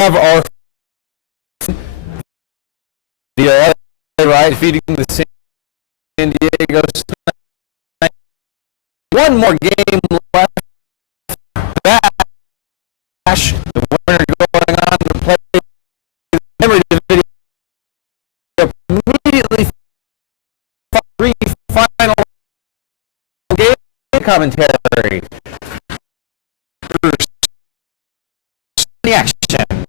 have our the right defeating the San Diego Sniper. One more game left. Bash, the winner going on to play the memory video immediately. Three final game commentary. The action.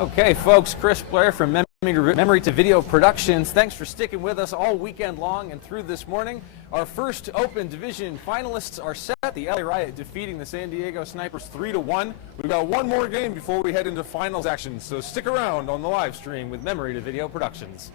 Okay, folks, Chris Blair from Memory to Video Productions. Thanks for sticking with us all weekend long and through this morning. Our first Open Division finalists are set. The LA Riot defeating the San Diego Snipers 3-1. We've got one more game before we head into finals action, so stick around on the live stream with Memory to Video Productions.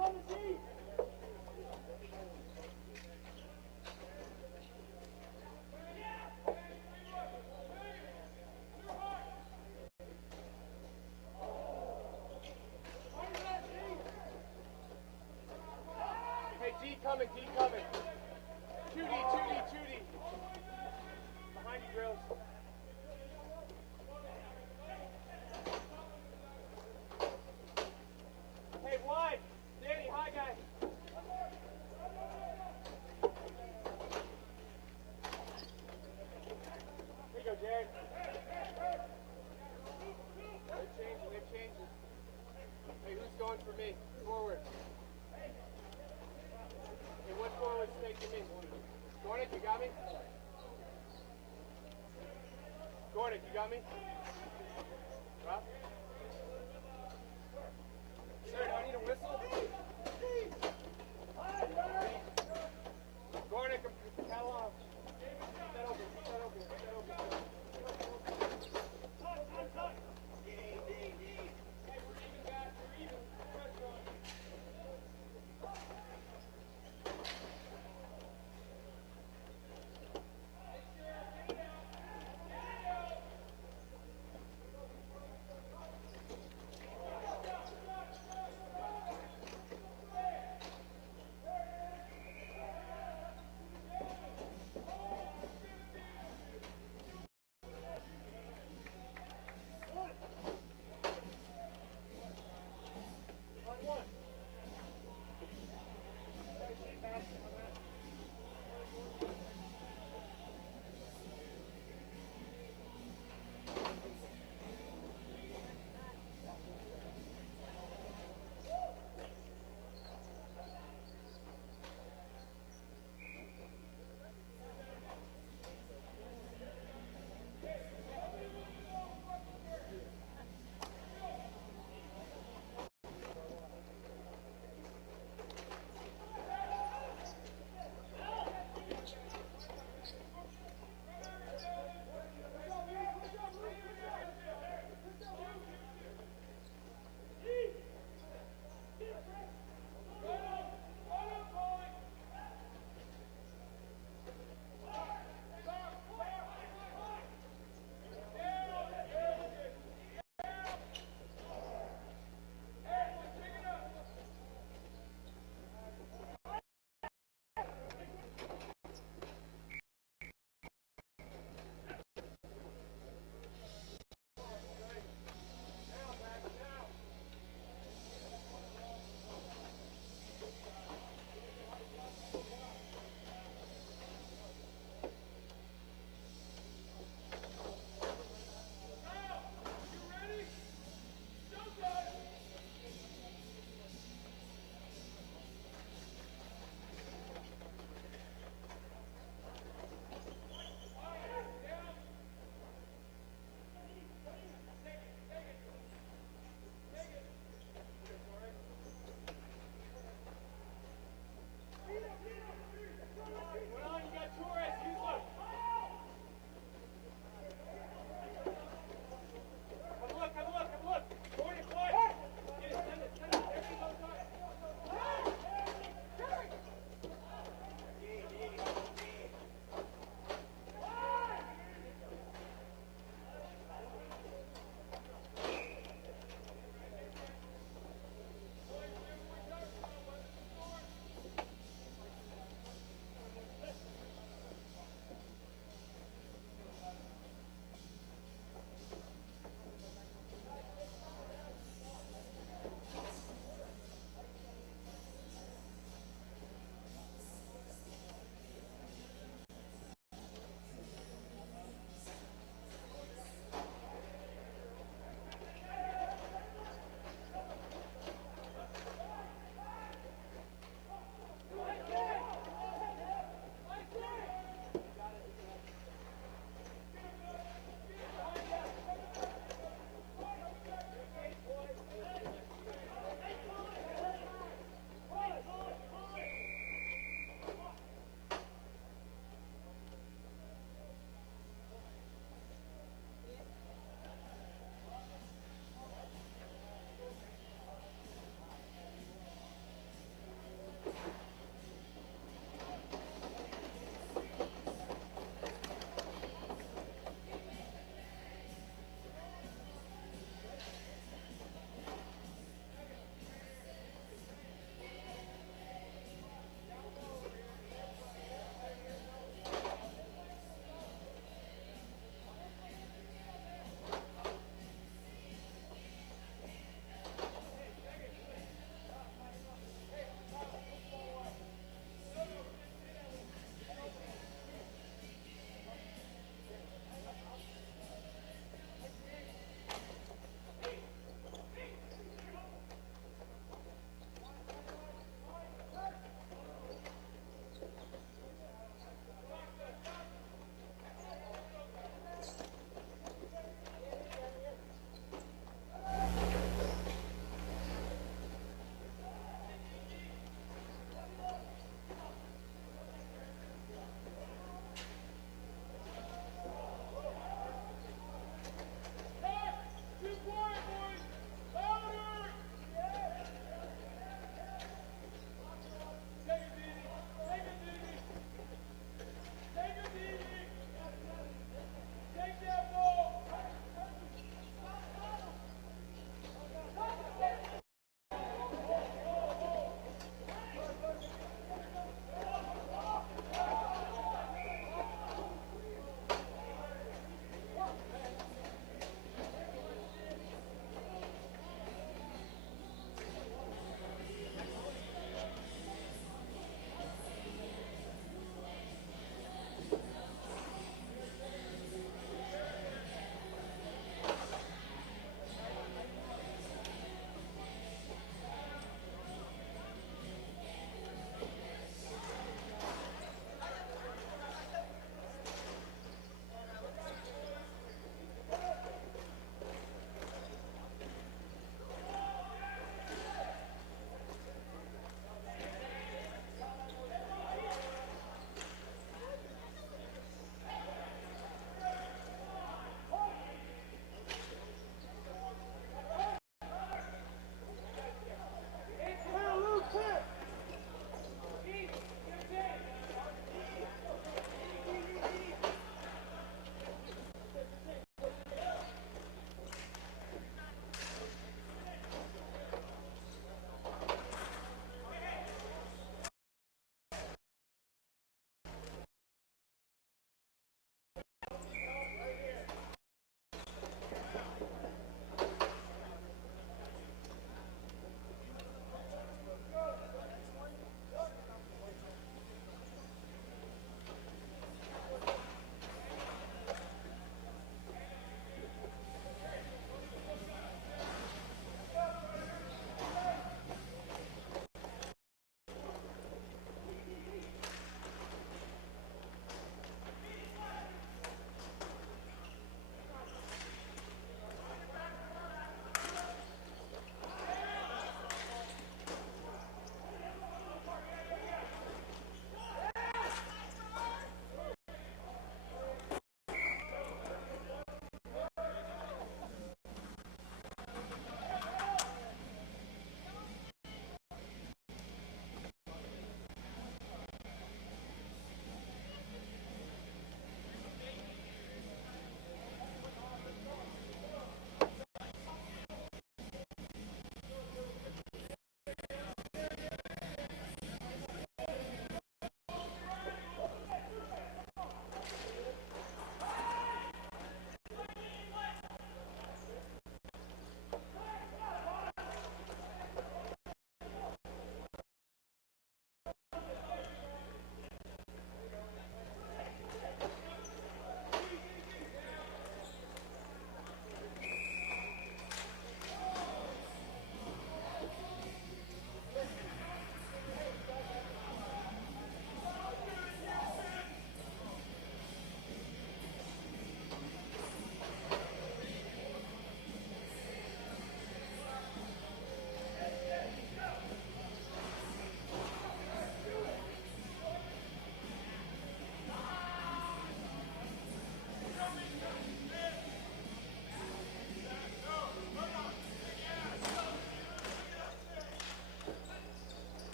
Hey, D coming, D coming. 2D, 2D, 2D. Behind you, Grills. Hey, wide. Danny, high guy. Here you go, Jared. They're changing, they're changing. Hey, who's going for me? Forward. Hey, what forward's taking me? Gornick, you got me? Gornick, you got me? Rob? Sir, do I need a whistle? Gornick, cattle off. Keep that open, keep that open, keep that open. Hey, we're even, guys, we're even. Pressure on.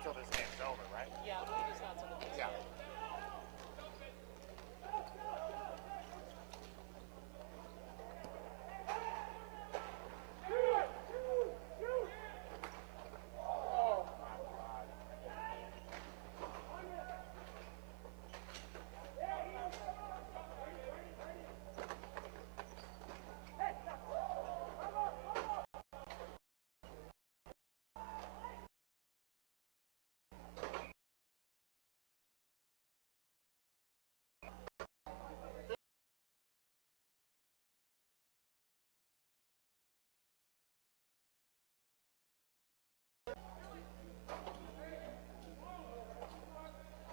until this game's over, right? Yeah, it's not till the next Yeah. game.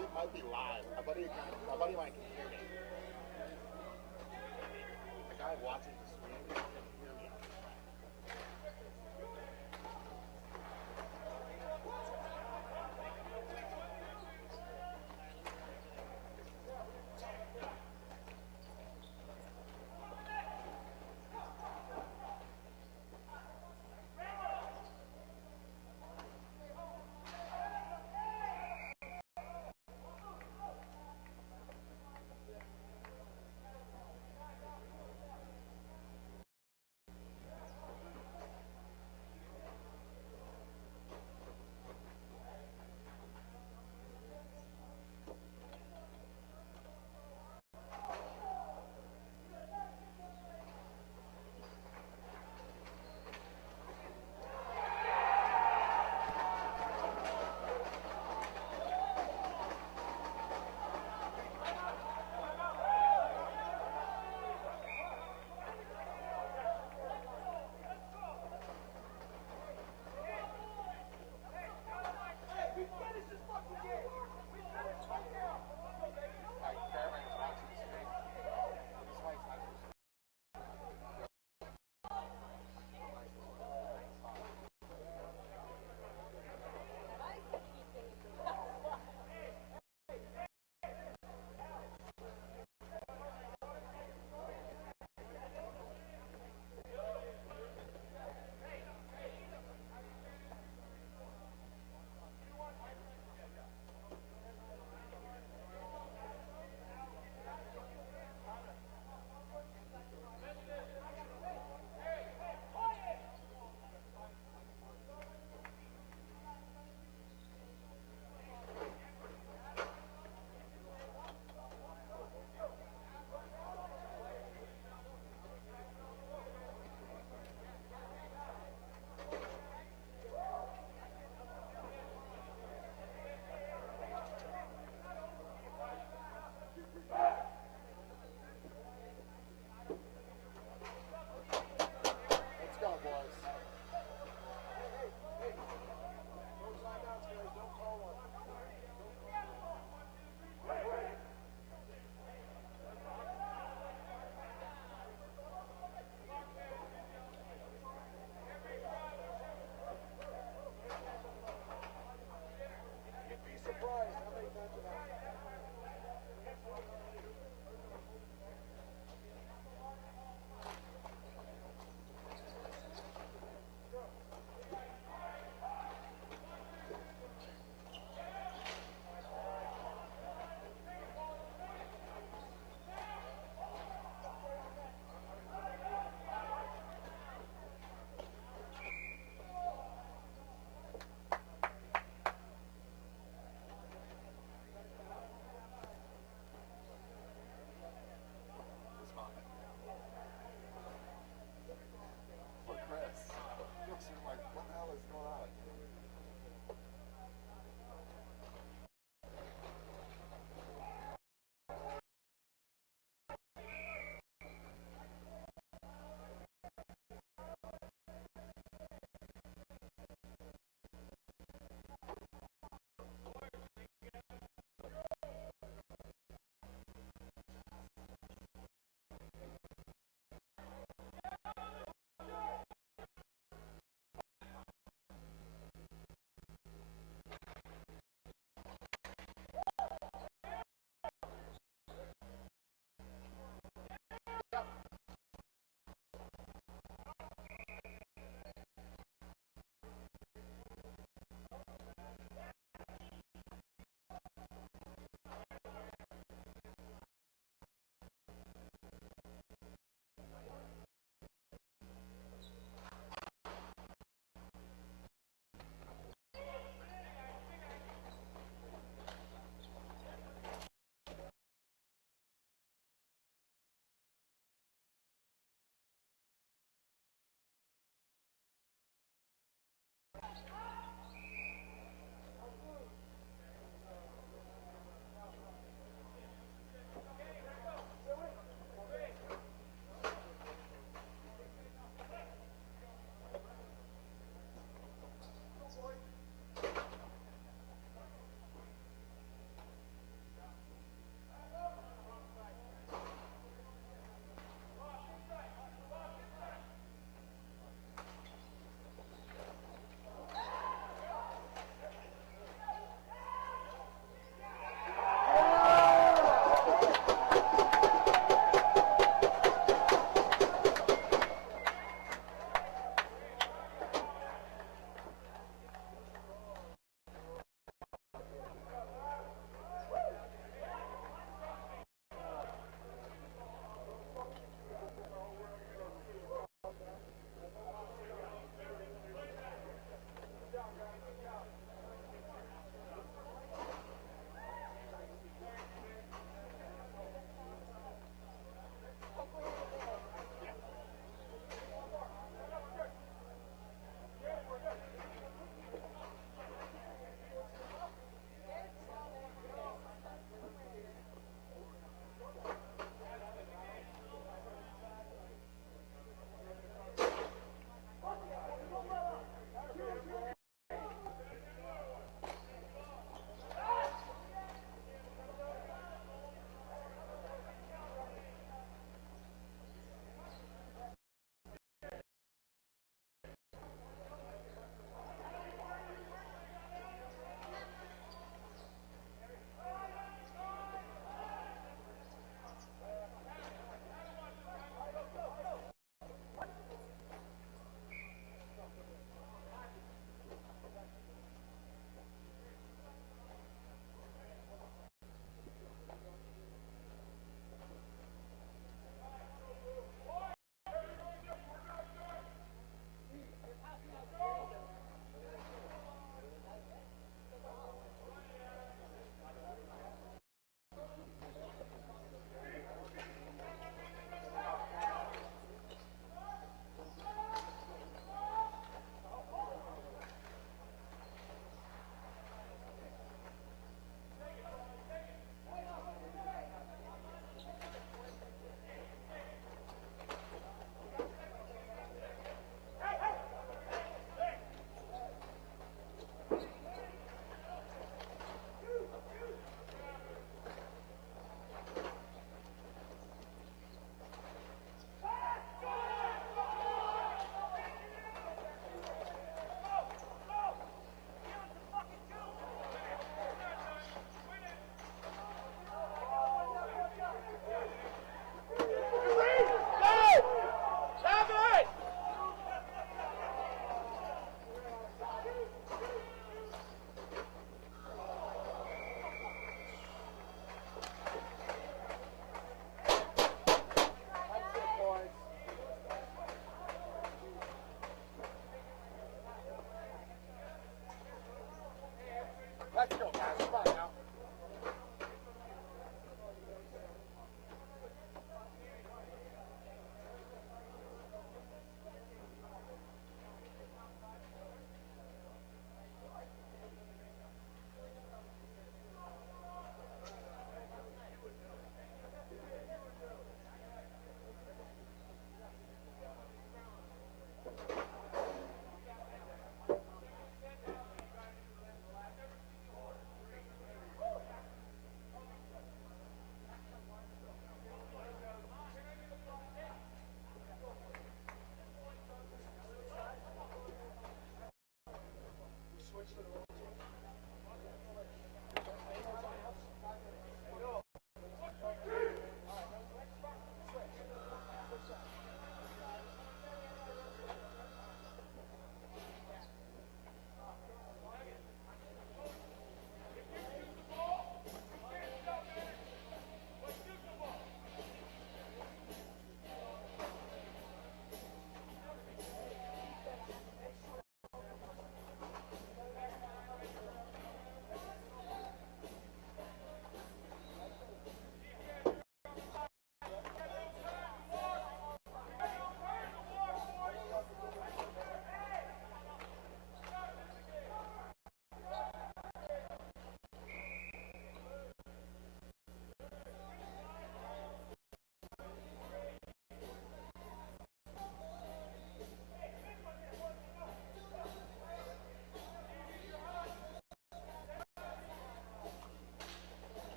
It might be live. My buddy might can hear me. The guy watching the stream can hear me.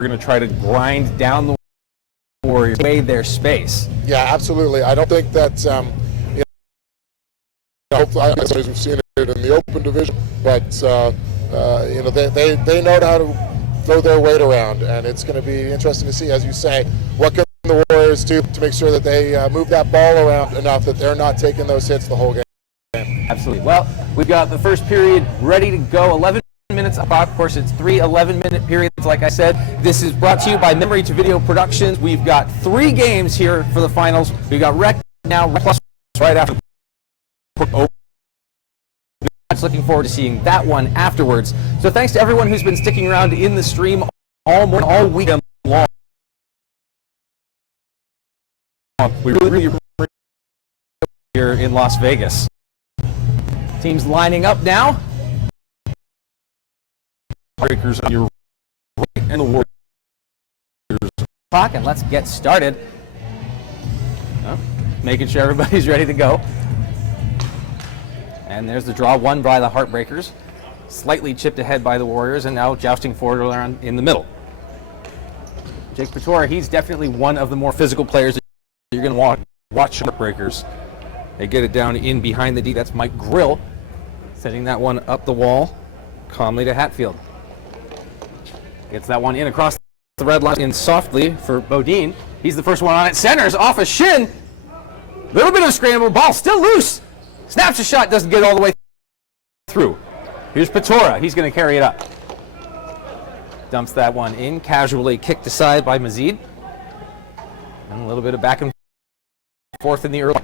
going to try to grind down the Warriors, away their space. Yeah, absolutely. I don't think that, hopefully, as we've seen it in the open division, but they know how to throw their weight around, and it's going to be interesting to see, as you say, what can the Warriors do to make sure that they move that ball around enough that they're not taking those hits the whole game. Absolutely. Well, we've got the first period ready to go. 11 minutes. Of course, it's 3 11-minute periods. Like I said, this is brought to you by Memory to Video Productions. We've got 3 games here for the finals. We've got Rec now, plus right after. Looking forward to seeing that one afterwards. So thanks to everyone who's been sticking around in the stream all morning, all weekend long. We really appreciate here in Las Vegas. Teams lining up now. Breakers on your right and the Warriors clock, and let's get started. Making sure everybody's ready to go. And there's the draw won by the Heartbreakers. Slightly chipped ahead by the Warriors, and now jousting forward around in the middle. Jake Patora, he's definitely one of the more physical players that you're going to watch Heartbreakers. They get it down in behind the D. That's Mike Grill, setting that one up the wall calmly to Hatfield. Gets that one in across the red line in softly for Bodine. He's the first one on it. Centers off a shin. Little bit of a scramble. Ball still loose. Snaps a shot, doesn't get all the way through. Here's Patora. He's going to carry it up. Dumps that one in, casually kicked aside by Mazid. And a little bit of back and forth in the early.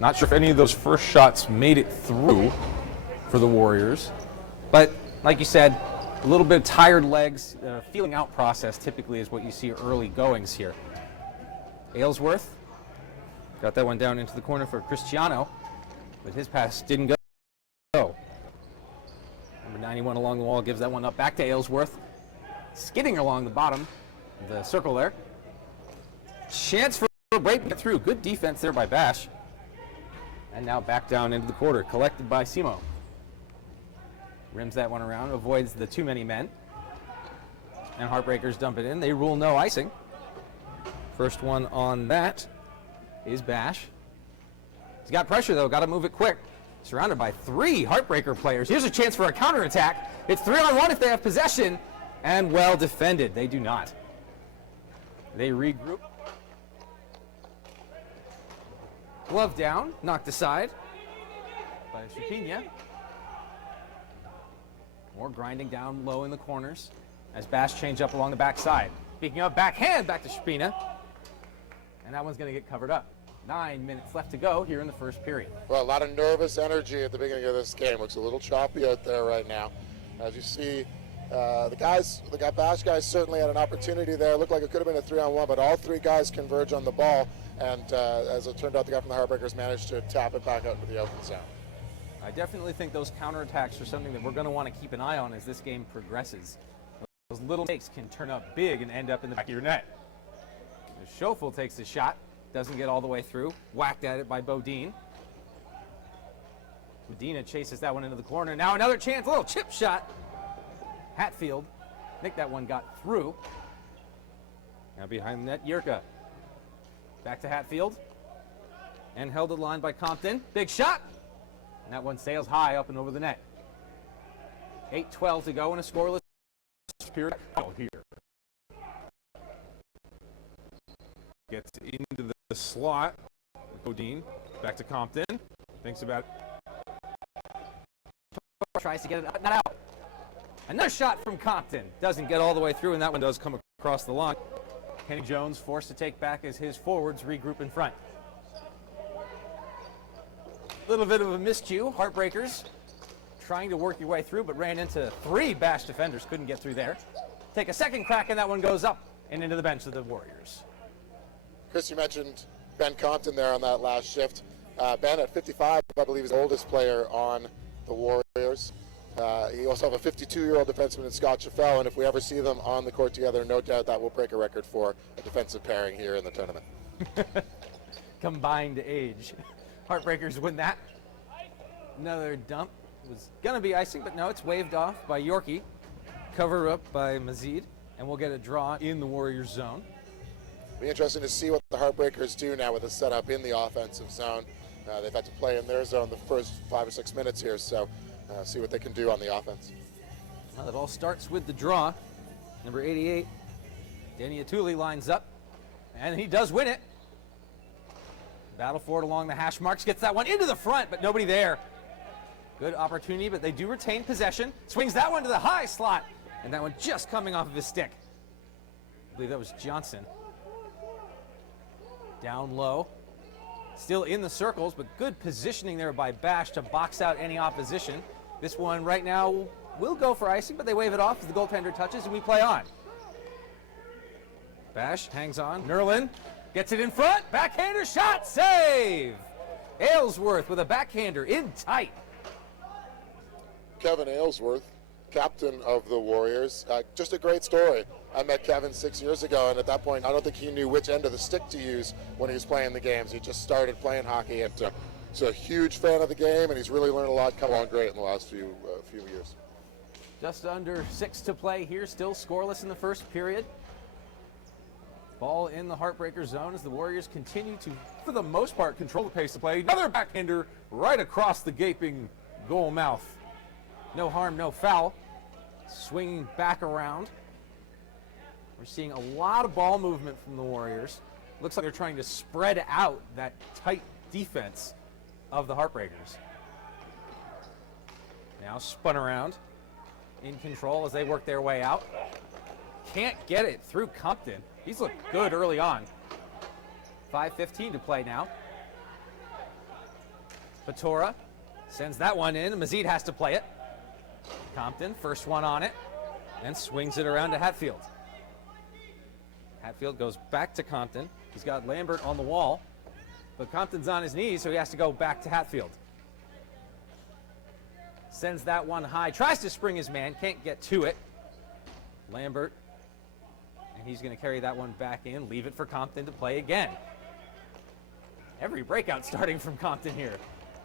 Not sure if any of those first shots made it through for the Warriors. But like you said, a little bit of tired legs. Feeling out process typically is what you see early goings here. Aylesworth got that one down into the corner for Cristiano. But his pass didn't go. Number 91 along the wall gives that one up back to Aylesworth. Skidding along the bottom of the circle there. Chance for a break get through. Good defense there by Bash. And now back down into the quarter. Collected by Simo. Rims that one around. Avoids the too many men. And Heartbreakers dump it in. They rule no icing. First one on that is Bash. He's got pressure, though. Got to move it quick. Surrounded by 3 Heartbreaker players. Here's a chance for a counterattack. It's 3-on-1 if they have possession. And well defended. They do not. They regroup. Glove down. Knocked aside by Shapina. More grinding down low in the corners as Bash change up along the backside. Speaking of backhand, back to Shapina. And that one's going to get covered up. 9 minutes left to go here in the first period. Well, a lot of nervous energy at the beginning of this game. Looks a little choppy out there right now. As you see, the Bash guys certainly had an opportunity there. It looked like it could have been a 3-on-1, but all 3 guys converge on the ball. And as it turned out, the guy from the Heartbreakers managed to tap it back out into the open zone. I definitely think those counterattacks are something that we're going to want to keep an eye on as this game progresses. Those little mistakes can turn up big and end up in the back of your net. Schofel takes the shot. Doesn't get all the way through. Whacked at it by Bodine. Medina chases that one into the corner. Now another chance, a little chip shot. Hatfield. I think that one got through. Now behind the net, Yerka. Back to Hatfield. And held the line by Compton. Big shot. And that one sails high up and over the net. 8:12 to go in a scoreless period. Here. Gets into the slot. Bodine back to Compton. Thinks about it. Tries to get it not out. Another shot from Compton. Doesn't get all the way through, and that one does come across the line. Kenny Jones forced to take back as his forwards regroup in front. Little bit of a miscue. Heartbreakers trying to work your way through, but ran into 3 Bash defenders. Couldn't get through there. Take a second crack, and that one goes up and into the bench of the Warriors. Chris, you mentioned Ben Compton there on that last shift. Ben at 55, I believe, is the oldest player on the Warriors. You also have a 52-year-old defenseman in Scott Chaffel, and if we ever see them on the court together, no doubt that will break a record for a defensive pairing here in the tournament. Combined age. Heartbreakers win that. Another dump. It was going to be icing, but no, it's waved off by Yorkie. Cover up by Mazid. and we'll get a draw in the Warriors zone. Be interesting to see what the Heartbreakers do now with the setup in the offensive zone. They've had to play in their zone the first 5 or 6 minutes here, so see what they can do on the offense. Well, it all starts with the draw. Number 88, Danny Atuli lines up, and he does win it. Battle for it along the hash marks, gets that one into the front, but nobody there. Good opportunity, but they do retain possession. Swings that one to the high slot, and that one just coming off of his stick. I believe that was Johnson. Down low. Still in the circles, but good positioning there by Bash to box out any opposition. This one right now will go for icing, but they wave it off as the goaltender touches, and we play on. Bash hangs on. Nerlin gets it in front. Backhander shot. Save! Aylesworth with a backhander in tight. Kevin Aylesworth, captain of the Warriors. Just a great story. I met Kevin 6 years ago, and at that point, I don't think he knew which end of the stick to use when he was playing the games. He just started playing hockey, and he's a huge fan of the game, and he's really learned a lot, come along great in the last few years. Just under 6 to play here, still scoreless in the first period. Ball in the Heartbreaker zone as the Warriors continue to, for the most part, control the pace of play. Another backhander right across the gaping goal mouth. No harm, no foul. Swinging back around. We're seeing a lot of ball movement from the Warriors. Looks like they're trying to spread out that tight defense of the Heartbreakers. Now spun around, in control as they work their way out. Can't get it through Compton. He's looked good early on. 5:15 to play now. Batora sends that one in. Mazid has to play it. Compton, first one on it, and swings it around to Hatfield. Hatfield goes back to Compton. He's got Lambert on the wall, but Compton's on his knees, so he has to go back to Hatfield. Sends that one high, tries to spring his man, can't get to it. Lambert, and he's going to carry that one back in, leave it for Compton to play again. Every breakout starting from Compton here.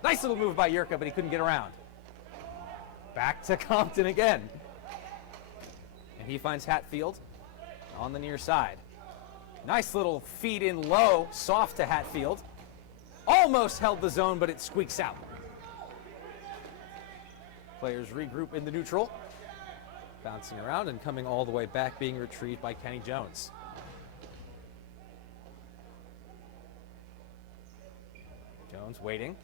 Nice little move by Yurka, but he couldn't get around. Back to Compton again. And he finds Hatfield on the near side. Nice little feed in low, soft to Hatfield. Almost held the zone, but it squeaks out. Players regroup in the neutral. Bouncing around and coming all the way back, being retrieved by Kenny Jones. Jones waiting.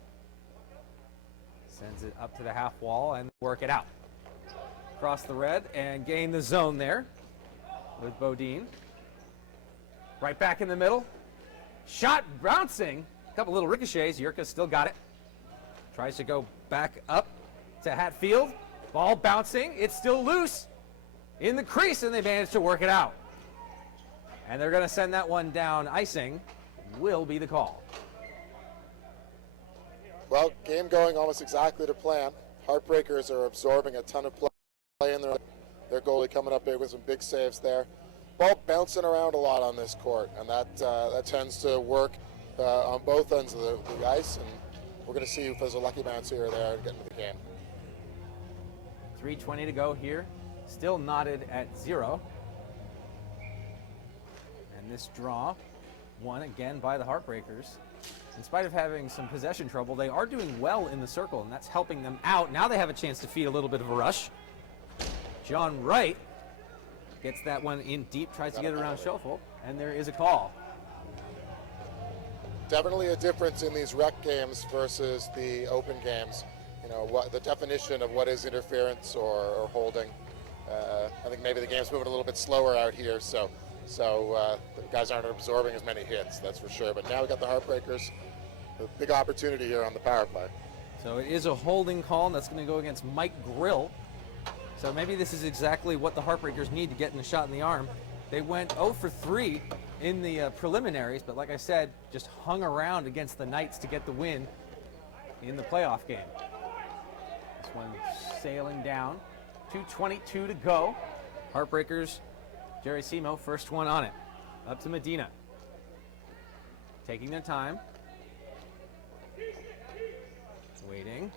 Sends it up to the half wall and work it out. Cross the red and gain the zone there with Bodine. Right back in the middle. Shot bouncing. A couple little ricochets. Yurka still got it. Tries to go back up to Hatfield. Ball bouncing. It's still loose in the crease, and they manage to work it out. And they're going to send that one down. Icing will be the call. Well, game going almost exactly to plan. Heartbreakers are absorbing a ton of play in their goalie coming up big with some big saves there. Ball bouncing around a lot on this court, and that tends to work on both ends of the ice, and we're going to see if there's a lucky bounce here or there and get into the game. 3:20 to go here. Still knotted at 0. And this draw won again by the Heartbreakers. In spite of having some possession trouble, they are doing well in the circle, and that's helping them out. Now they have a chance to feed a little bit of a rush. John Wright gets that one in deep, tries to get it around Schoeffel, and there is a call. Definitely a difference in these rec games versus the open games. You know, what the definition of what is interference or holding. I think maybe the game's moving a little bit slower out here, so the guys aren't absorbing as many hits, that's for sure. But now we got the Heartbreakers, a big opportunity here on the power play. So it is a holding call, and that's going to go against Mike Grill. So maybe this is exactly what the Heartbreakers need to get in a shot in the arm. They went 0 for 3 in the preliminaries, but like I said, just hung around against the Knights to get the win in the playoff game. This one sailing down. 2:22 to go. Heartbreakers, Jerry Simo, first one on it. Up to Medina. Taking their time. Waiting.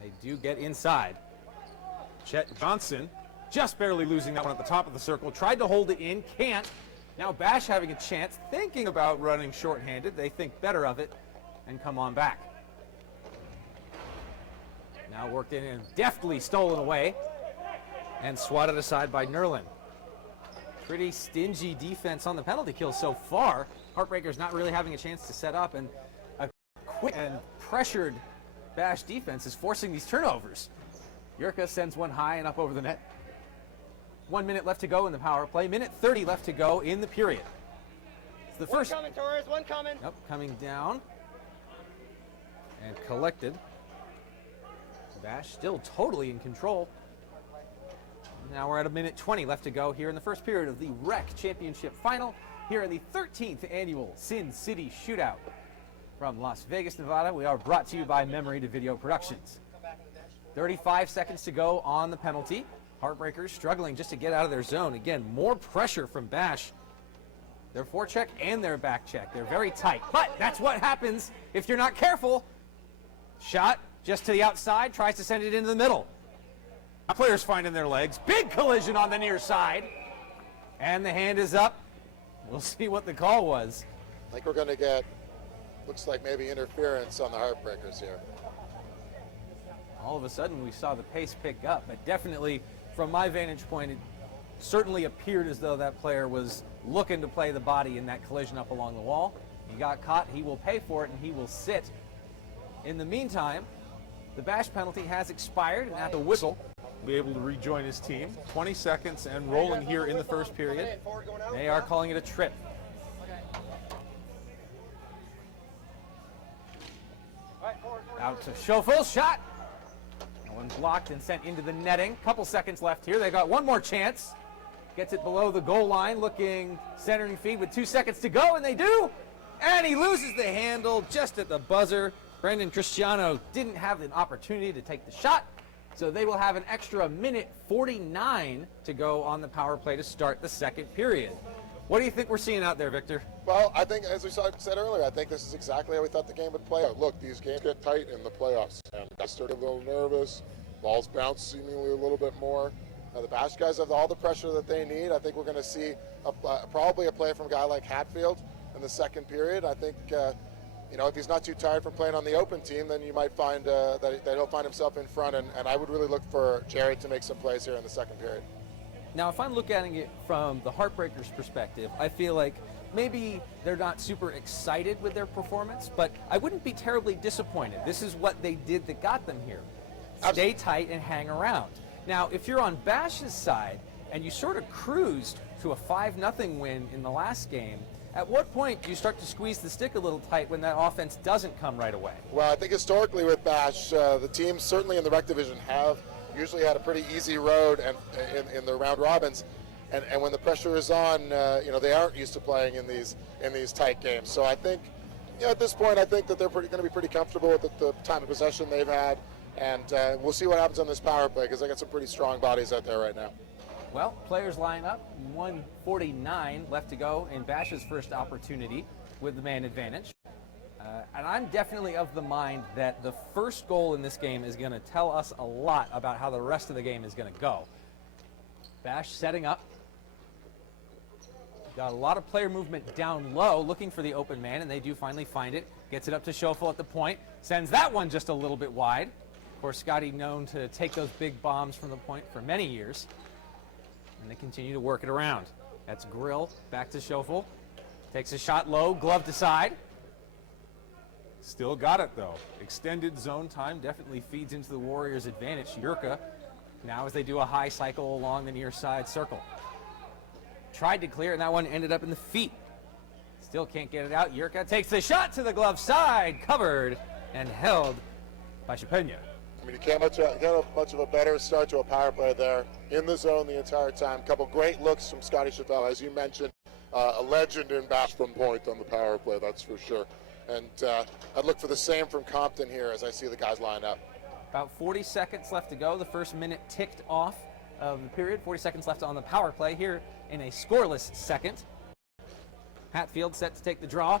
They do get inside. Chet Johnson just barely losing that one at the top of the circle. Tried to hold it in, can't. Now Bash having a chance, thinking about running shorthanded. They think better of it and come on back. Now worked in and deftly stolen away and swatted aside by Nerlin. Pretty stingy defense on the penalty kill so far. Heartbreakers not really having a chance to set up, and a quick and pressured Bash defense is forcing these turnovers. Yurka sends one high and up over the net. 1 minute left to go in the power play. Minute 30 left to go in the period. It's the first. One coming, Torres, one coming. Yep, coming down and collected. Bash still totally in control. Now we're at a minute 20 left to go here in the first period of the Rec Championship Final here in the 13th annual Sin City Shootout. From Las Vegas, Nevada, we are brought to you by Memory to Video Productions. 35 seconds to go on the penalty. Heartbreakers struggling just to get out of their zone. Again, more pressure from Bash. Their forecheck and their back check. They're very tight, but that's what happens if you're not careful. Shot just to the outside, tries to send it into the middle. Players finding their legs. Big collision on the near side. And the hand is up. We'll see what the call was. I think we're going to get, looks like maybe interference on the Heartbreakers here. All of a sudden we saw the pace pick up, but definitely from my vantage point, it certainly appeared as though that player was looking to play the body in that collision up along the wall. He got caught, he will pay for it, and he will sit. In the meantime, the Bash penalty has expired, and at the whistle, be able to rejoin his team. 20 seconds and rolling here in the first period. They are calling it a trip. Out to Schofield, shot. That one blocked and sent into the netting. Couple seconds left here. They got one more chance. Gets it below the goal line, looking centering feed with 2 seconds to go, and they do. And he loses the handle just at the buzzer. Brendan Cristiano didn't have an opportunity to take the shot, so they will have an extra minute 49 to go on the power play to start the second period. What do you think we're seeing out there, Victor? Well, I think, as we said earlier, I think this is exactly how we thought the game would play out. Look, these games get tight in the playoffs, and guys start a little nervous. Balls bounce seemingly a little bit more. The Bash guys have all the pressure that they need. I think we're going to see probably a play from a guy like Hatfield in the second period. I think, you know, if he's not too tired from playing on the open team, then you might find that he'll find himself in front, and I would really look for Jared to make some plays here in the second period. Now, if I'm looking at it from the Heartbreakers' perspective, I feel like maybe they're not super excited with their performance, but I wouldn't be terribly disappointed. This is what they did that got them here. Stay tight and hang around. Now, if you're on Bash's side and you sort of cruised to a 5-0 win in the last game, at what point do you start to squeeze the stick a little tight when that offense doesn't come right away? Well, I think historically with Bash, the teams certainly in the Rec Division have usually had a pretty easy road and in the round robins, and when the pressure is on, you know, they aren't used to playing in these tight games. So I think, you know, at this point, I think that they're going to be pretty comfortable with the time of possession they've had, and we'll see what happens on this power play because they got some pretty strong bodies out there right now. Well, players line up, 1:49 left to go in Bash's first opportunity with the man advantage. And I'm definitely of the mind that the first goal in this game is going to tell us a lot about how the rest of the game is going to go. Bash setting up. Got a lot of player movement down low, looking for the open man, and they do finally find it. Gets it up to Schofield at the point. Sends that one just a little bit wide. Of course, Scotty known to take those big bombs from the point for many years. And they continue to work it around. That's Grill, back to Schofield. Takes a shot low, gloved aside. Still got it, though. Extended zone time definitely Feeds into the Warriors' advantage. Yurka, now as they do a high cycle along the near side circle. Tried to clear, and that one ended up in the feet. Still can't get it out. Yurka takes the shot to the glove side, covered and held by Chapena. I mean, you can't get much of a better start to a power play there. In the zone the entire time. Couple great looks from Scotty Chapelle, as you mentioned. A legend in Bash from point on the power play, that's for sure. And I'd look for the same from Compton here as I see the guys line up. About 40 seconds left to go. The first minute ticked off of the period. 40 seconds left on the power play here in a scoreless second. Hatfield set to take the draw.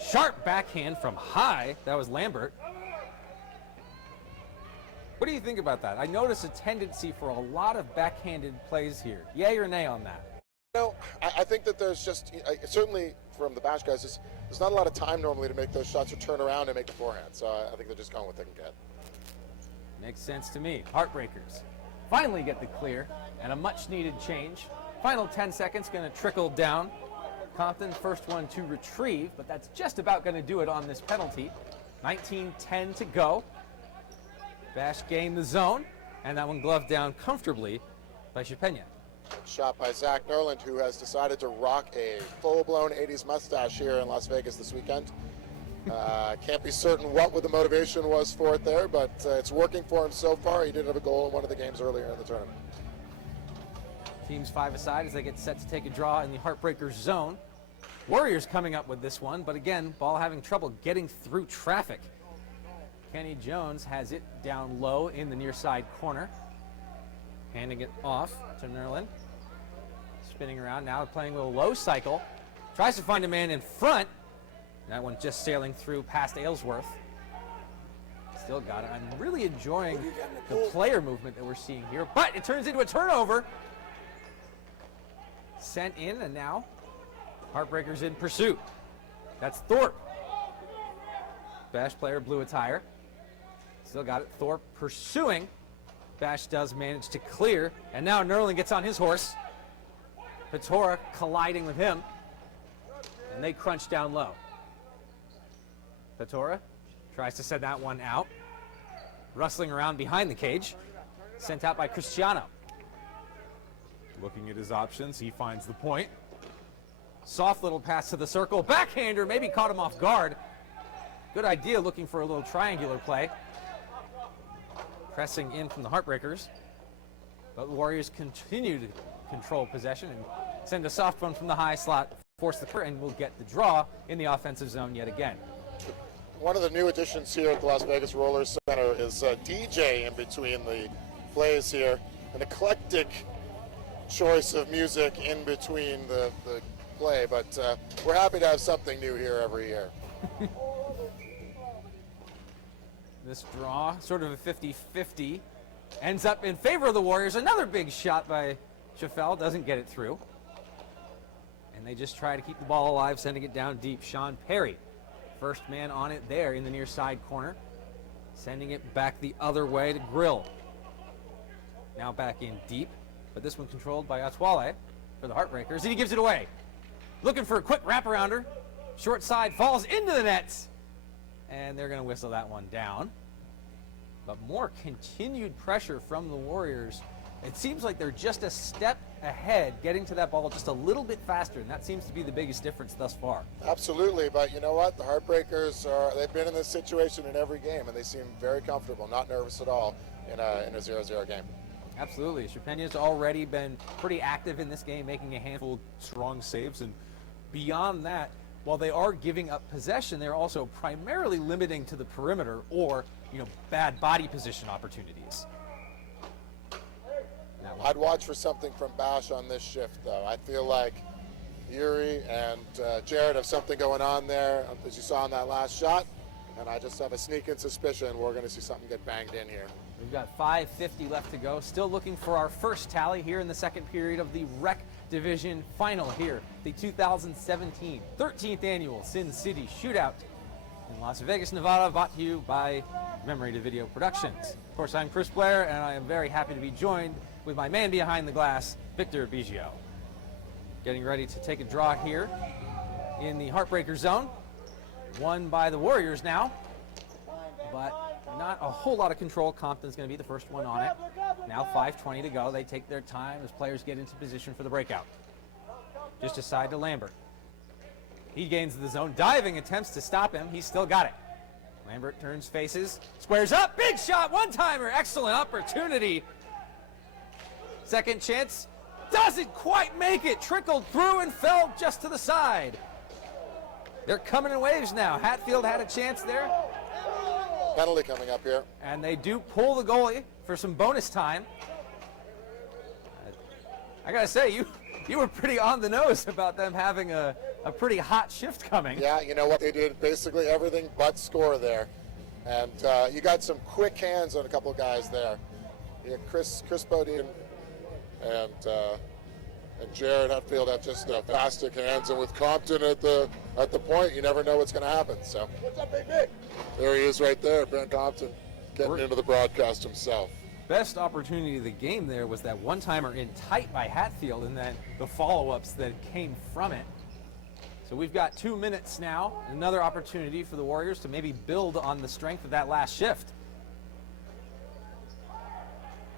Sharp backhand from high. That was Lambert. What do you think about that? I notice a tendency for a lot of backhanded plays here. Yay or nay on that? No, I think that there's just, certainly from the Bash guys, there's not a lot of time normally to make those shots or turn around and make the forehand. So I think they're just going what they can get. Makes sense to me. Heartbreakers finally get the clear and a much needed change. Final 10 seconds going to trickle down. Compton, first one to retrieve, but that's just about going to do it on this penalty. 19-10 to go. Bash gained the zone, and that one gloved down comfortably by Chapenia. Shot by Zach Nerland, who has decided to rock a full-blown 80s mustache here in Las Vegas this weekend. Can't be certain what the motivation was for it there, but it's working for him so far. He did have a goal in one of the games earlier in the tournament. Teams 5 aside as they get set to take a draw in the Heartbreakers zone. Warriors coming up with this one, but again, ball having trouble getting through traffic. Kenny Jones has it down low in the near side corner. Handing it off to Nerland. Spinning around now, playing a little low cycle. Tries to find a man in front. That one just sailing through past Aylesworth. Still got it. I'm really enjoying the player movement that we're seeing here, but it turns into a turnover. Sent in, and now Heartbreakers in pursuit. That's Thorpe. Bash player, blue attire. Still got it. Thorpe pursuing. Bash does manage to clear, and now Nerland gets on his horse. Patora colliding with him, and they crunch down low. Patora tries to send that one out. Rustling around behind the cage. Sent out by Cristiano. Looking at his options, he finds the point. Soft little pass to the circle. Backhander maybe caught him off guard. Good idea looking for a little triangular play. Pressing in from the Heartbreakers. But the Warriors continue to control possession and send a soft one from the high slot. Force the clear, and we'll get the draw in the offensive zone yet again. One of the new additions here at the Las Vegas Rollers Center is DJ in between the plays here. An eclectic choice of music in between the play, but we're happy to have something new here every year. This draw, sort of a 50-50, ends up in favor of the Warriors. Another big shot by Chaffel, doesn't get it through. And they just try to keep the ball alive, sending it down deep. Sean Perry, first man on it there in the near side corner. Sending it back the other way to Grill. Now back in deep, but this one controlled by Atwale for the Heartbreakers, and he gives it away. Looking for a quick wraparounder. Short side falls into the nets. And they're going to whistle that one down. But more continued pressure from the Warriors. It seems like they're just a step ahead, getting to that ball just a little bit faster, and that seems to be the biggest difference thus far. Absolutely, but you know what? The Heartbreakers they've been in this situation in every game, and they seem very comfortable, not nervous at all in a 0-0 game. Absolutely. Chapenia's already been pretty active in this game, making a handful of Strong saves, and beyond that, while they are giving up possession, they're also primarily limiting to the perimeter or, bad body position opportunities. I'd watch for something from Bash on this shift, though. I feel like Yuri and Jared have something going on there, as you saw in that last shot, and I just have a sneaking suspicion we're going to see something get banged in here. We've got 5:50 left to go. Still looking for our first tally here in the second period of the Rec Division Final here, the 2017 13th Annual Sin City Shootout in Las Vegas, Nevada, brought to you by Memory to Video Productions. Of course, I'm Chris Blair, and I am very happy to be joined with my man behind the glass, Victor Biggio. Getting ready to take a draw here in the Heartbreaker zone. Won by the Warriors now, but not a whole lot of control. Compton's going to be the first one on it. Now 5:20 to go. They take their time as players get into position for the breakout. Just aside to Lambert. He gains the zone. Diving attempts to stop him. He's still got it. Lambert turns faces. Squares up. Big shot. One-timer. Excellent opportunity. Second chance. Doesn't quite make it. Trickled through and fell just to the side. They're coming in waves now. Hatfield had a chance there. Penalty coming up here. And they do pull the goalie for some bonus time. I gotta say, you were pretty on the nose about them having a pretty hot shift coming. Yeah, you know what? They did basically everything but score there. And you got some quick hands on a couple of guys there. You got Chris Bodine and Jared Hatfield have just fantastic hands, and with Compton at the point, you never know what's going to happen. So, what's up, Big Nick? There he is, right there, Ben Compton, getting into the broadcast himself. Best opportunity of the game there was that one-timer in tight by Hatfield, and then the follow-ups that came from it. So we've got 2 minutes now, another opportunity for the Warriors to maybe build on the strength of that last shift.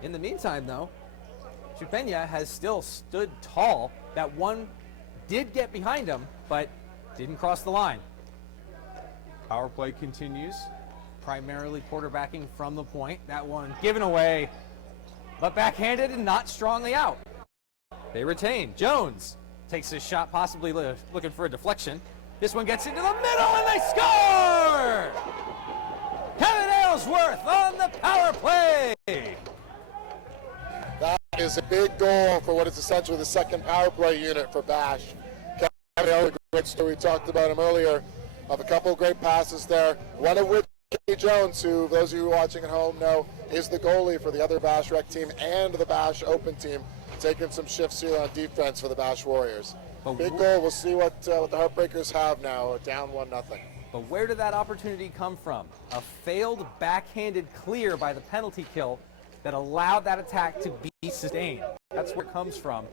In the meantime, though, Chupenya has still stood tall. That one did get behind him, but didn't cross the line. Power play continues. Primarily quarterbacking from the point. That one given away, but backhanded and not strongly out. They retain. Jones takes his shot, possibly looking for a deflection. This one gets into the middle, and they score! Kevin Aylesworth on the power play! That is a big goal for what is essentially the second power play unit for Bash. Kevin Aylesworth, great story, we talked about him earlier, of a couple of great passes there. One of which Kenny Jones, who those of you watching at home know, is the goalie for the other Bash Rec team and the Bash Open team, taking some shifts here on defense for the Bash Warriors. Big goal. We'll see what the Heartbreakers have now, down 1-0. But where did that opportunity come from? A failed backhanded clear by the penalty kill that allowed that attack to be sustained. That's where it comes from.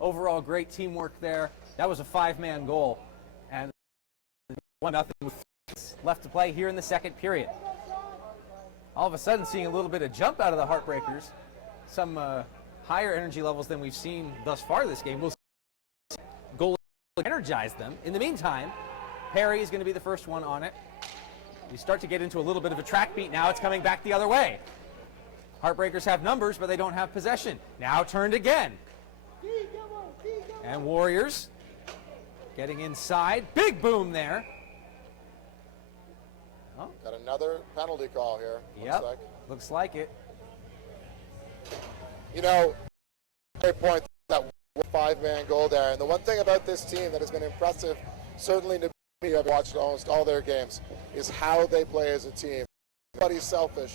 Overall, great teamwork there. That was a 5-man goal, and 1-0 with left to play here in the second period. All of a sudden, seeing a little bit of jump out of the Heartbreakers, some higher energy levels than we've seen thus far this game. We'll see goal energize them. In the meantime, Perry is going to be the first one on it. We start to get into a little bit of a track beat now. It's coming back the other way. Heartbreakers have numbers, but they don't have possession. Now turned again. And Warriors getting inside. Big boom there. Oh. Got another penalty call here. Yep, looks like it. You know, great point, that 5-man goal there. And the one thing about this team that has been impressive, certainly to me, I've watched almost all their games, is how they play as a team. Nobody's selfish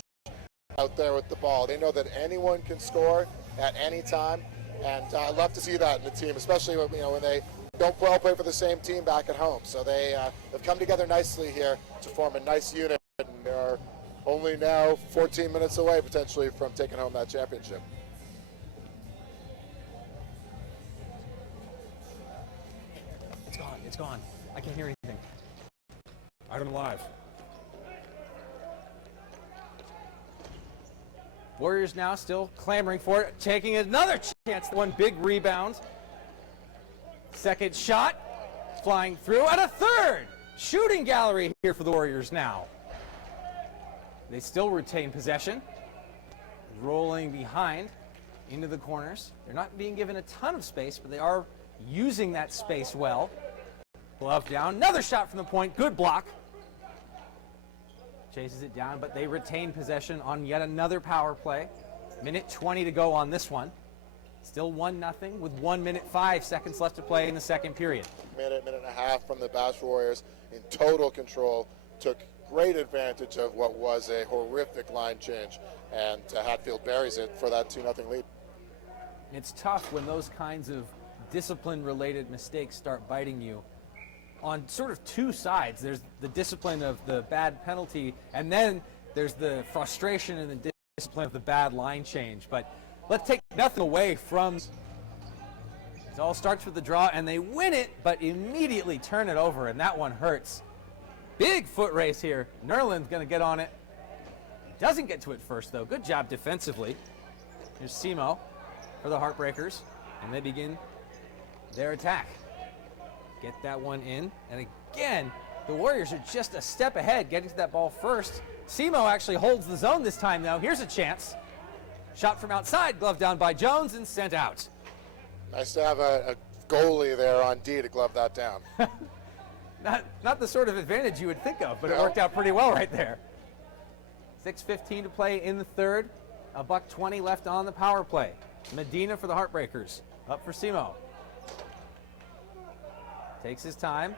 out there with the ball. They know that anyone can score at any time, and I love to see that in the team, especially when, when they don't all play for the same team back at home. So they have come together nicely here to form a nice unit, and they are only now 14 minutes away potentially from taking home that championship. It's gone. I can't hear anything. Item live. Warriors now still clamoring for it, taking another chance. One big rebound. Second shot, flying through, and a third shooting gallery here for the Warriors now. They still retain possession, rolling behind into the corners. They're not being given a ton of space, but they are using that space well. Glove down, another shot from the point, good block. Chases it down, but they retain possession on yet another power play. Minute 20 to go on this one. Still 1-0 with 1 minute 5 seconds left to play in the second period. Minute and a half from the Bash Warriors in total control. Took great advantage of what was a horrific line change, and Hatfield buries it for that 2-0 lead. It's tough when those kinds of discipline-related mistakes start biting you on sort of two sides. There's the discipline of the bad penalty, and then there's the frustration and the discipline of the bad line change. But let's take nothing away from it. All starts with the draw, and they win it, but immediately turn it over, and that one hurts. Big foot race here. Nerland's going to get on it. Doesn't get to it first, though. Good job defensively. Here's Simo for the Heartbreakers, and they begin their attack. Get that one in, and again, the Warriors are just a step ahead, getting to that ball first. Simo actually holds the zone this time, though. Here's a chance. Shot from outside, glove down by Jones, and sent out. Nice to have a goalie there on D to glove that down. Not the sort of advantage you would think of, but it worked out pretty well right there. 6:15 to play in the third. $1:20 left on the power play. Medina for the Heartbreakers. Up for Simo. Takes his time.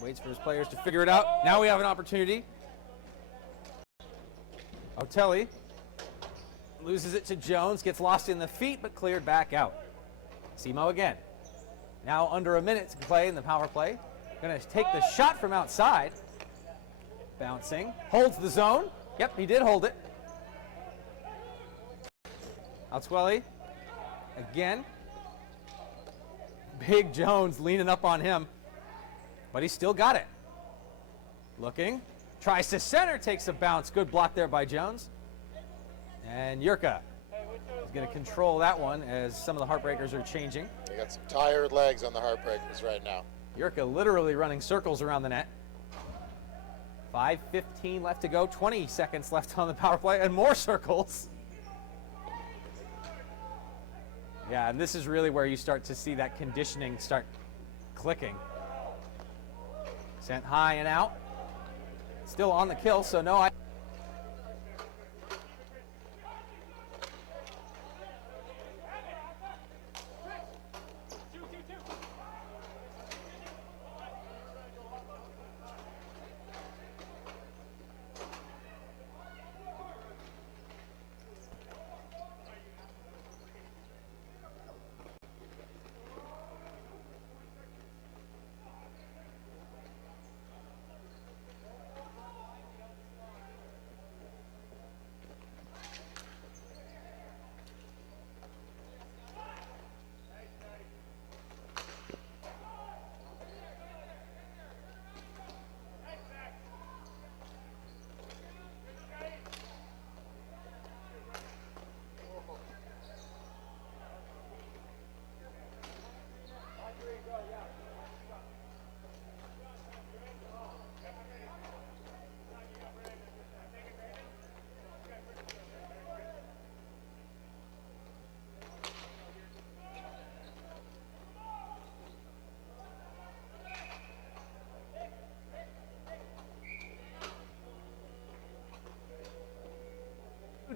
Waits for his players to figure it out. Now we have an opportunity Otelli loses it to Jones, gets lost in the feet, but cleared back out. Simo again. Now under a minute to play in the power play. Going to take the shot from outside. Bouncing, holds the zone. Yep, he did hold it. Altwelli again. Big Jones leaning up on him, but he still got it. Looking, tries to center, takes a bounce. Good block there by Jones. And Yurka is going to control that one as some of the Heartbreakers are changing. They got some tired legs on the Heartbreakers right now. Yurka literally running circles around the net. 5:15 left to go, 20 seconds left on the power play, and more circles. Yeah, and this is really where you start to see that conditioning start clicking. Sent high and out. Still on the kill, so no.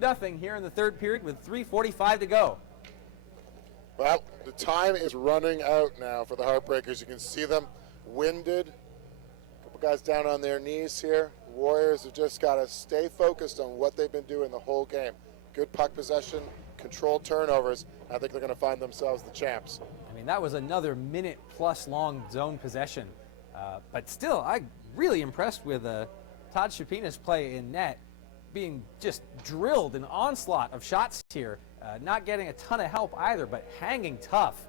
Nothing here in the third period with 3:45 to go. Well, the time is running out now for the Heartbreakers. You can see them winded. A couple guys down on their knees here. Warriors have just got to stay focused on what they've been doing the whole game. Good puck possession, controlled turnovers. I think they're going to find themselves the champs. I mean, that was another minute-plus long zone possession. But still, I'm really impressed with Todd Shapina's play in net, being just drilled an onslaught of shots here. Not getting a ton of help either, but hanging tough.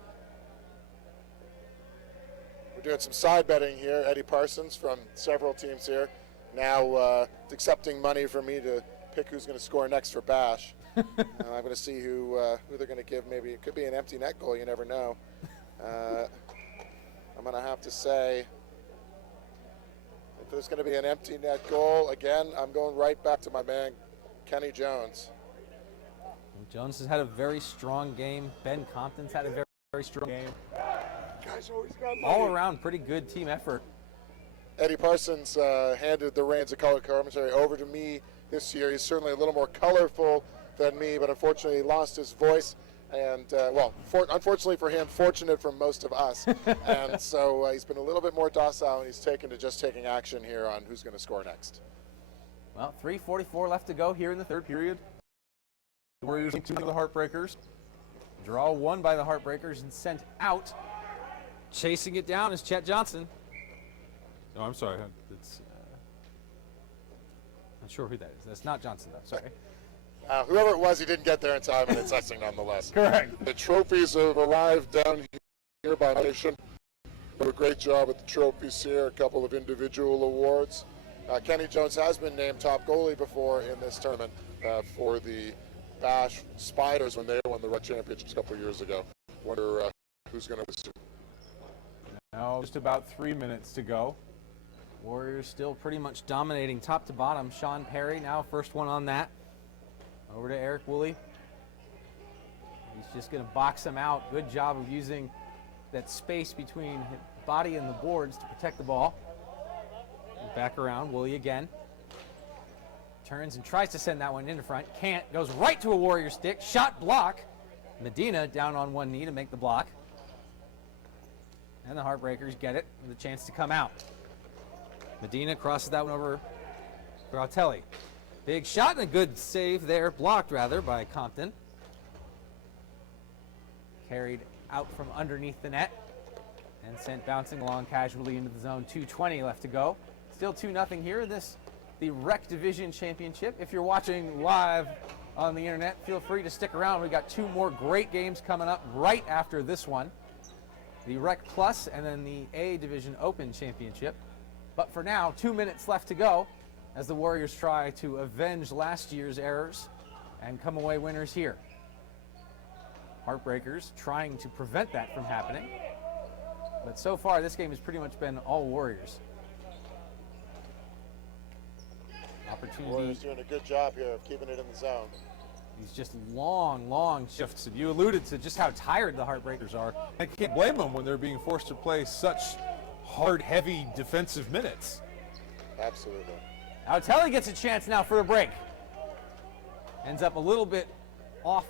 We're doing some side betting here. Eddie Parsons from several teams here. Now it's accepting money for me to pick who's going to score next for Bash. I'm going to see who they're going to give. Maybe it could be an empty net goal. You never know. I'm going to have to say, if there's going to be an empty net goal, again, I'm going right back to my man, Kenny Jones. Jones has had a very strong game. Ben Compton's had a very, very strong game. Guys always got money. All around, pretty good team effort. Eddie Parsons handed the reins of color commentary over to me this year. He's certainly a little more colorful than me, but unfortunately he lost his voice. And, unfortunately for him, fortunate for most of us. And so he's been a little bit more docile, and he's taken to just taking action here on who's going to score next. Well, 3:44 left to go here in the third period. The Warriors and 2 of the Heartbreakers. Draw one by the Heartbreakers and sent out. Chasing it down is Chet Johnson. Oh, I'm sorry. It's Not sure who that is. That's not Johnson, though. Sorry. Whoever it was, he didn't get there in time, and it's icing nonetheless. Correct. The trophies have arrived down here by nation. Did a great job with the trophies here, a couple of individual awards. Kenny Jones has been named top goalie before in this tournament for the Bash Spiders when they won the Red Championships a couple of years ago. Wonder who's going to... now just about 3 minutes to go. Warriors still pretty much dominating top to bottom. Sean Perry now first one on that. Over to Eric Woolley. He's just going to box him out. Good job of using that space between his body and the boards to protect the ball. Back around, Woolley again. Turns and tries to send that one into front. Can't. Goes right to a Warrior stick. Shot block. Medina down on one knee to make the block. And the Heartbreakers get it with a chance to come out. Medina crosses that one over for Altwelli. Big shot and a good save there, blocked rather, by Compton. Carried out from underneath the net and sent bouncing along casually into the zone. 2:20 left to go. Still 2-0 here. The Rec Division Championship. If you're watching live on the internet, feel free to stick around. We've got 2 more great games coming up right after this one. The Rec Plus and then the A Division Open Championship. But for now, 2 minutes left to go as the Warriors try to avenge last year's errors and come away winners here. Heartbreakers trying to prevent that from happening. But so far, this game has pretty much been all Warriors. Opportunity. Warriors doing a good job here of keeping it in the zone. These just long shifts. And you alluded to just how tired the Heartbreakers are. I can't blame them when they're being forced to play such hard, heavy defensive minutes. Absolutely. Telly gets a chance now for a break. Ends up a little bit off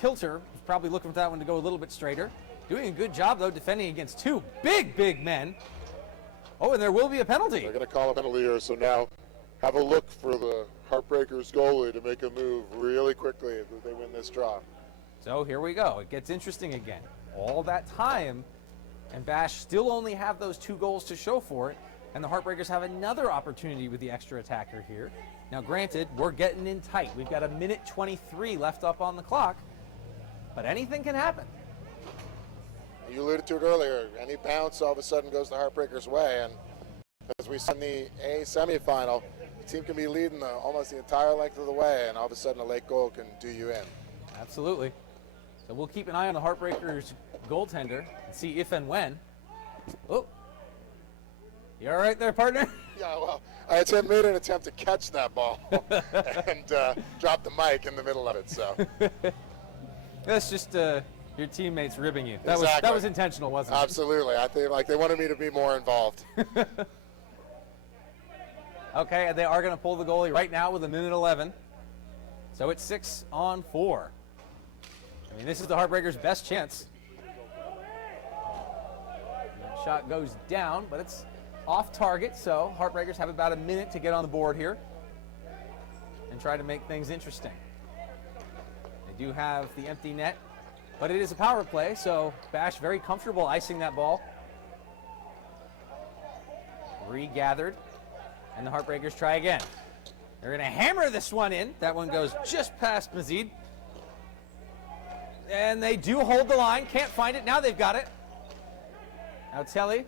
kilter. He's probably looking for that one to go a little bit straighter. Doing a good job, though, defending against 2 big men. Oh, and there will be a penalty. They're going to call a penalty here, so now have a look for the Heartbreakers goalie to make a move really quickly if they win this draw. So here we go. It gets interesting again. All that time, and Bash still only have those 2 goals to show for it, and the Heartbreakers have another opportunity with the extra attacker here. Now, granted, we're getting in tight. We've got 1:23 left up on the clock, but anything can happen. You alluded to it earlier. Any bounce all of a sudden goes the Heartbreakers' way, and as we saw in the A semifinal, the team can be leading almost the entire length of the way, and all of a sudden a late goal can do you in. Absolutely. So we'll keep an eye on the Heartbreakers goaltender and see if and when. Oh, you all right there, partner? Yeah, well, I made an attempt to catch that ball and dropped the mic in the middle of it. So that's just your teammates ribbing you. Exactly. That was intentional, wasn't it? Absolutely. I think like they wanted me to be more involved. Okay, and they are going to pull the goalie right now with 1:11. So it's 6-on-4. I mean, this is the Heartbreakers' best chance. That shot goes down, but it's off target, so Heartbreakers have about a minute to get on the board here and try to make things interesting. They do have the empty net, but it is a power play, so Bash very comfortable icing that ball. Regathered, and the Heartbreakers try again. They're going to hammer this one in. That one goes just past Mazid. And they do hold the line. Can't find it. Now they've got it. Now Telly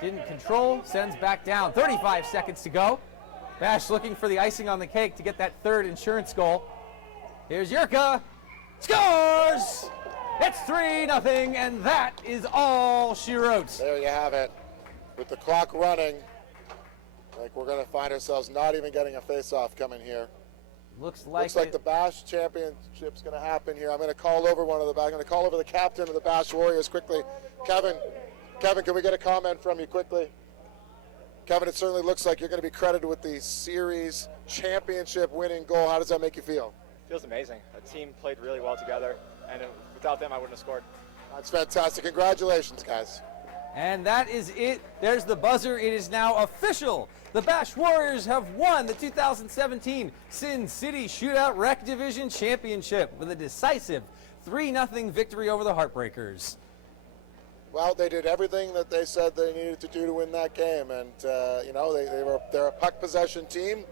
didn't control. Sends back down. 35 seconds to go. Bash looking for the icing on the cake to get that 3rd insurance goal. Here's Yurka. Scores! It's 3-0, and that is all she wrote. There you have it. With the clock running, like we're going to find ourselves not even getting a face-off coming here. Looks like the Bash Championship's going to happen here. I'm going to call over I'm going to call over the captain of the Bash Warriors quickly. Kevin, can we get a comment from you quickly? Kevin, it certainly looks like you're going to be credited with the series championship winning goal. How does that make you feel? Feels amazing. The team played really well together, and without them, I wouldn't have scored. That's fantastic. Congratulations, guys. And that is it. There's the buzzer. It is now official. The Bash Warriors have won the 2017 Sin City Shootout Rec Division Championship with a decisive 3-0 victory over the Heartbreakers. Well, they did everything that they said they needed to do to win that game, and they're a puck possession team.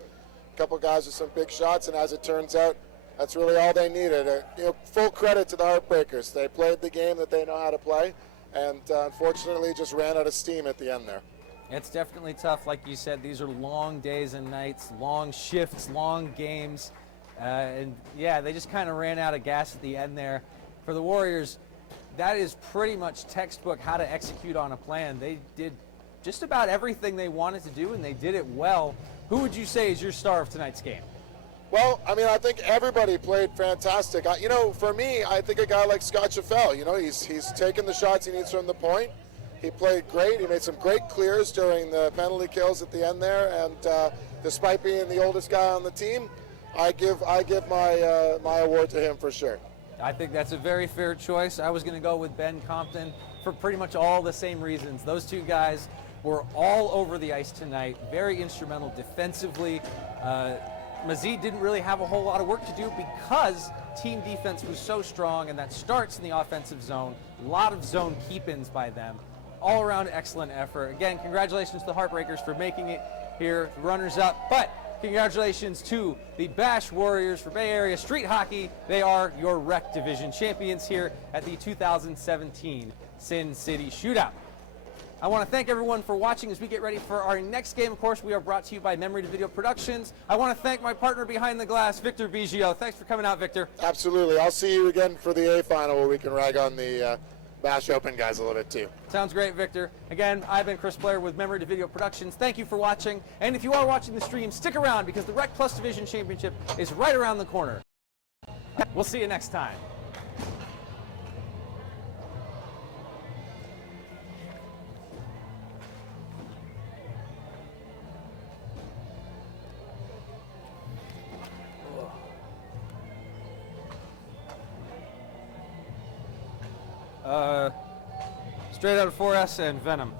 A couple guys with some big shots, and as it turns out, that's really all they needed. Full credit to the Heartbreakers. They played the game that they know how to play, and unfortunately just ran out of steam at the end there. It's definitely tough. Like you said, these are long days and nights, long shifts, long games. And yeah, they just kind of ran out of gas at the end there. For the Warriors, that is pretty much textbook how to execute on a plan. They did just about everything they wanted to do, and they did it well. Who would you say is your star of tonight's game? Well, I mean, I think everybody played fantastic. For me, I think a guy like Scott Chaffel, he's taken the shots he needs from the point. He played great. He made some great clears during the penalty kills at the end there. And despite being the oldest guy on the team, I give my award to him for sure. I think that's a very fair choice. I was going to go with Ben Compton for pretty much all the same reasons. Those two guys were all over the ice tonight, very instrumental defensively. Mazid didn't really have a whole lot of work to do because team defense was so strong, and that starts in the offensive zone. A lot of zone keep-ins by them. All around excellent effort. Again, congratulations to the Heartbreakers for making it here, runners up, but congratulations to the Bash Warriors for Bay Area Street Hockey. They are your Rec Division champions here at the 2017 Sin City Shootout. I want to thank everyone for watching as we get ready for our next game. Of course, we are brought to you by Memory to Video Productions. I want to thank my partner behind the glass, Victor Biggio. Thanks for coming out, Victor. Absolutely. I'll see you again for the A final where we can rag on the Bash Open guys a little bit too. Sounds great, Victor. Again, I've been Chris Blair with Memory to Video Productions. Thank you for watching. And if you are watching the stream, stick around because the Rec Plus Division Championship is right around the corner. We'll see you next time. Straight out of 4S and Venom.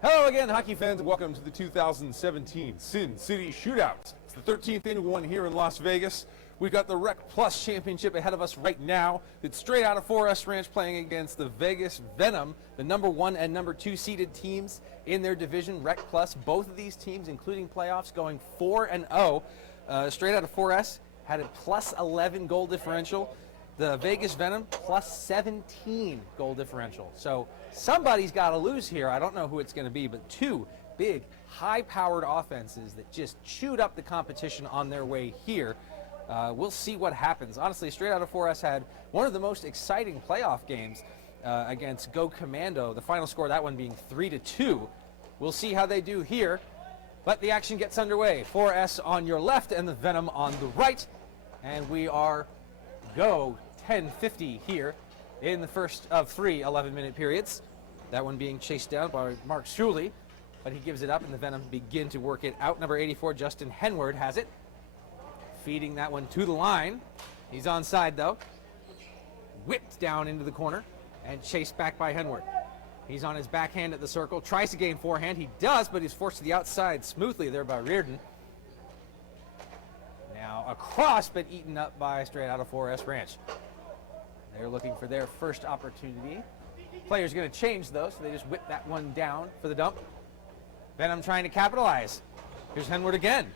Hello again, hockey fans. Welcome to the 2017 Sin City Shootout. It's the 13th annual one here in Las Vegas. We've got the Rec Plus Championship ahead of us right now. It's straight out of 4S Ranch playing against the Vegas Venom, the #1 and #2 seeded teams in their division. Rec Plus, both of these teams, including playoffs, going 4-0. Straight out of 4S had a +11 goal differential. The Vegas Venom +17 goal differential. So somebody's got to lose here. I don't know who it's going to be, but two big, high-powered offenses that just chewed up the competition on their way here. We'll see what happens. Honestly, Straight Outta 4S had one of the most exciting playoff games against Go Commando. The final score of that one being 3-2. We'll see how they do here. But the action gets underway. 4S on your left and the Venom on the right. And we are go 10:50 here in the first of 3 11-minute periods. That one being chased down by Mark Shuley, but he gives it up and the Venom begin to work it out. Number 84, Justin Henward, has it. Feeding that one to the line. He's onside though. Whipped down into the corner and chased back by Henward. He's on his backhand at the circle, tries to gain forehand. He does, but he's forced to the outside smoothly there by Reardon. Now across, but eaten up by Straight Outta 4S Ranch. They're looking for their first opportunity. Player's going to change though, so they just whip that one down for the dump. Venom trying to capitalize. Here's Henward again.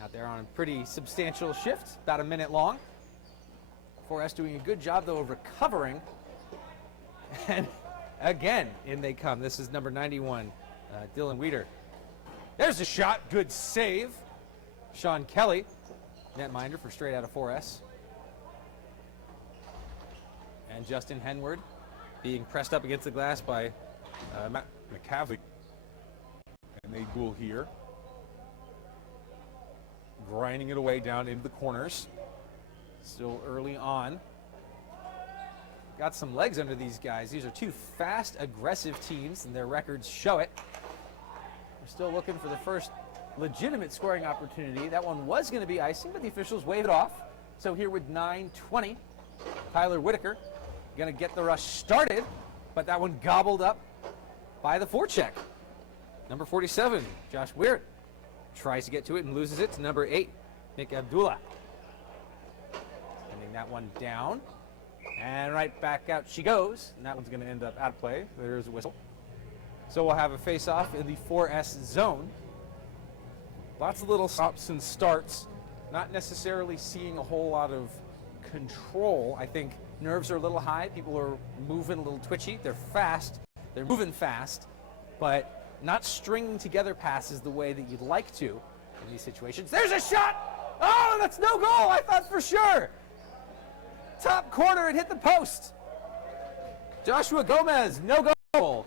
Out there on a pretty substantial shift, about a minute long. 4S doing a good job though of recovering. And again, in they come. This is number 91, Dylan Weeder. There's a shot, good save. Sean Kelly, netminder for Straight Outta 4S. And Justin Henward being pressed up against the glass by Matt McCavick. And they duel here. Grinding it away down into the corners. still early on. Got some legs under these guys. These are two fast, aggressive teams, and their records show it. We're still looking for the first legitimate scoring opportunity. That one was going to be icing, but the officials waved it off. So here with 9:20, Tyler Whitaker going to get the rush started, but that one gobbled up by the forecheck. Number 47, Josh Weird, tries to get to it and loses it to number 8, Nick Abdullah. Sending that one down. And right back out she goes. And that one's going to end up out of play. There's a whistle. So we'll have a face-off in the 4S zone. Lots of little stops and starts. Not necessarily seeing a whole lot of control. I think nerves are a little high. People are moving a little twitchy. They're fast. They're moving fast. But not stringing together passes the way that you'd like to in these situations. There's a shot! Oh, that's no goal! I thought for sure. Top corner, it hit the post. Joshua Gomez, no goal.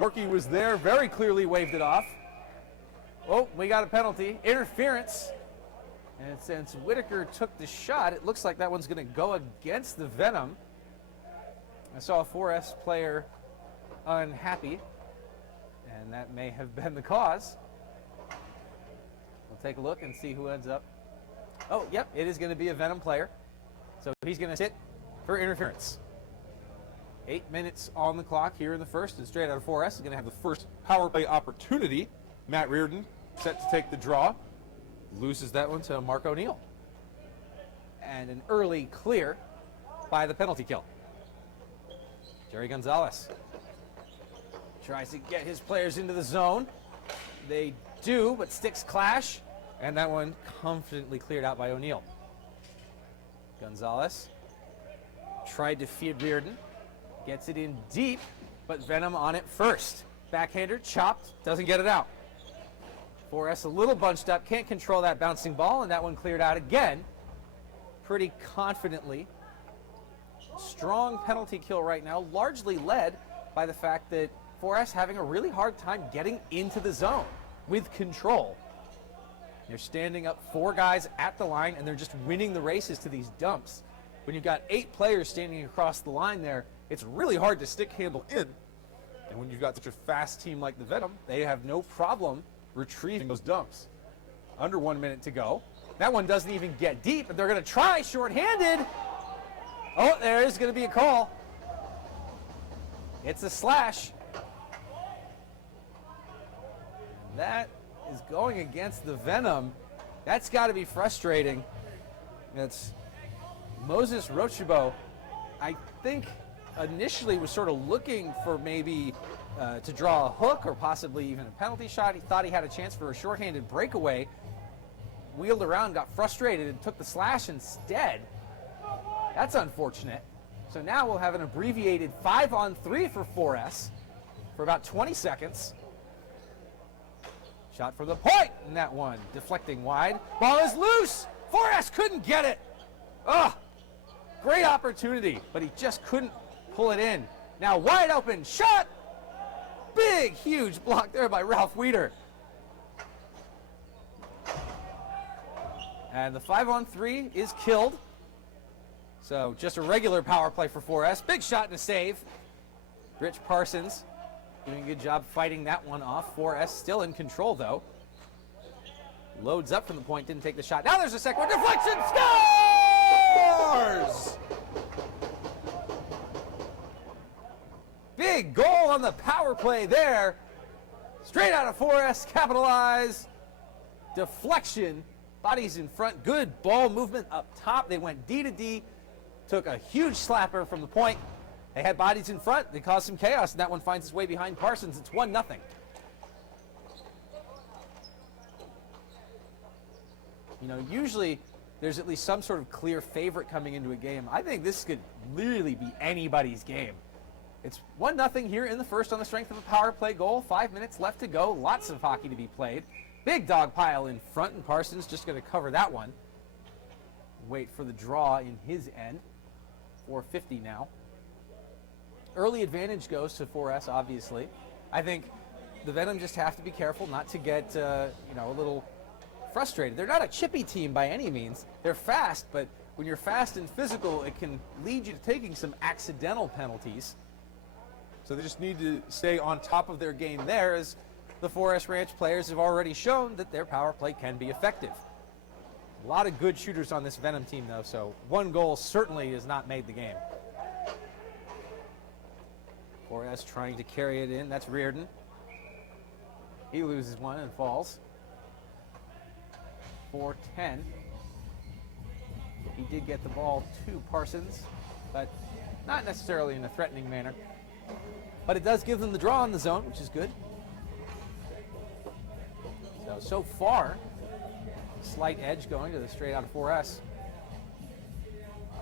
Yorkie was there, very clearly waved it off. Oh, we got a penalty. Interference. And since Whitaker took the shot, it looks like that one's going to go against the Venom. I saw a 4S player unhappy, and that may have been the cause. We'll take a look and see who ends up. Oh, yep, it is going to be a Venom player. So he's going to sit for interference. 8 minutes on the clock here in the first, and Straight Outta 4S is going to have the first Power play opportunity. Matt Reardon set to take the draw. loses that one to Mark O'Neill. And an early clear by the penalty kill. Jerry Gonzalez tries to get his players into the zone. They do, but sticks clash, and that one confidently cleared out by O'Neill. Gonzalez tried to feed Reardon, gets it in deep, but Venom on it first. Backhander chopped, doesn't get it out. 4S a little bunched up, can't control that bouncing ball, and that one cleared out again pretty confidently. Strong penalty kill right now, largely led by the fact that 4S having a really hard time getting into the zone with control. They're standing up 4 guys at the line, and they're just winning the races to these dumps. When you've got 8 players standing across the line there, it's really hard to stick handle in. And when you've got such a fast team like the Venom, They have no problem retrieving those dumps. under 1 minute to go. That one doesn't even get deep, and they're going to try shorthanded. Oh, there is going to be a call. It's a slash. That is going against the Venom. That's got to be frustrating. It's Moses Rochibo, I think, initially was sort of looking for maybe to draw a hook or possibly even a penalty shot. He thought he had a chance for a shorthanded breakaway. Wheeled around, got frustrated, and took the slash instead. That's unfortunate. So now we'll have an abbreviated 5-on-3 for 4S for about 20 seconds. Shot from the point, and that one deflecting wide. Ball is loose. 4S couldn't get it. Ugh. Great opportunity, but he just couldn't pull it in. Now wide open shot. Big, huge block there by Ralph Weeder. And the 5-on-3 is killed. So just a regular power play for 4S. Big shot and a save. Rich Parsons doing a good job fighting that one off. 4S still in control though. Loads up from the point, didn't take the shot. Now there's a second one. Deflection, scores! Big goal on the power play there. Straight out of 4S, capitalize. Deflection, bodies in front, good ball movement up top. They went D to D, took a huge slapper from the point. They had bodies in front, they caused some chaos, and that one finds its way behind Parsons. It's 1-0. You know, usually there's at least some sort of clear favorite coming into a game. I think this could literally be anybody's game. It's 1-0 here in the first on the strength of a power play goal. 5 minutes left to go. Lots of hockey to be played. Big dog pile in front, and Parsons just going to cover that one. Wait for the draw in his end. 4:50 now. Early advantage goes to 4S, obviously. I think the Venom just have to be careful not to get a little frustrated. They're not a chippy team by any means. They're fast, but when you're fast and physical, it can lead you to taking some accidental penalties. So they just need to stay on top of their game there, as the 4S Ranch players have already shown that their power play can be effective. A lot of good shooters on this Venom team, though, so one goal certainly has not made the game. 4S trying to carry it in. That's Reardon. He loses one and falls. 4-10. He did get the ball to Parsons, but not necessarily in a threatening manner. But it does give them the draw in the zone, which is good. So far, slight edge going to the straight out of 4S.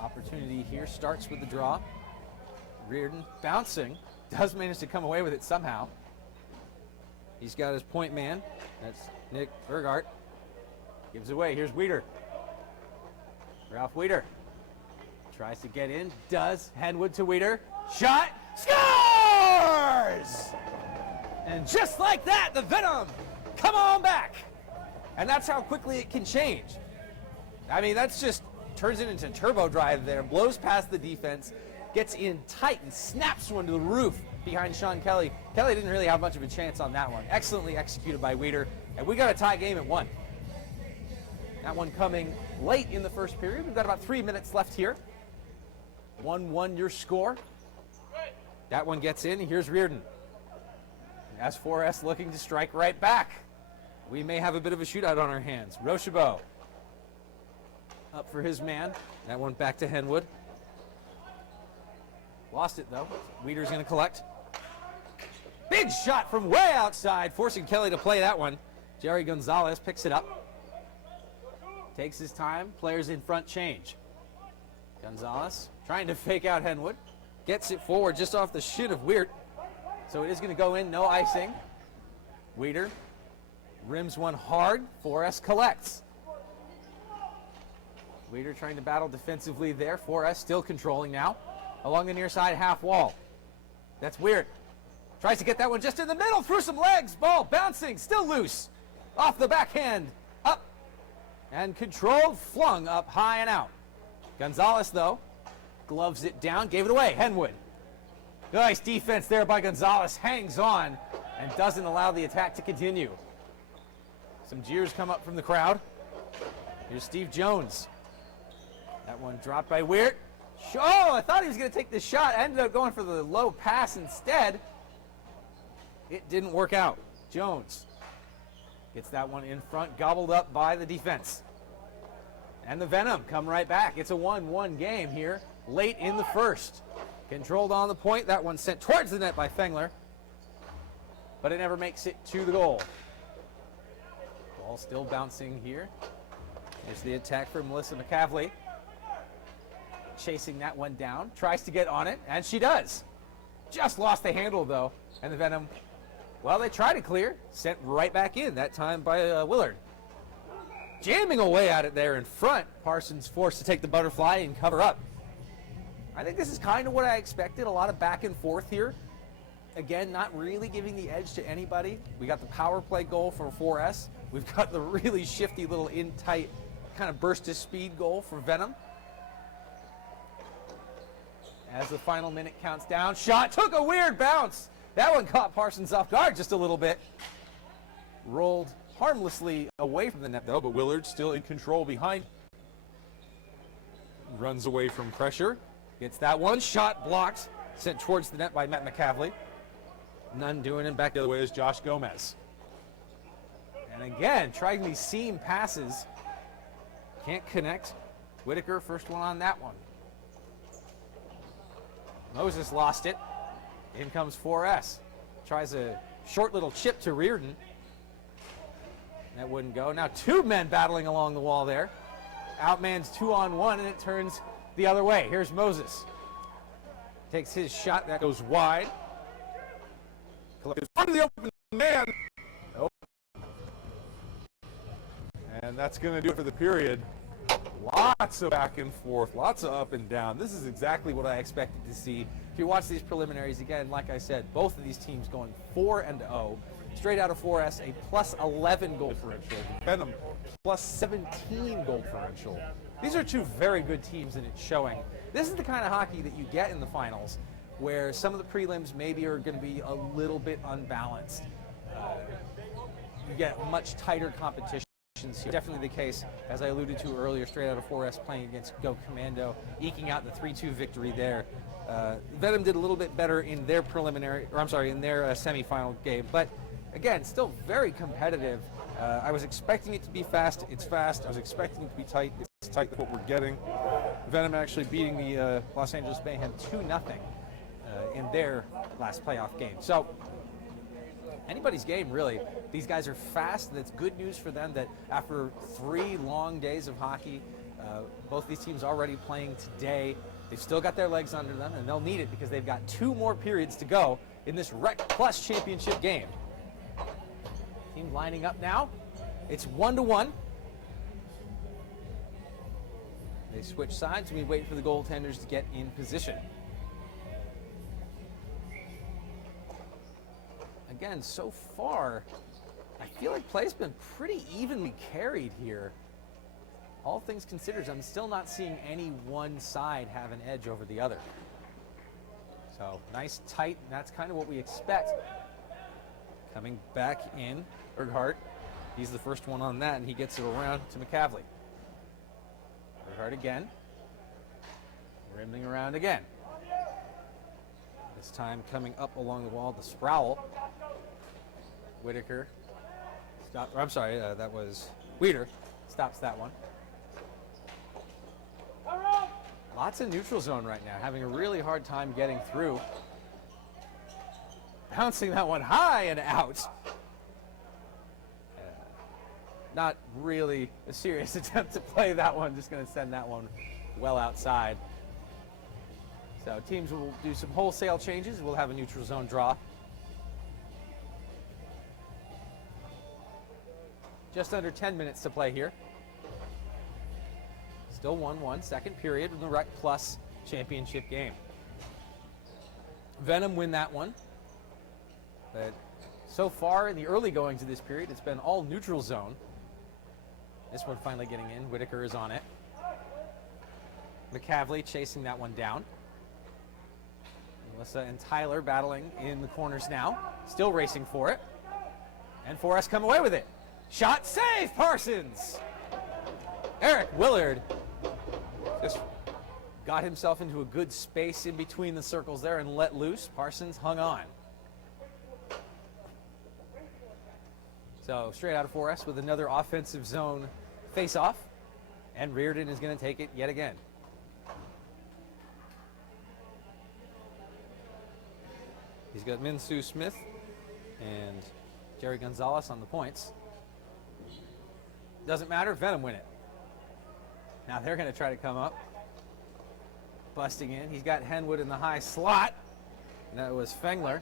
Opportunity here starts with the draw. Reardon bouncing, does manage to come away with it somehow. He's got his point man. That's Nick Burgart. Gives away. Here's Weeder. Ralph Weeder tries to get in. Does. Henwood to Weeder. Shot. Scores! And just like that, the Venom come on back. And that's how quickly it can change. I mean, that's just turns it into turbo drive there. Blows past the defense. Gets in tight and snaps one to the roof behind Sean Kelly. Kelly didn't really have much of a chance on that one. Excellently executed by Weeder. And we got a tie game at 1. That one coming late in the first period. We've got about 3 minutes left here. 1-1 your score. That one gets in. Here's Reardon. And S4S looking to strike right back. We may have a bit of a shootout on our hands. Rochebeau up for his man. That one back to Henwood. Lost it though. Weeder's going to collect. Big shot from way outside, forcing Kelly to play that one. Jerry Gonzalez picks it up. Takes his time. Players in front change. Gonzalez trying to fake out Henwood. Gets it forward just off the shin of Weird. So it is going to go in, no icing. Weeder rims one hard. 4S collects. Weeder trying to battle defensively there. 4S still controlling now. Along the near side half wall. That's Weird. Tries to get that one just in the middle. Through some legs. Ball bouncing. Still loose. Off the backhand. Up. And controlled. Flung up high and out. Gonzalez, though, gloves it down. Gave it away. Henwood. Nice defense there by Gonzalez. Hangs on and doesn't allow the attack to continue. Some jeers come up from the crowd. Here's Steve Jones. That one dropped by Weird. Oh, I thought he was going to take the shot. Ended up going for the low pass instead. It didn't work out. Jones gets that one in front, gobbled up by the defense. And the Venom come right back. It's a 1-1 game here, late in the first. Controlled on the point. That one sent towards the net by Fengler. But it never makes it to the goal. Ball still bouncing here. Here's the attack for Melissa McCaffley. Chasing that one down. Tries to get on it, and she does. Just lost the handle, though. And the Venom Well, they tried to clear, sent right back in, that time by Willard. Jamming away at it there in front. Parsons forced to take the butterfly and cover up. I think this is kind of what I expected, a lot of back and forth here. Again, not really giving the edge to anybody. We got the power play goal for 4S. We've got the really shifty little in-tight kind of burst of speed goal for Venom. As the final minute counts down, shot took a weird bounce. That one caught Parsons off guard just a little bit. Rolled harmlessly away from the net though, but Willard still in control behind. Runs away from pressure. Gets that one, shot blocked, sent towards the net by Matt McCavley. None doing it, back the other way is Josh Gomez. And again, trying these seam passes. Can't connect. Whitaker, first one on that one. Moses lost it. In comes 4S. Tries a short little chip to Reardon. That wouldn't go. Now two men battling along the wall there. Outman's 2-on-1, and it turns the other way. Here's Moses. Takes his shot. That goes wide. Collected front of the open man. Oh. And that's going to do it for the period. Lots of back and forth, lots of up and down. This is exactly what I expected to see. If you watch these preliminaries, again, like I said, both of these teams going 4-0. Straight out of 4S, a plus 11 goal differential. Venom, plus 17 goal differential. These are two very good teams, and it's showing. This is the kind of hockey that you get in the finals, where some of the prelims maybe are going to be a little bit unbalanced. You get much tighter competition. Definitely the case, as I alluded to earlier, straight out of 4S playing against Go Commando, eking out the 3-2 victory there. Venom did a little bit better in their semifinal game, but again, still very competitive. I was expecting it to be fast. It's fast. I was expecting it to be tight. It's tight. That's what we're getting. Venom actually beating the Los Angeles Mayhem 2-0 in their last playoff game. So anybody's game, really. These guys are fast. That's good news for them that after 3 long days of hockey, both these teams already playing today. They've still got their legs under them, and they'll need it because they've got 2 more periods to go in this Rec Plus championship game. Team lining up now. It's 1-1. They switch sides, and we wait for the goaltenders to get in position. Again, so far, I feel like play's been pretty evenly carried here. All things considered, I'm still not seeing any one side have an edge over the other. So nice, tight, and that's kind of what we expect. Coming back in, Berghardt. He's the first one on that, and he gets it around to McCavley. Berghardt again. Rimming around again. This time coming up along the wall, the Sproul. Whitaker. I'm sorry, that was Weeder. Stops that one. Lots of neutral zone right now, having a really hard time getting through. Bouncing that one high and out. Not really a serious attempt to play that one, just going to send that one well outside. So teams will do some wholesale changes. We'll have a neutral zone draw. Just under 10 minutes to play here. Still 1-1, second period in the Rec Plus championship game. Venom win that one. But so far in the early goings of this period, it's been all neutral zone. This one finally getting in. Whitaker is on it. McCavley chasing that one down. Melissa and Tyler battling in the corners now. Still racing for it. And 4S come away with it. Shot save, Parsons! Eric Willard just got himself into a good space in between the circles there and let loose. Parsons hung on. So straight out of 4S with another offensive zone face-off. And Reardon is going to take it yet again. He's got Minsu Smith and Jerry Gonzalez on the points. Doesn't matter, Venom win it. Now they're going to try to come up. Busting in. He's got Henwood in the high slot. And that was Fengler.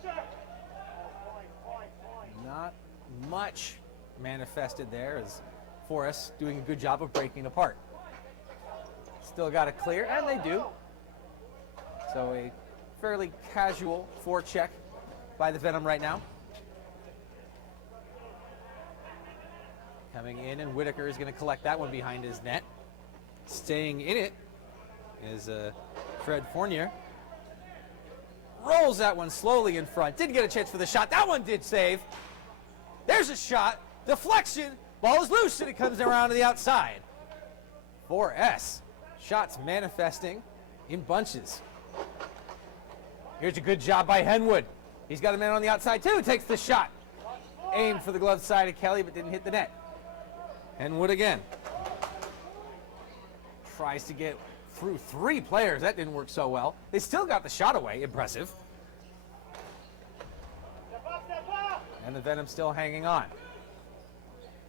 much manifested there as Forrest doing a good job of breaking it apart. Still got to clear, and they do. So a fairly casual forecheck by the Venom right now. Coming in, and Whitaker is going to collect that one behind his net. Staying in it is Fred Fournier. Rolls that one slowly in front. Didn't get a chance for the shot. That one did save. There's a shot. Deflection. Ball is loose, and it comes around to the outside. 4S. Shots manifesting in bunches. Here's a good job by Henwood. He's got a man on the outside, too. Takes the shot. Aimed for the glove side of Kelly, but didn't hit the net. Henwood again. Tries to get through 3 players. That didn't work so well. They still got the shot away. Impressive. And the Venom still hanging on.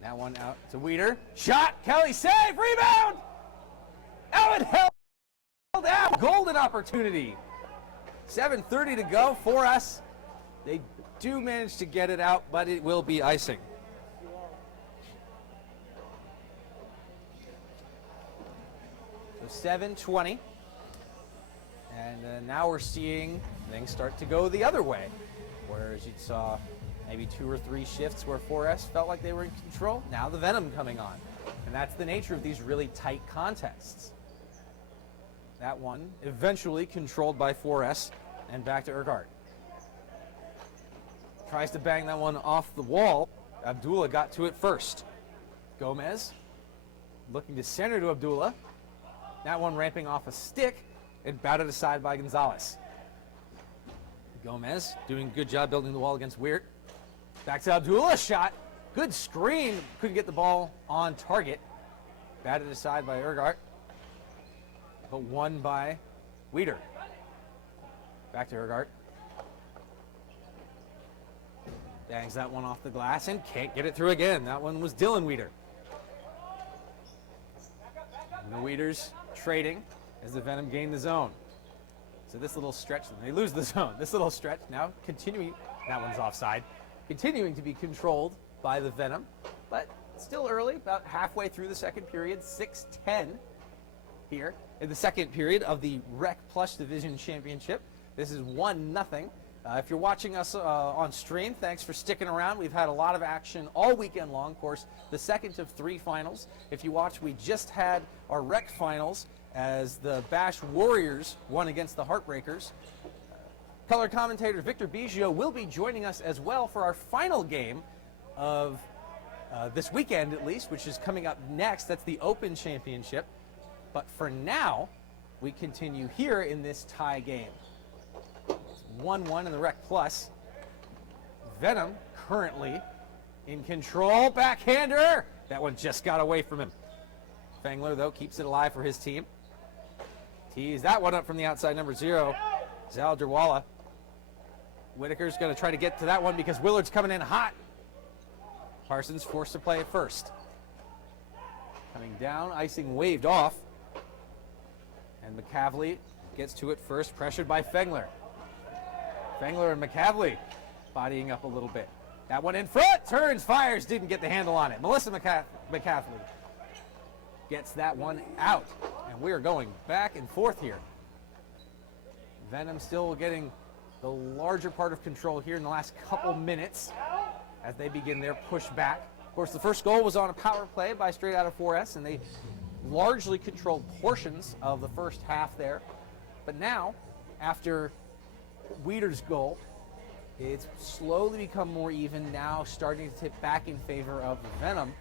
That one out to Weeder. Shot. Kelly save. Rebound. Oh, it held out. Golden opportunity. 7:30 to go for us. They do manage to get it out, but it will be icing. So 7:20. And now we're seeing things start to go the other way. Whereas you saw maybe 2 or 3 shifts where 4S felt like they were in control. Now the Venom coming on. And that's the nature of these really tight contests. That one eventually controlled by 4S and back to Urquhart. Tries to bang that one off the wall. Abdullah got to it first. Gomez looking to center to Abdullah. That one ramping off a stick and batted aside by Gonzalez. Gomez doing a good job building the wall against Weird. Back to Abdullah, shot. Good screen. Couldn't get the ball on target. Batted aside by Urquhart, but won by Weeder. Back to Urquhart. Bangs that one off the glass and can't get it through again. That one was Dylan Weeder. And the Weeders trading as the Venom gain the zone. So this little stretch, they lose the zone. This little stretch now continuing, that one's offside, continuing to be controlled by the Venom, but still early, about halfway through the second period, 6-10 here in the second period of the Rec Plus Division Championship. This is 1-0. If you're watching us on stream, thanks for sticking around. We've had a lot of action all weekend long. Of course, the second of 3 finals. If you watch, we just had our Rec finals as the Bash Warriors won against the Heartbreakers. Color commentator Victor Biggio will be joining us as well for our final game of this weekend, at least, which is coming up next. That's the Open Championship. But for now, we continue here in this tie game. 1-1 in the Rec Plus. Venom currently in control. Backhander. That one just got away from him. Fengler, though, keeps it alive for his team. Tees that one up from the outside, number 0. Zal Derwalla. Whitaker's going to try to get to that one because Willard's coming in hot. Parsons forced to play it first. Coming down, icing waved off. And McCavley gets to it first, pressured by Fengler. Fengler and McCavley bodying up a little bit. That one in front, turns, fires, didn't get the handle on it. Melissa McCavley gets that one out. And we are going back and forth here. Venom still getting the larger part of control here in the last couple minutes as they begin their push back. Of course, the first goal was on a power play by straight out of 4S, and they largely controlled portions of the first half there. But now, after Weeder's goal, it's slowly become more even, now starting to tip back in favor of Venom.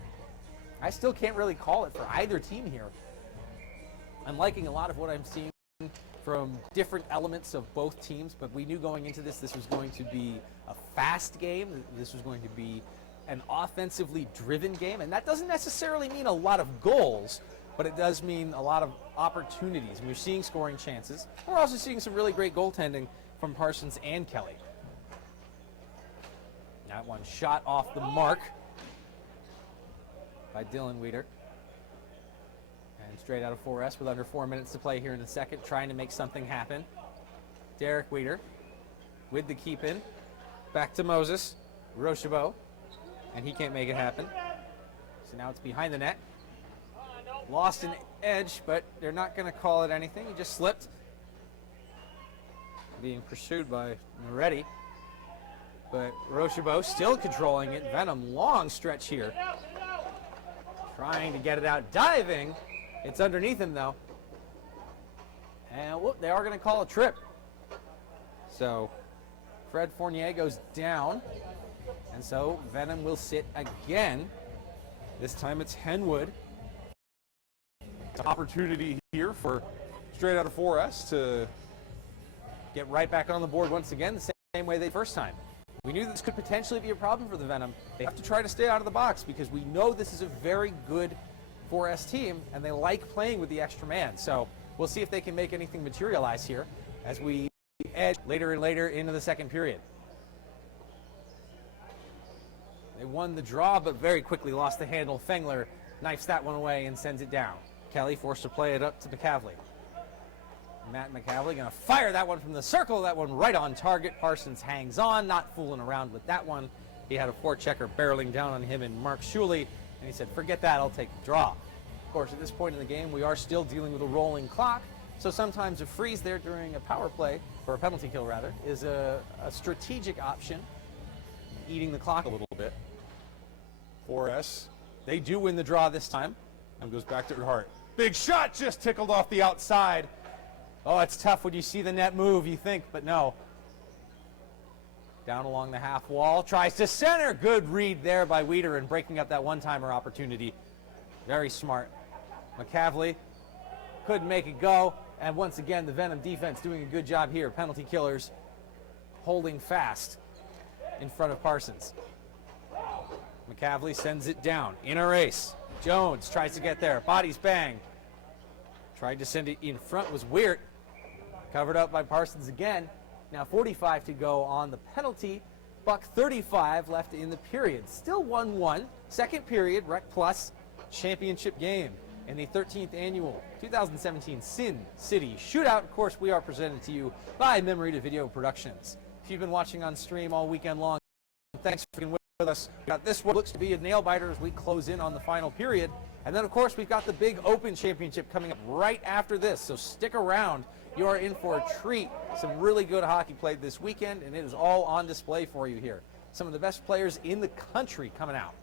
I still can't really call it for either team here. I'm liking a lot of what I'm seeing from different elements of both teams, but we knew going into this was going to be a fast game. This was going to be an offensively driven game, and that doesn't necessarily mean a lot of goals, but it does mean a lot of opportunities. We're seeing scoring chances. We're also seeing some really great goaltending from Parsons and Kelly. That one shot off the mark by Dylan Weeder. And straight out of 4S with under 4 minutes to play here in the second, trying to make something happen. Derek Weeder with the keep in. Back to Moses. Rochebeau and he can't make it happen. So now it's behind the net. Lost an edge, but they're not going to call it anything. He just slipped. Being pursued by Moretti. But Rochebeau still controlling it. Venom, long stretch here. Trying to get it out, diving. It's underneath him, though. And whoop, they are going to call a trip. So Fred Fournier goes down. And so Venom will sit again. This time it's Henwood. Opportunity here for straight out of 4S to get right back on the board once again, the same way they first time. We knew this could potentially be a problem for the Venom. They have to try to stay out of the box because we know this is a very good 4S team and they like playing with the extra man. So we'll see if they can make anything materialize here as we edge later and later into the second period. They won the draw but very quickly lost the handle. Fengler knifes that one away and sends it down. Kelly forced to play it up to McCavley. Matt McCavley going to fire that one from the circle, that one right on target. Parsons hangs on, not fooling around with that one. He had a forechecker barreling down on him and Mark Shuley, and he said, forget that, I'll take the draw. Of course, at this point in the game, we are still dealing with a rolling clock, so sometimes a freeze there during a power play, or a penalty kill rather, is a strategic option, eating the clock a little bit. 4S. They do win the draw this time. And goes back to Hart. Big shot just tickled off the outside. Oh, it's tough when you see the net move, you think, but no. Down along the half wall, tries to center. Good read there by Weeder and breaking up that one-timer opportunity. Very smart. McCavley couldn't make it go. And once again, the Venom defense doing a good job here. Penalty killers holding fast in front of Parsons. McCavley sends it down in a race. Jones tries to get there. Bodies bang. Tried to send it in front, was Weird. Covered up by Parsons again. Now 45 to go on the penalty. Buck 35 left in the period. Still 1-1. Second period, Rec Plus championship game in the 13th annual 2017 Sin City Shootout. Of course, we are presented to you by Memory to Video Productions. If you've been watching on stream all weekend long, thanks for being with us. We got this one, looks to be a nail biter as we close in on the final period. And then, of course, we've got the big Open Championship coming up right after this, so stick around. You are in for a treat. Some really good hockey played this weekend, and it is all on display for you here. Some of the best players in the country coming out.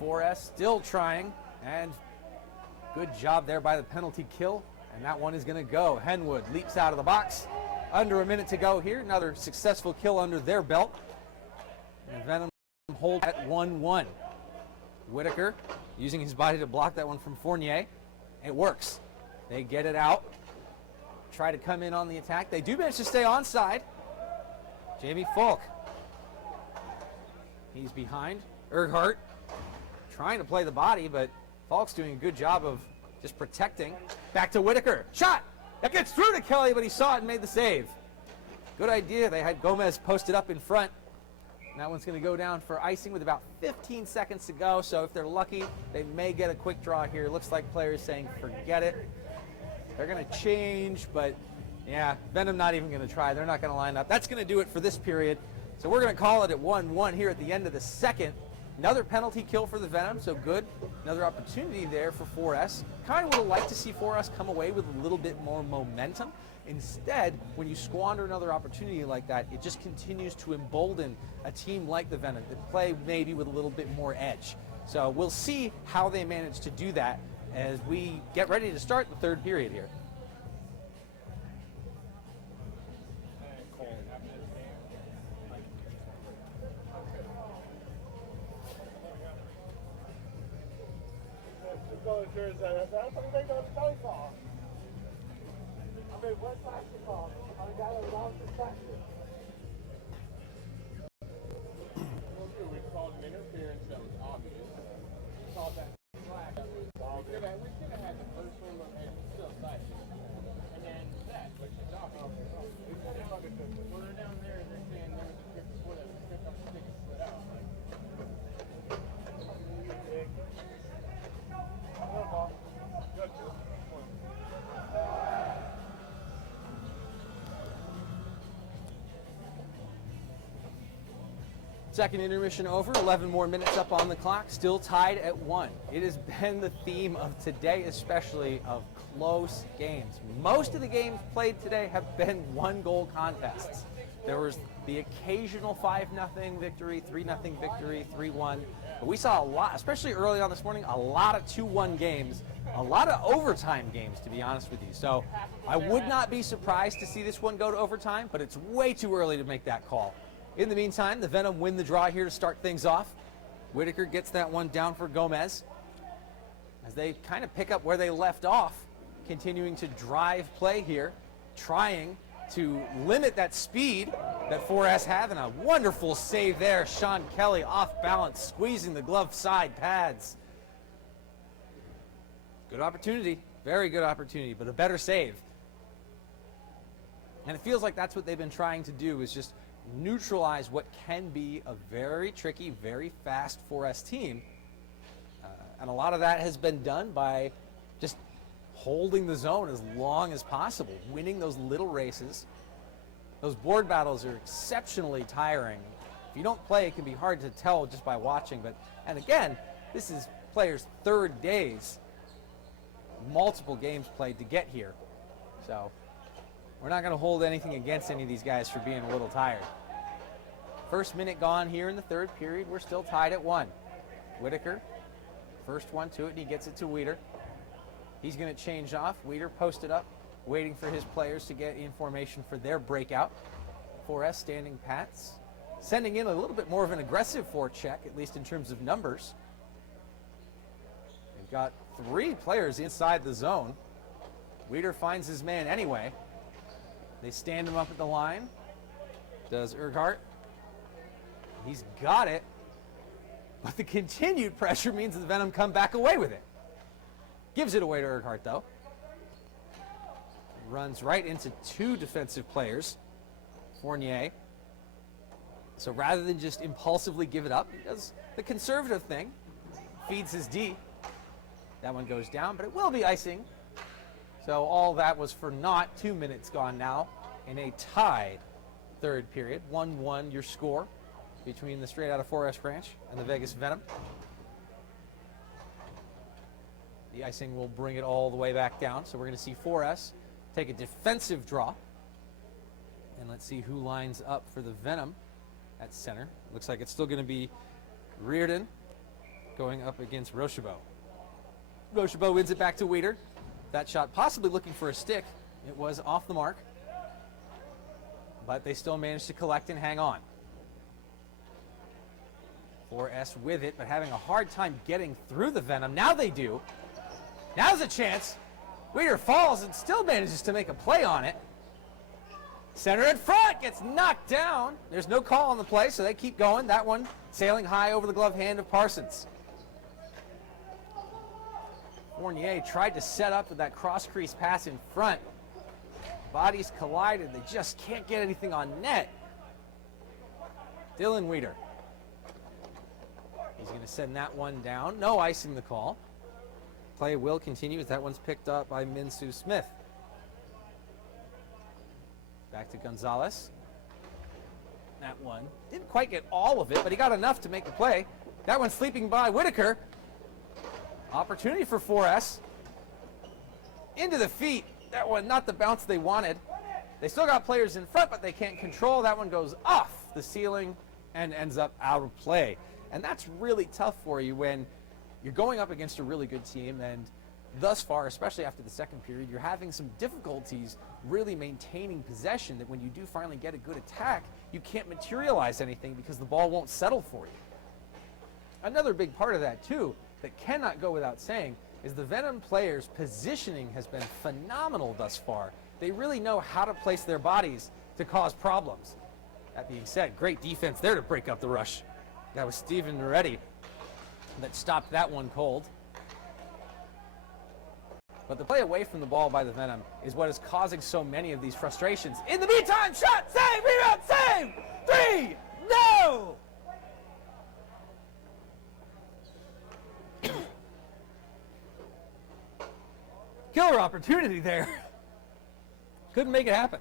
4S still trying, and good job there by the penalty kill, and that one is going to go. Henwood leaps out of the box. Under a minute to go here. Another successful kill under their belt. And Venom hold at 1-1. Whitaker using his body to block that one from Fournier. It works. They get it out. Try to come in on the attack. They do manage to stay onside. Jamie Falk. He's behind. Erhardt trying to play the body, but Falk's doing a good job of just protecting. Back to Whitaker. Shot! That gets through to Kelly, but he saw it and made the save. Good idea. They had Gomez posted up in front. And that one's going to go down for icing with about 15 seconds to go. So if they're lucky, they may get a quick draw here. Looks like players saying, forget it. They're going to change, but yeah, Venom not even going to try. They're not going to line up. That's going to do it for this period. So we're going to call it at 1-1 here at the end of the second. Another penalty kill for the Venom, so good. Another opportunity there for 4S. Kind of would have liked to see 4S come away with a little bit more momentum. Instead, when you squander another opportunity like that, it just continues to embolden a team like the Venom that play maybe with a little bit more edge. So we'll see how they manage to do that as we get ready to start the third period here. Second intermission over, 11 more minutes up on the clock, still tied at 1. It has been the theme of today, especially of close games. Most of the games played today have been one-goal contests. There was the occasional 5-0 victory, 3-0 victory, 3-1. But we saw a lot, especially early on this morning, a lot of 2-1 games, a lot of overtime games, to be honest with you. So I would not be surprised to see this one go to overtime, but it's way too early to make that call. In the meantime, the Venom win the draw here to start things off. Whitaker gets that one down for Gomez as they kind of pick up where they left off, continuing to drive play here, trying to limit that speed that 4S have, and a wonderful save there. Sean Kelly off balance, squeezing the glove side pads. Good opportunity, very good opportunity, but a better save. And it feels like that's what they've been trying to do, is just neutralize what can be a very tricky, very fast 4S team. And a lot of that has been done by just holding the zone as long as possible, winning those little races. Those board battles are exceptionally tiring. If you don't play, it can be hard to tell just by watching. And again, this is players' third days, multiple games played to get here. So we're not going to hold anything against any of these guys for being a little tired. First minute gone here in the third period. We're still tied at 1. Whitaker, first one to it, and he gets it to Weeder. He's going to change off. Weeder posted up, waiting for his players to get in formation for their breakout. 4S standing pats, sending in a little bit more of an aggressive forecheck, at least in terms of numbers. They've got 3 players inside the zone. Weeder finds his man anyway. They stand him up at the line. Does Urquhart. He's got it. But the continued pressure means the Venom come back away with it. Gives it away to Urquhart, though. Runs right into 2 defensive players. Fournier. So rather than just impulsively give it up, he does the conservative thing. Feeds his D. That one goes down, but it will be icing. So all that was for naught. 2 minutes gone now in a tied third period. 1-1 your score between the Straight Outta 4S branch and the Vegas Venom. The icing will bring it all the way back down. So we're going to see 4S take a defensive draw. And let's see who lines up for the Venom at center. Looks like it's still going to be Reardon going up against Rochebeau. Rochebeau wins it back to Weeder. That shot possibly looking for a stick. It was off the mark. But they still managed to collect and hang on. 4S with it, but having a hard time getting through the Venom. Now they do. Now's a chance. Weeder falls and still manages to make a play on it. Center in front, gets knocked down. There's no call on the play, so they keep going. That one sailing high over the glove hand of Parsons. Fournier tried to set up with that cross crease pass in front. Bodies collided. They just can't get anything on net. Dylan Weeder. He's going to send that one down. No icing the call. Play will continue as that one's picked up by Minsu Smith. Back to Gonzalez. That one didn't quite get all of it, but he got enough to make the play. That one sleeping by Whitaker. Opportunity for 4S. Into the feet. That one, not the bounce they wanted. They still got players in front, but they can't control. That one goes off the ceiling and ends up out of play. And that's really tough for you when you're going up against a really good team, and thus far, especially after the second period, you're having some difficulties really maintaining possession, that when you do finally get a good attack, you can't materialize anything because the ball won't settle for you. Another big part of that, too, that cannot go without saying, is the Venom players' positioning has been phenomenal thus far. They really know how to place their bodies to cause problems. That being said, great defense there to break up the rush. That was Steven Moretti that stopped that one cold. But the play away from the ball by the Venom is what is causing so many of these frustrations. In the meantime, shot, save, rebound, save! 3, no! Killer opportunity there. Couldn't make it happen.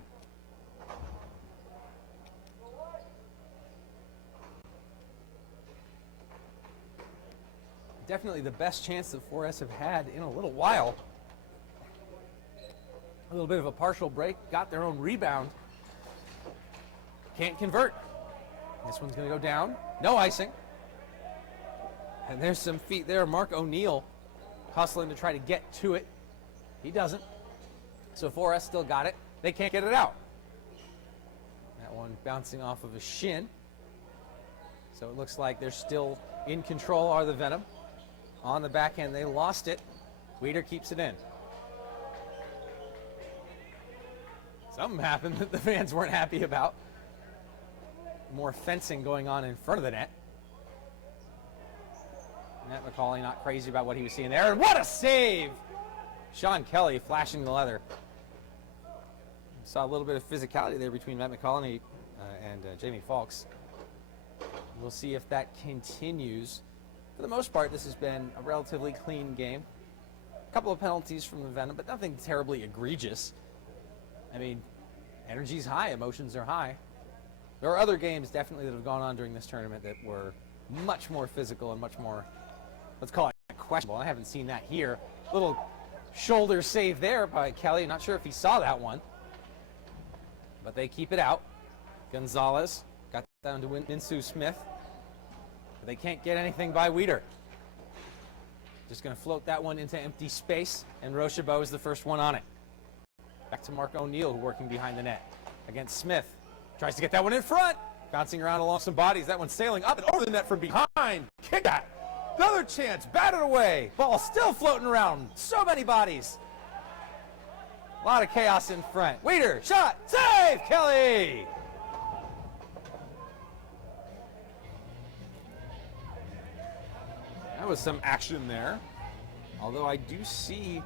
definitely the best chance that 4S have had in a little while. A little bit of a partial break, got their own rebound. Can't convert. This one's going to go down. No icing. And there's some feet there. Mark O'Neill hustling to try to get to it. He doesn't. So 4S still got it. They can't get it out. That one bouncing off of a shin. So it looks like they're still in control, are the Venom. On the backhand, they lost it. Weeder keeps it in. Something happened that the fans weren't happy about. More fencing going on in front of the net. Matt McCauley not crazy about what he was seeing there. And what a save! Sean Kelly flashing the leather. Saw a little bit of physicality there between Matt McCauley and Jamie Falks. We'll see if that continues. For the most part, this has been a relatively clean game. A couple of penalties from the Venom, but nothing terribly egregious. I mean, energy's high, emotions are high. There are other games definitely that have gone on during this tournament that were much more physical and much more, let's call it questionable. I haven't seen that here. Little shoulder save there by Kelly. Not sure if he saw that one. But they keep it out. Gonzalez got down to Minsu Smith. But they can't get anything by Weeder. Just going to float that one into empty space. And Rochebeau is the first one on it. Back to Mark O'Neill, working behind the net against Smith. Tries to get that one in front. Bouncing around along some bodies. That one's sailing up and over the net from behind. Kick that. Another chance. Batted away. Ball still floating around. So many bodies. A lot of chaos in front. Weeder, shot, save, Kelly! That was some action there. Although I do see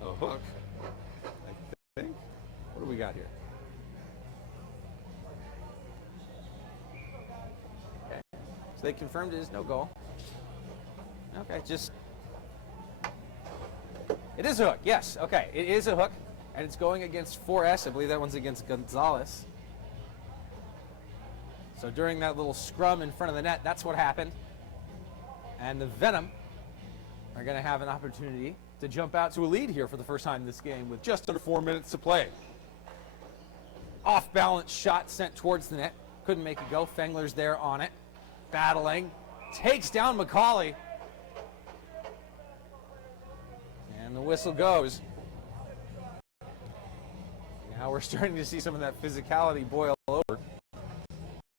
a hook, I think. What do we got here? Okay. So they confirmed it is no goal. Okay, just... It is a hook, yes. Okay, it is a hook, and it's going against 4S. I believe that one's against Gonzalez. So during that little scrum in front of the net, that's what happened. And the Venom are going to have an opportunity to jump out to a lead here for the first time in this game with just under 4 minutes to play. Off-balance shot sent towards the net. Couldn't make it go. Fengler's there on it. Battling. Takes down McCauley. And the whistle goes. Now we're starting to see some of that physicality boil over.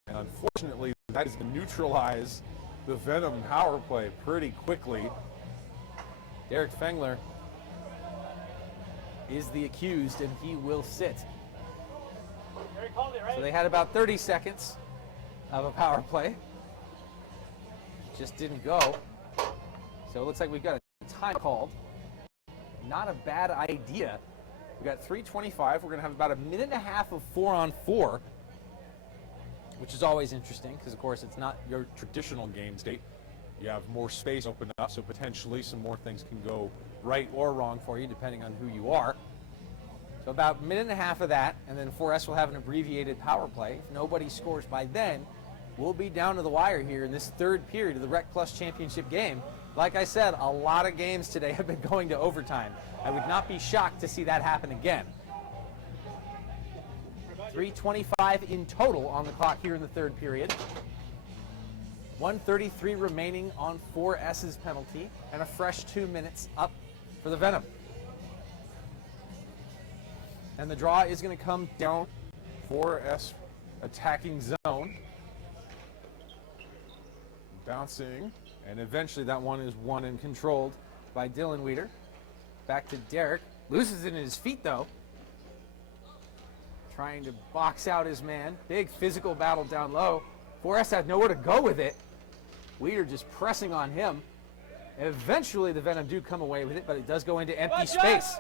And unfortunately, that is to neutralize the Venom power play pretty quickly. Derek Fengler is the accused, and he will sit. So they had about 30 seconds of a power play. Just didn't go. So it looks like we've got a time called. Not a bad idea. We've got 3:25. We're going to have about a minute and a half of 4-on-4, which is always interesting because, of course, it's not your Traditional game state. You have more space open up, so potentially some more things can go right or wrong for you, depending on who you are. So about a minute and a half of that, and then 4S will have an abbreviated power play. If nobody scores by then, we'll be down to the wire here in this third period of the Rec Plus Championship game. Like I said, a lot of games today have been going to overtime. I would not be shocked to see that happen again. 3:25 in total on the clock here in the third period. 1:33 remaining on 4S's penalty, and a fresh 2 minutes up for the Venom. And the draw is going to come down. 4S attacking zone. Bouncing. And eventually that one is won and controlled by Dylan Weeder. Back to Derek. Loses it in his feet, though. Trying to box out his man. Big physical battle down low. 4S had nowhere to go with it. Weeder just pressing on him. Eventually the Venom do come away with it, but it does go into empty space.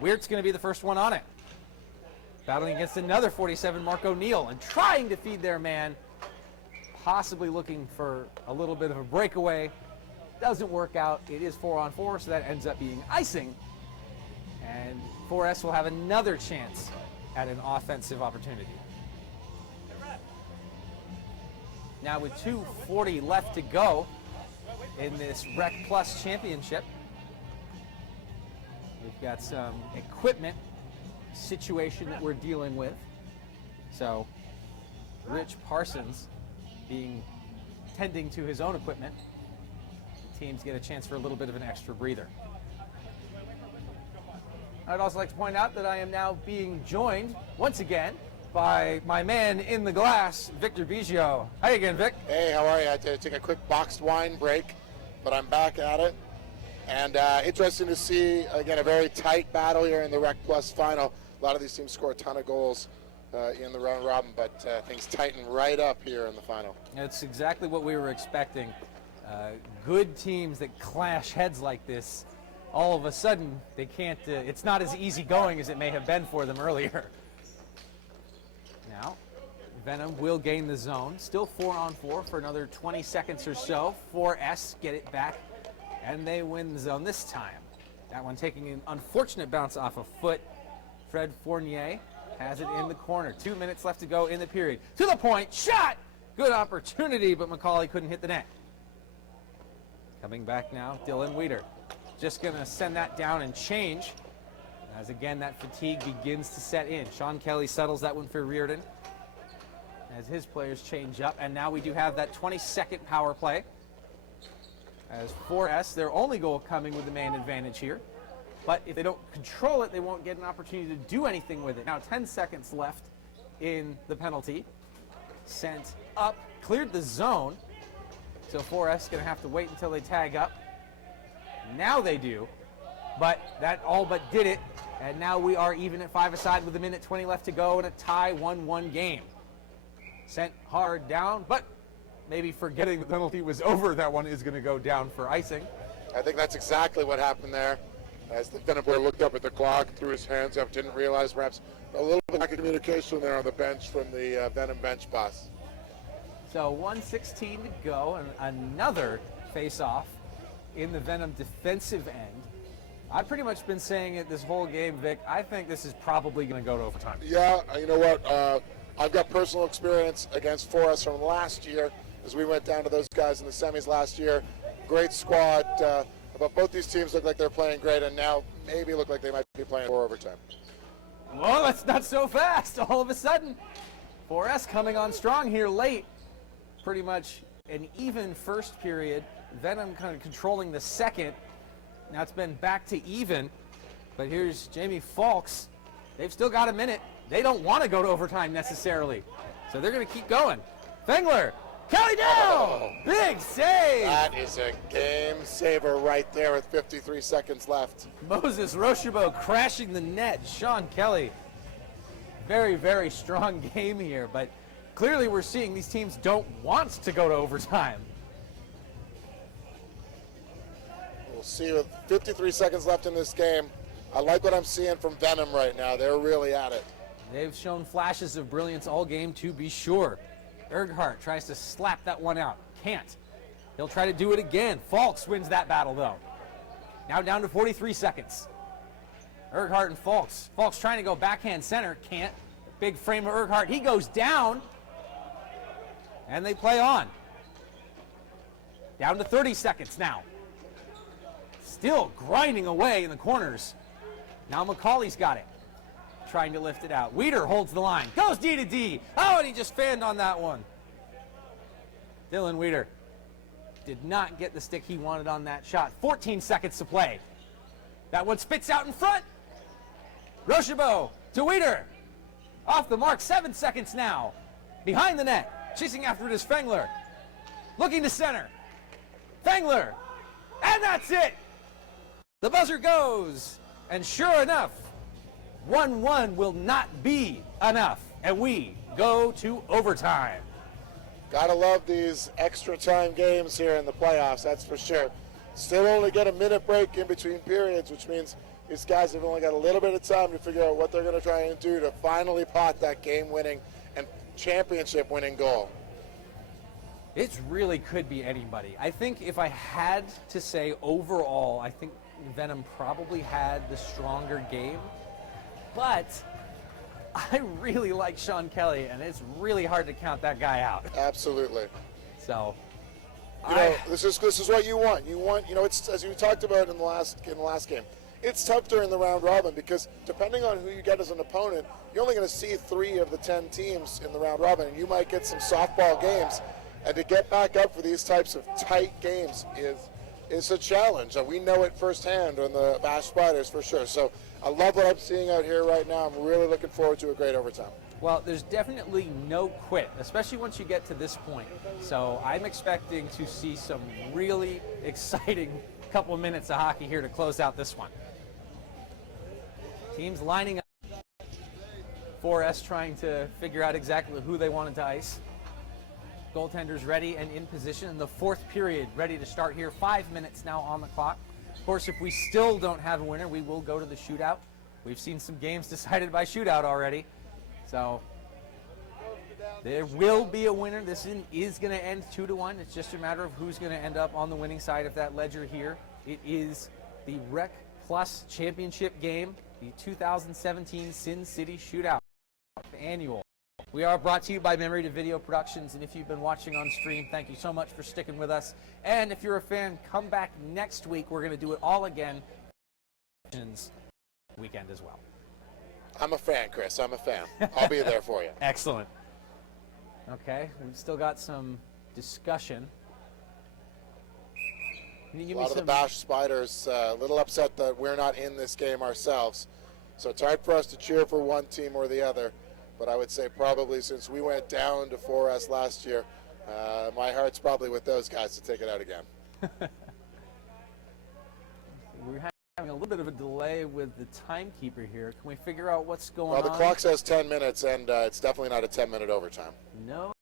Weirt's going to be the first one on it. Battling against another 47, Mark O'Neill, and trying to feed their man. Possibly looking for a little bit of a breakaway. Doesn't work out. It is 4-on-4, so that ends up being icing. And 4S will have another chance at an offensive opportunity. Now with 2:40 left to go, in this Rec Plus Championship. We've got some equipment situation that we're dealing with. So Rich Parsons tending to his own equipment. Teams get a chance for a little bit of an extra breather. I'd also like to point out that I am now being joined once again by my man in the glass, Victor Biggio. Hi again, Vic. Hey, how are you? I had to take a quick boxed wine break, but I'm back at it. And interesting to see, again, a very tight battle here in the Rec Plus final. A lot of these teams score a ton of goals in the round robin, but things tighten right up here in the final. It's exactly what we were expecting. Good teams that clash heads like this, all of a sudden, they can't, it's not as easy going as it may have been for them earlier. Now, Venom will gain the zone. Still 4-on-4 for another 20 seconds or so. 4S get it back, and they win the zone this time. That one taking an unfortunate bounce off a foot. Fred Fournier has it in the corner. 2 minutes left to go in the period. To the point, shot! Good opportunity, but McCauley couldn't hit the net. Coming back now, Dylan Weeder. Just going to send that down and change, as again that fatigue begins to set in. Sean Kelly settles that one for Reardon as his players change up, and now we do have that 20-second power play. As 4S, their only goal coming with the man advantage here. But if they don't control it, they won't get an opportunity to do anything with it. Now 10 seconds left in the penalty. Sent up, cleared the zone. So 4S going to have to wait until they tag up. Now they do, but that all but did it. And now we are even at 5-a-side with 1:20 left to go in a tie 1-1 game. Sent hard down, but maybe forgetting the penalty was over, that one is going to go down for icing. I think that's exactly what happened there. As the Venom player looked up at the clock, threw his hands up, didn't realize perhaps a little bit of lack of communication there on the bench from the Venom bench boss. So 1:16 to go, and another face-off in the Venom defensive end. I've pretty much been saying it this whole game, Vic. I think this is probably going to go to overtime. Yeah, you know what? I've got personal experience against 4S from last year as we went down to those guys in the semis last year. Great squad, but both these teams look like they're playing great, and now maybe look like they might be playing for overtime. Well, that's not so fast. All of a sudden, 4S coming on strong here late. Pretty much an even first period. Venom kind of controlling the second. Now it's been back to even. But here's Jamie Falks. They've still got a minute. They don't want to go to overtime necessarily. So they're going to keep going. Fengler, Kelly down! Big save! That is a game saver right there with 53 seconds left. Moses Rochebeau crashing the net. Sean Kelly. Very, very strong game here. But clearly we're seeing these teams don't want to go to overtime. We'll see with 53 seconds left in this game. I like what I'm seeing from Venom right now. They're really at it. They've shown flashes of brilliance all game, to be sure. Erghardt tries to slap that one out. Can't. He'll try to do it again. Falks wins that battle, though. Now down to 43 seconds. Erghardt and Falks. Falks trying to go backhand center. Can't. Big frame of Erghardt. He goes down. And they play on. Down to 30 seconds now. Still grinding away in the corners. Now McCauley's got it. Trying to lift it out. Weeder holds the line. Goes D to D. Oh, and he just fanned on that one. Dylan Weeder did not get the stick he wanted on that shot. 14 seconds to play. That one spits out in front. Rochebeau to Weeder. Off the mark, 7 seconds now. Behind the net. Chasing after it is Fengler. Looking to center. Fengler. And that's it. The buzzer goes. And sure enough, 1-1 will not be enough. And we go to overtime. Gotta love these extra time games here in the playoffs, that's for sure. Still only get a minute break in between periods, which means these guys have only got a little bit of time to figure out what they're going to try and do to finally pot that game-winning and championship-winning goal. It really could be anybody. I think if I had to say overall, I think Venom probably had the stronger game. But I really like Sean Kelly, and it's really hard to count that guy out. Absolutely. So You know, this is what you want. You want, you know, it's as we talked about in the last game. It's tough during the round robin because depending on who you get as an opponent, you're only going to see 3 of the 10 teams in the round robin, and you might get some softball games. And to get back up for these types of tight games is a challenge. And we know it firsthand on the Bash Spiders for sure. So I love what I'm seeing out here right now. I'm really looking forward to a great overtime. Well, there's definitely no quit, especially once you get to this point. So I'm expecting to see some really exciting couple of minutes of hockey here to close out this one. Teams lining up. 4S trying to figure out exactly who they wanted to ice. Goaltenders ready and in position. The fourth period ready to start here. 5 minutes now on the clock. Of course, if we still don't have a winner, we will go to the shootout. We've seen some games decided by shootout already. So there will be a winner. This is going to end 2-1. It's just a matter of who's going to end up on the winning side of that ledger here. It is the Rec Plus Championship game, the 2017 Sin City Shootout annual. We are brought to you by Memory to Video Productions, and if you've been watching on stream, thank you so much for sticking with us. And if you're a fan, come back next week. We're going to do it all again weekend as well. I'm a fan, Chris. I'm a fan. I'll be there for you. Excellent. Okay, we've still got some discussion. Can you give A lot of the Bash Spiders a little upset that we're not in this game ourselves. So it's hard for us to cheer for one team or the other. But I would say probably since we went down to 4S last year, my heart's probably with those guys to take it out again. We're having a little bit of a delay with the timekeeper here. Can we figure out what's going on? Well, the clock says 10 minutes, and it's definitely not a 10-minute overtime. No.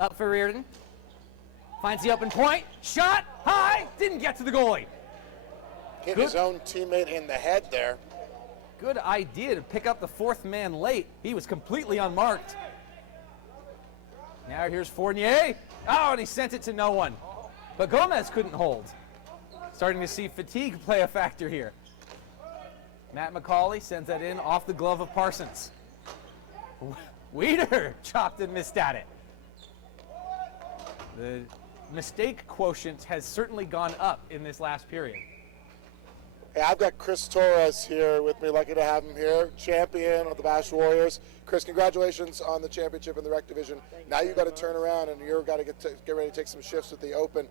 Up for Reardon. Finds the open point. Shot high. Didn't get to the goalie. Hit his own teammate in the head there. Good idea to pick up the fourth man late. He was completely unmarked. Now here's Fournier. Oh, and he sent it to no one. But Gomez couldn't hold. Starting to see fatigue play a factor here. Matt McCauley sends that in off the glove of Parsons. Weeder chopped and missed at it. The mistake quotient has certainly gone up in this last period. Hey, I've got Chris Torres here with me. Lucky to have him here. Champion of the Bash Warriors. Chris, congratulations on the championship in the rec division. Now you've got to turn around and you've got to get ready to take some shifts with the Open.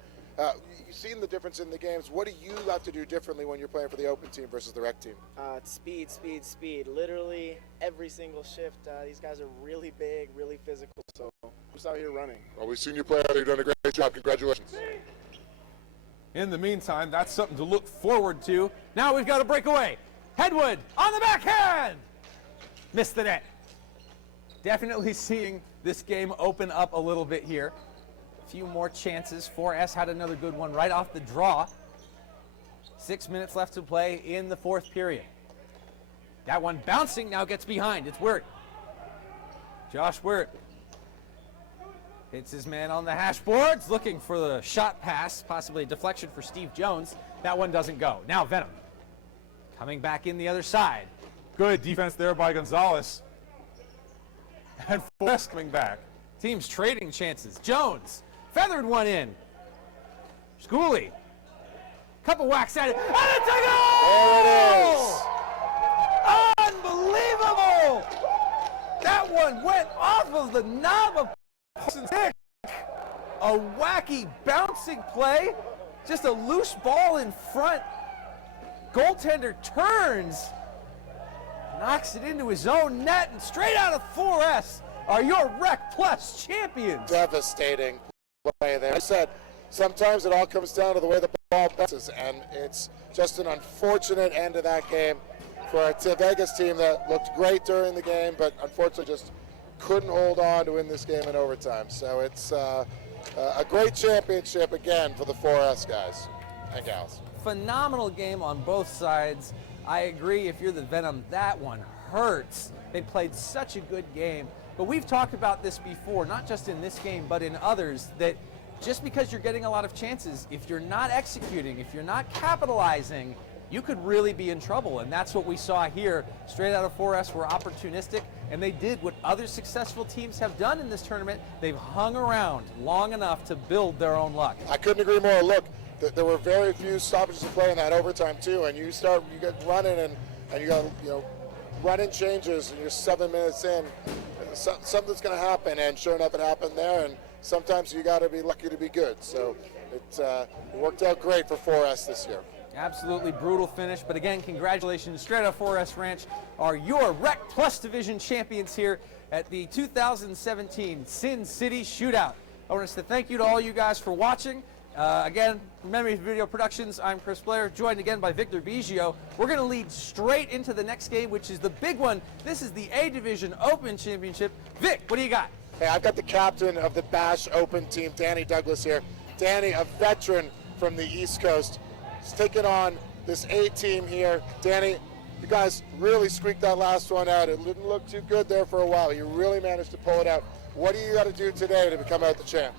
You've seen the difference in the games. What do you have to do differently when you're playing for the Open team versus the rec team? It's speed, speed, speed. Literally every single shift. These guys are really big, really physical. So who's out here running? Well, we've seen you play. You've done a great job. Congratulations. In the meantime, that's something to look forward to. Now we've got a breakaway. Headwood on the backhand. Missed the net. Definitely seeing this game open up a little bit here. A few more chances. 4S had another good one right off the draw. 6 minutes left to play in the fourth period. That one bouncing now gets behind. It's Wirt. Josh Wirt hits his man on the hash boards, looking for the shot pass, possibly a deflection for Steve Jones. That one doesn't go. Now Venom coming back in the other side. Good defense there by Gonzalez. And Forrest coming back. Teams trading chances. Jones feathered one in. Schooley, couple whacks at it, and it's a goal! There it is. Unbelievable! That one went off of the knob of Parsons' dick. A wacky bouncing play, just a loose ball in front. Goaltender turns, knocks it into his own net, and straight out of 4S are your Rec Plus champions. Devastating play there. I said sometimes it all comes down to the way the ball bounces, and it's just an unfortunate end of that game for a Vegas team that looked great during the game, but unfortunately just couldn't hold on to win this game in overtime. So it's a great championship again for the 4S guys and gals. Phenomenal game on both sides. I agree, if you're the Venom, that one hurts. They played such a good game. But we've talked about this before, not just in this game, but in others, that just because you're getting a lot of chances, if you're not executing, if you're not capitalizing, you could really be in trouble. And that's what we saw here. Straight out of 4S were opportunistic, and they did what other successful teams have done in this tournament. They've hung around long enough to build their own luck. I couldn't agree more. Look, there were very few stoppages of play in that overtime too, and you get running and you got run-in changes, and you're 7 minutes in. Something's going to happen, and sure enough, it happened there. And sometimes you got to be lucky to be good. So it worked out great for 4S this year. Absolutely brutal finish, but again, congratulations. Straight Out 4S Ranch are your Rec Plus Division champions here at the 2017 Sin City Shootout. I want to thank you to all you guys for watching. Again, Memory Video Productions, I'm Chris Blair, joined again by Victor Biggio. We're going to lead straight into the next game, which is the big one. This is the A Division Open Championship. Vic, what do you got? Hey, I've got the captain of the Bash Open team, Danny Douglas here. Danny, a veteran from the East Coast, is taking on this A team here. Danny, you guys really squeaked that last one out. It didn't look too good there for a while. You really managed to pull it out. What do you got to do today to become out the champ?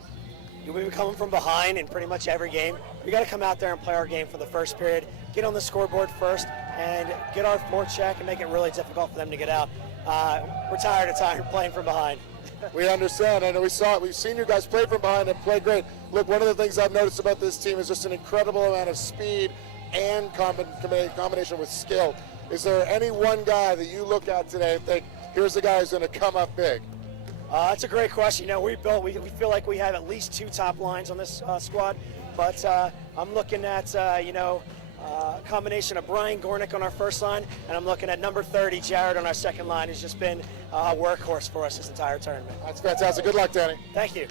We've been coming from behind in pretty much every game. We got to come out there and play our game for the first period, get on the scoreboard first, and get our forecheck and make it really difficult for them to get out. We're tired of playing from behind. We understand. I know we've seen you guys play from behind and play great. Look, one of the things I've noticed about this team is just an incredible amount of speed and combination with skill. Is there any one guy that you look at today and think, here's the guy who's going to come up big? That's a great question. We feel like we have at least two top lines on this squad, but I'm looking at a combination of Brian Gornick on our first line, and I'm looking at number 30, Jared, on our second line, who's just been a workhorse for us this entire tournament. That's fantastic. Good luck, Danny. Thank you.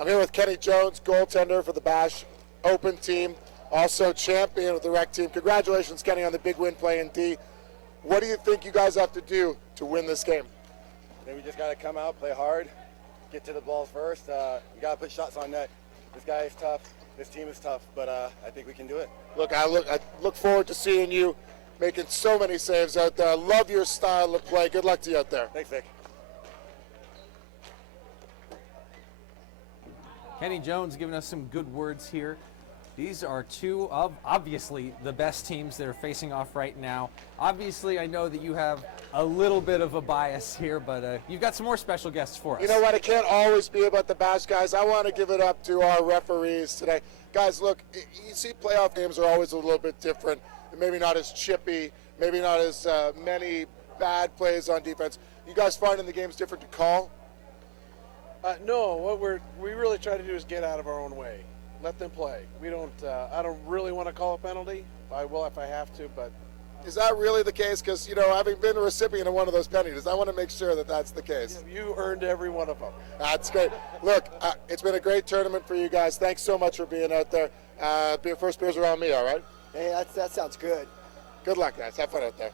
I'm here with Kenny Jones, goaltender for the Bash Open team, also champion of the rec team. Congratulations, Kenny, on the big win playing D. What do you think you guys have to do to win this game? I think we just got to come out, play hard, get to the balls first. We got to put shots on net. This guy is tough. This team is tough, but I think we can do it. Look, I look forward to seeing you making so many saves out there. I love your style of play. Good luck to you out there. Thanks, Vic. Kenny Jones giving us some good words here. These are two of, obviously, the best teams that are facing off right now. Obviously, I know that you have a little bit of a bias here, but you've got some more special guests for us. You know what? It can't always be about the Bash guys. I want to give it up to our referees today. Guys, look, you see playoff games are always a little bit different. Maybe not as chippy, maybe not as many bad plays on defense. You guys finding the games different to call? No, what we really try to do is get out of our own way. Let them play. We don't. I don't really want to call a penalty. I will if I have to, but. Is that really the case? Because, you know, having been a recipient of one of those penalties, I want to make sure that that's the case. You earned every one of them. That's great. Look, it's been a great tournament for you guys. Thanks so much for being out there. First beers around me, all right? Hey, that sounds good. Good luck, guys. Have fun out there.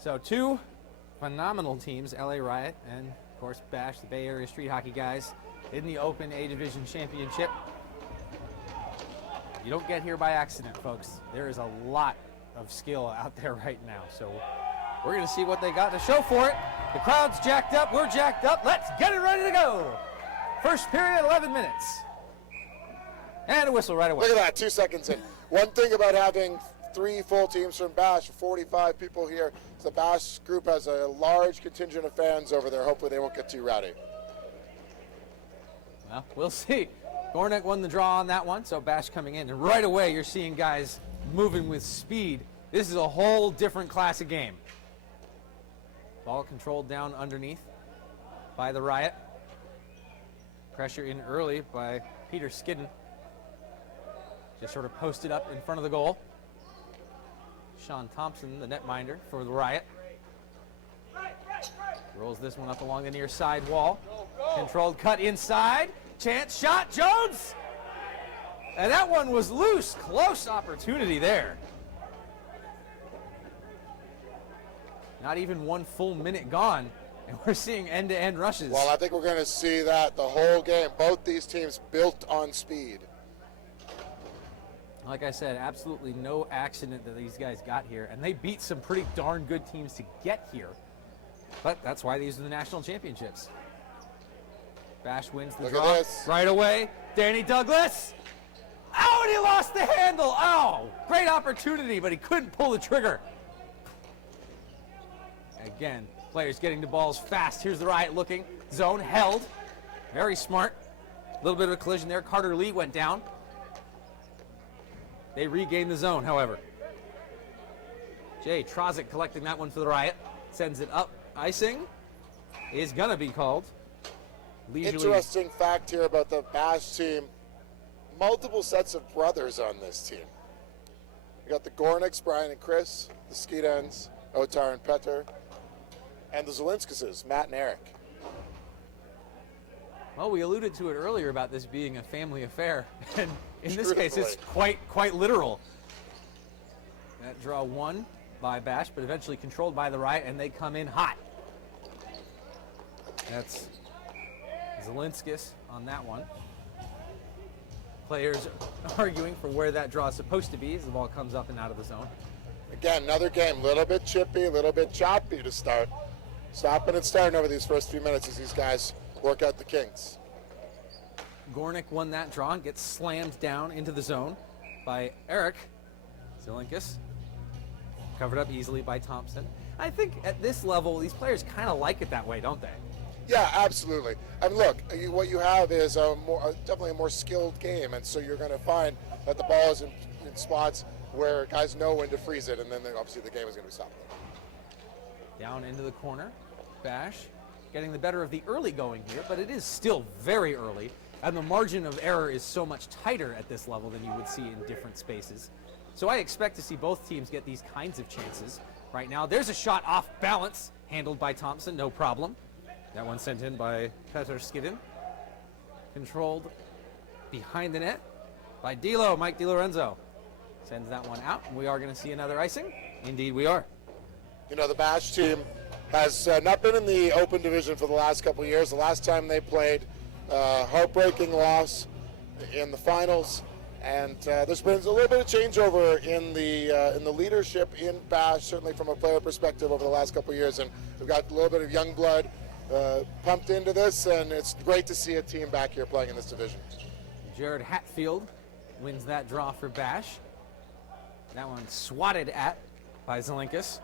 So two phenomenal teams, LA Riot and, of course, Bash, the Bay Area Street Hockey guys, in the Open A Division Championship. You don't get here by accident, folks. There is a lot of skill out there right now. So we're going to see what they got to show for it. The crowd's jacked up. We're jacked up. Let's get it ready to go. First period, 11 minutes. And a whistle right away. Look at that, 2 seconds in. One thing about having 3 full teams from Bash, 45 people here, is the Bash group has a large contingent of fans over there. Hopefully they won't get too rowdy. Well, we'll see. Gornick won the draw on that one, so Bash coming in. And right away, you're seeing guys moving with speed. This is a whole different class of game. Ball controlled down underneath by the Riot. Pressure in early by Peter Skidden. Just sort of posted up in front of the goal. Sean Thompson, the netminder for the Riot. Rolls this one up along the near side wall. Controlled cut inside. Chance shot. Jones! And that one was loose. Close opportunity there. Not even 1 full minute gone, and we're seeing end-to-end rushes. Well, I think we're going to see that the whole game. Both these teams built on speed. Like I said, absolutely no accident that these guys got here, and they beat some pretty darn good teams to get here. But that's why these are the national championships. Bash wins the Look draw at this. right away. Danny Douglas. Oh, and he lost the handle. Oh, great opportunity, but he couldn't pull the trigger. Again, players getting the balls fast. Here's the Riot looking. Zone held. Very smart. A little bit of a collision there. Carter Lee went down. They regained the zone, however. Jay Trozic collecting that one for the Riot. Sends it up. Icing is going to be called. Leisurely. Interesting fact here about the Bash team. Multiple sets of brothers on this team. We got the Gornicks, Brian and Chris, the Skeetans, Otar and Petter, and the Zelinskises, Matt and Eric. Well, we alluded to it earlier about this being a family affair, and in this case, it's quite literal. That draw won by Bash, but eventually controlled by the Riot, and they come in hot. That's Zelinskis on that one. Players arguing for where that draw is supposed to be as the ball comes up and out of the zone. Again, another game, a little bit chippy, a little bit choppy to start. Stopping and starting over these first few minutes as these guys work out the kinks. Gornick won that draw and gets slammed down into the zone by Eric. Zelinkus covered up easily by Thompson. I think at this level, these players kind of like it that way, don't they? Yeah, absolutely. And look, what you have is definitely a more skilled game, and so you're going to find that the ball is in spots where guys know when to freeze it, and then obviously the game is going to be stopped. Down into the corner, Bash getting the better of the early going here, but it is still very early, and the margin of error is so much tighter at this level than you would see in different spaces. So I expect to see both teams get these kinds of chances. Right now, there's a shot off balance, handled by Thompson, no problem. That one sent in by Petr Skidin. Controlled behind the net by Mike DiLorenzo. Sends that one out, and we are going to see another icing. Indeed, we are. You know, the Bash team has not been in the Open Division for the last couple of years. The last time they played, heartbreaking loss in the finals. And there's been a little bit of changeover in the leadership in Bash, certainly from a player perspective over the last couple of years. And we've got a little bit of young blood pumped into this, and it's great to see a team back here playing in this division. Jared Hatfield wins that draw for Bash. That one swatted at by Zelinkus.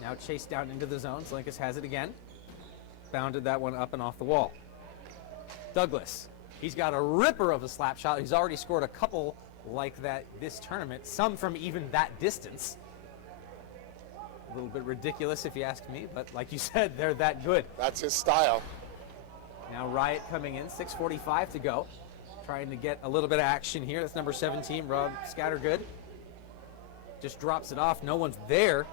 Now chased down into the zone. Zelinkus has it again. Bounded that one up and off the wall. Douglas. He's got a ripper of a slap shot. He's already scored a couple like that this tournament, some from even that distance. A little bit ridiculous if you ask me, but like you said, they're that good. That's his style. Now Riot coming in, 6:45 to go. Trying to get a little bit of action here. That's number 17, Rob Scattergood. Just drops it off. No one's there.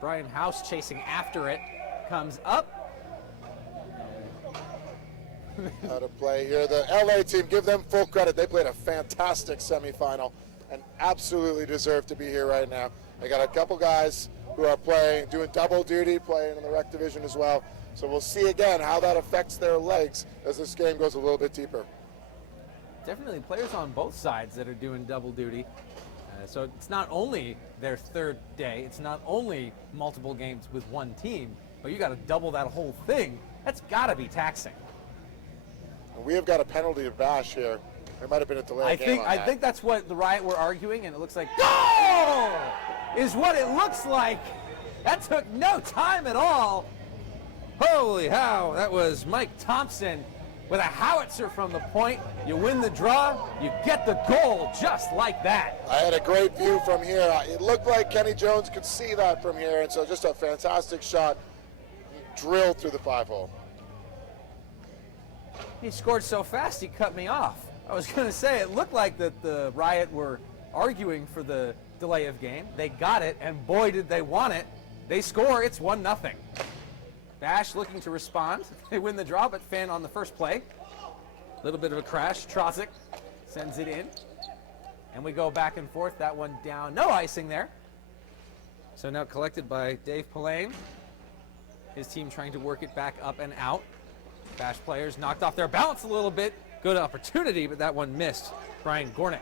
Brian House chasing after it. Comes up. Out of play here. The LA team, give them full credit. They played a fantastic semifinal and absolutely deserve to be here right now. They got a couple guys who are doing double duty, playing in the rec division as well. So we'll see again how that affects their legs as this game goes a little bit deeper. Definitely players on both sides that are doing double duty. So it's not only their third day, it's not only multiple games with one team, but you got to double that whole thing. That's got to be taxing. We have got a penalty to Bash here. There might have been a delay game on that. I think that's what the Riot were arguing, and it looks like goal is what it looks like. That took no time at all. Holy how! That was Mike Thompson with a howitzer from the point. You win the draw, you get the goal just like that. I had a great view from here. It looked like Kenny Jones could see that from here, and so just a fantastic shot drilled through the 5-hole. He scored so fast he cut me off. I was going to say it looked like that the Riot were arguing for the delay of game. They got it, and boy did they want it. They score, it's 1-0. Bash looking to respond. They win the draw, but Fan on the first play. A little bit of a crash. Trozic sends it in. And we go back and forth. That one down. No icing there. So now collected by Dave Pillane. His team trying to work it back up and out. Bash players knocked off their balance a little bit. Good opportunity, but that one missed. Brian Gornick.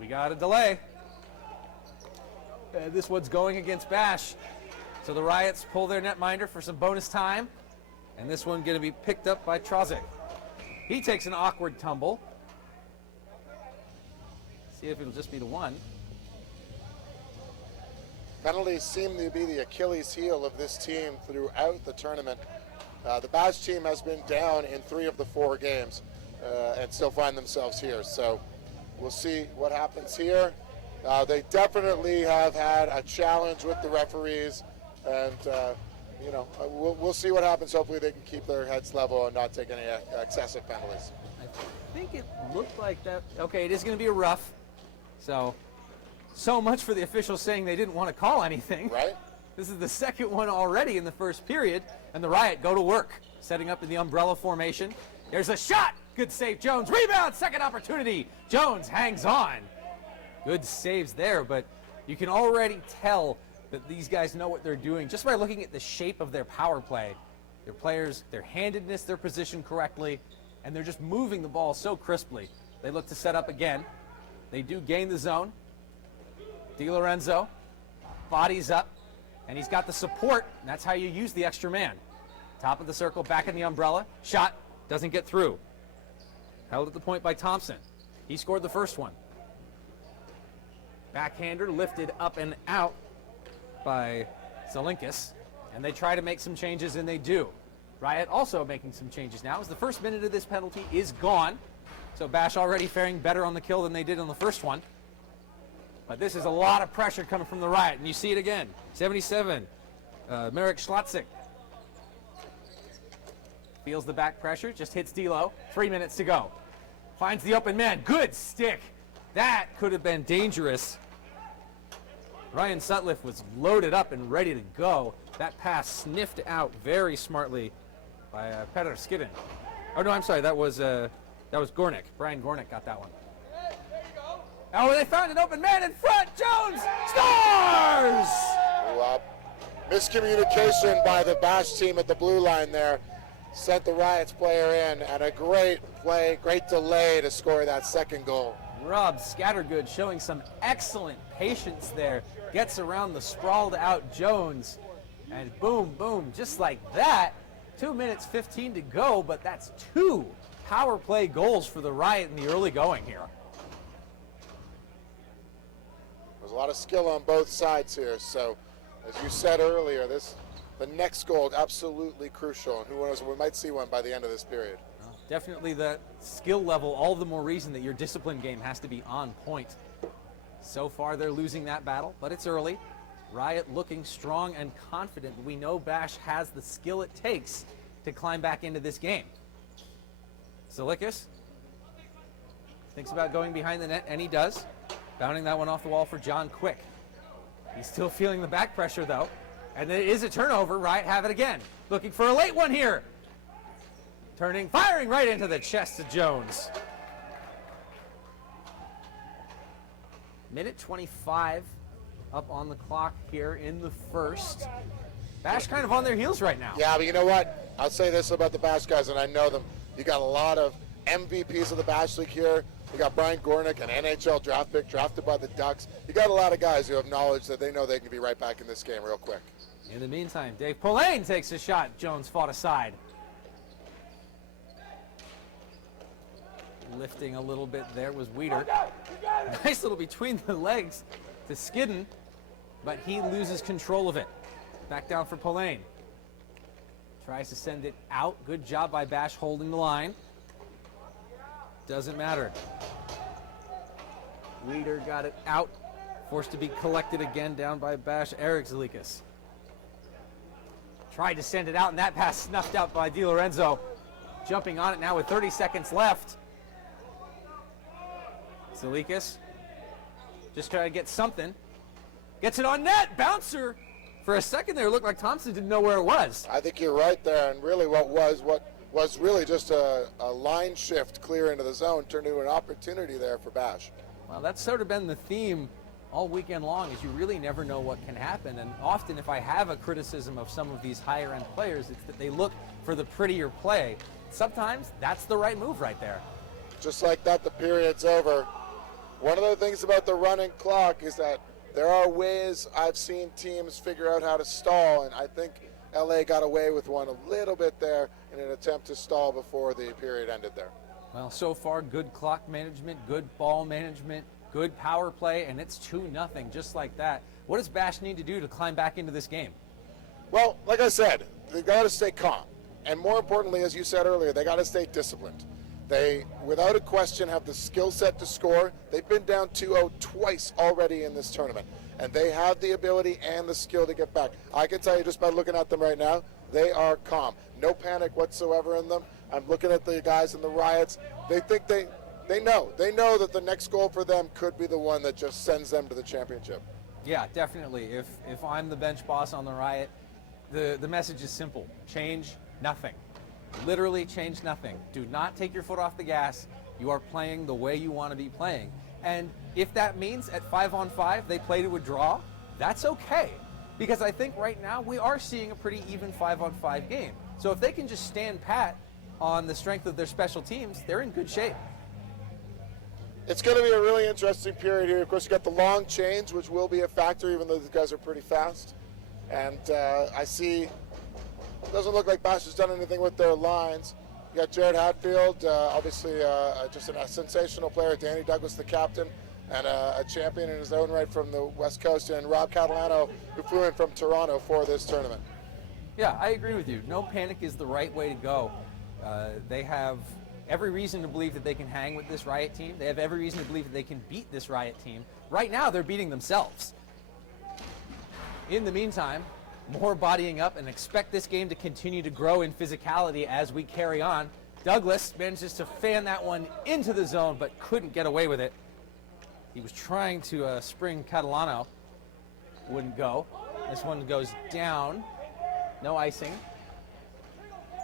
We got a delay. This one's going against Bash. So the Riots pull their netminder for some bonus time. And this one going to be picked up by Trozic. He takes an awkward tumble. See if it'll just be the one. Penalties seem to be the Achilles heel of this team throughout the tournament. The Bash team has been down in 3 of the 4 games and still find themselves here. So we'll see what happens here. They definitely have had a challenge with the referees, and we'll see what happens. Hopefully they can keep their heads level and not take any excessive penalties. I think it looked like that. Okay, it is going to be a rough. So much for the officials saying they didn't want to call anything. Right. This is the second one already in the first period, and the Riot go to work, setting up in the umbrella formation. There's a shot. Good save, Jones. Rebound, second opportunity. Jones hangs on. Good saves there, but you can already tell that these guys know what they're doing just by looking at the shape of their power play. Their players, their handedness, their position correctly, and they're just moving the ball so crisply. They look to set up again. They do gain the zone. DiLorenzo bodies up, and he's got the support, and that's how you use the extra man. Top of the circle, back in the umbrella. Shot doesn't get through. Held at the point by Thompson. He scored the first one. Backhander lifted up and out by Zelinkis. And they try to make some changes, and they do. Riot also making some changes now as the first minute of this penalty is gone. So Bash already faring better on the kill than they did on the first one. But this is a lot of pressure coming from the Riot, and you see it again. 77, Marek Schlotzik. Feels the back pressure, just hits D'Lo. 3 minutes to go. Finds the open man, good stick. That could have been dangerous. Ryan Sutliff was loaded up and ready to go. That pass sniffed out very smartly by Petr Skidin. Oh no, I'm sorry, that was Gornick. Brian Gornick got that one. Oh, they found an open man in front. Jones scores! Well, miscommunication by the Bash team at the blue line there. Sent the Riot's player in, and a great play, great delay to score that second goal. Rob Scattergood showing some excellent patience there. Gets around the sprawled out Jones. And boom, boom, just like that. 2 minutes 15 to go, but that's 2 power play goals for the Riot in the early going here. There's a lot of skill on both sides here. So, as you said earlier, the next goal absolutely crucial, and who knows, we might see one by the end of this period. Definitely the skill level, all the more reason that your discipline game has to be on point. So far, they're losing that battle, but it's early. Riot looking strong and confident. We know Bash has the skill it takes to climb back into this game. Zelinkis thinks about going behind the net, and he does. Bounding that one off the wall for John Quick. He's still feeling the back pressure, though. And it is a turnover. Riot have it again. Looking for a late one here. Turning, firing right into the chest of Jones. Minute 25 up on the clock here in the first. Bash kind of on their heels right now. Yeah, but you know what? I'll say this about the Bash guys, and I know them. You got a lot of MVPs of the Bash League here. You got Brian Gornick, an NHL draft pick, drafted by the Ducks. You got a lot of guys who have knowledge that they know they can be right back in this game real quick. In the meantime, Dave Poulain takes a shot. Jones fought aside. Lifting a little bit there was Weeder. Nice little between the legs to Skidden, but he loses control of it. Back down for Poulain. Tries to send it out. Good job by Bash holding the line. Doesn't matter. Weeder got it out. Forced to be collected again down by Bash. Eric Zelinkis tried to send it out, and that pass snuffed out by Di Lorenzo. Jumping on it now with 30 seconds left. Zelinkis just trying to get something. Gets it on net. Bouncer. For a second there, it looked like Thompson didn't know where it was. I think you're right there, and really what was really just a line shift clear into the zone turned into an opportunity there for Bash. Well, that's sort of been the theme all weekend long, is you really never know what can happen. And often if I have a criticism of some of these higher end players, it's that they look for the prettier play. Sometimes that's the right move right there. Just like that, the period's over. One of the things about the running clock is that there are ways I've seen teams figure out how to stall, and I think LA got away with one a little bit there in an attempt to stall before the period ended there. Well, so far, good clock management, good ball management, good power play, and it's 2-0 just like that. What does Bash need to do to climb back into this game? Well, like I said, they got to stay calm. And more importantly, as you said earlier, they got to stay disciplined. They, without a question, have the skill set to score. They've been down 2-0 twice already in this tournament. And they have the ability and the skill to get back. I can tell you just by looking at them right now, they are calm. No panic whatsoever in them. I'm looking at the guys in the Riots. They think they know. They know that the next goal for them could be the one that just sends them to the championship. Yeah, definitely. If I'm the bench boss on the Riot, the message is simple. Change nothing. Literally change nothing. Do not take your foot off the gas. You are playing the way you want to be playing. And if that means at 5-on-5 they play to a draw, that's okay. Because I think right now we are seeing a pretty even 5-on-5 game. So if they can just stand pat on the strength of their special teams, they're in good shape. It's going to be a really interesting period here. Of course, you got the long change, which will be a factor, even though these guys are pretty fast. And I see, it doesn't look like Bash has done anything with their lines. You got Jared Hatfield, obviously just a sensational player. Danny Douglas, the captain, and a champion in his own right from the West Coast, and Rob Catalano, who flew in from Toronto for this tournament. Yeah, I agree with you. No panic is the right way to go. They have every reason to believe that they can hang with this Riot team. They have every reason to believe that they can beat this Riot team. Right now, they're beating themselves. In the meantime, more bodying up, and expect this game to continue to grow in physicality as we carry on. Douglas manages to fan that one into the zone, but couldn't get away with it. He was trying to spring Catalano. Wouldn't go. This one goes down. No icing.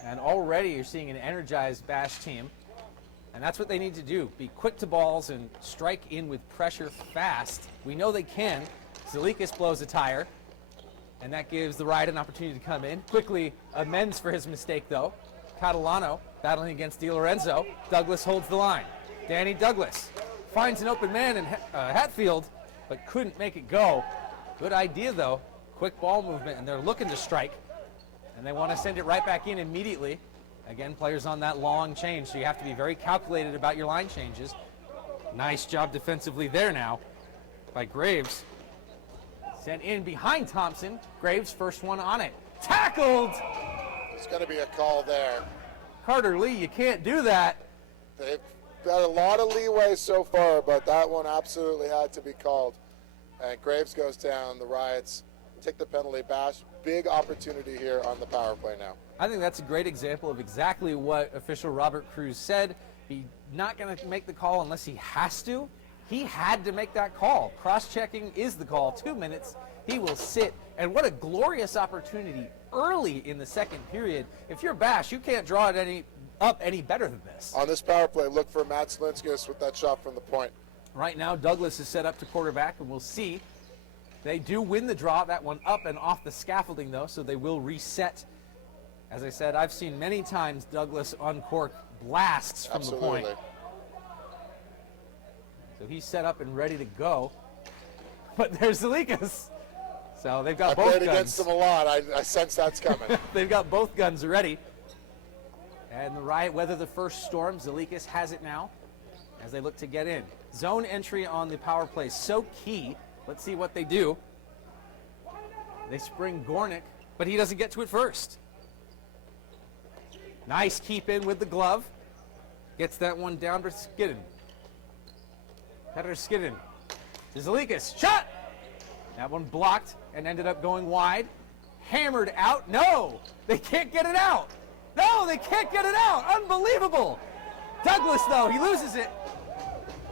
And already you're seeing an energized Bash team. And that's what they need to do. Be quick to balls and strike in with pressure fast. We know they can. Zalikas blows a tire. And that gives the Riot an opportunity to come in. Quickly amends for his mistake, though. Catalano battling against DiLorenzo. Douglas holds the line. Danny Douglas finds an open man in Hatfield, but couldn't make it go. Good idea, though. Quick ball movement, and they're looking to strike. And they want to send it right back in immediately. Again, players on that long change, so you have to be very calculated about your line changes. Nice job defensively there now by Graves. Sent in behind Thompson. Graves, first one on it. Tackled! There's going to be a call there. Carter Lee, you can't do that. They've got a lot of leeway so far, but that one absolutely had to be called. And Graves goes down. The Riots take the penalty. Bash, big opportunity here on the power play now. I think that's a great example of exactly what official Robert Cruz said. He's not going to make the call unless he has to. He had to make that call. Cross-checking is the call. 2 minutes, he will sit. And what a glorious opportunity early in the second period. If you're Bash, you can't draw it up any better than this. On this power play, look for Matt Slinskas with that shot from the point. Right now, Douglas is set up to quarterback, and we'll see. They do win the draw. That one up and off the scaffolding, though, so they will reset. As I said, I've seen many times Douglas uncork blasts from Absolutely. the point. So he's set up and ready to go. But there's Zalikas. So they've got both guns. I played against them a lot. I sense that's coming. They've got both guns ready. And the Riot weather the first storm. Zalikas has it now as they look to get in. Zone entry on the power play so key. Let's see what they do. They spring Gornick, but he doesn't get to it first. Nice keep in with the glove. Gets that one down to Skidden. Header Skidden. Zalikas, shot! That one blocked and ended up going wide. Hammered out. No! They can't get it out! No, they can't get it out! Unbelievable! Douglas, though, he loses it.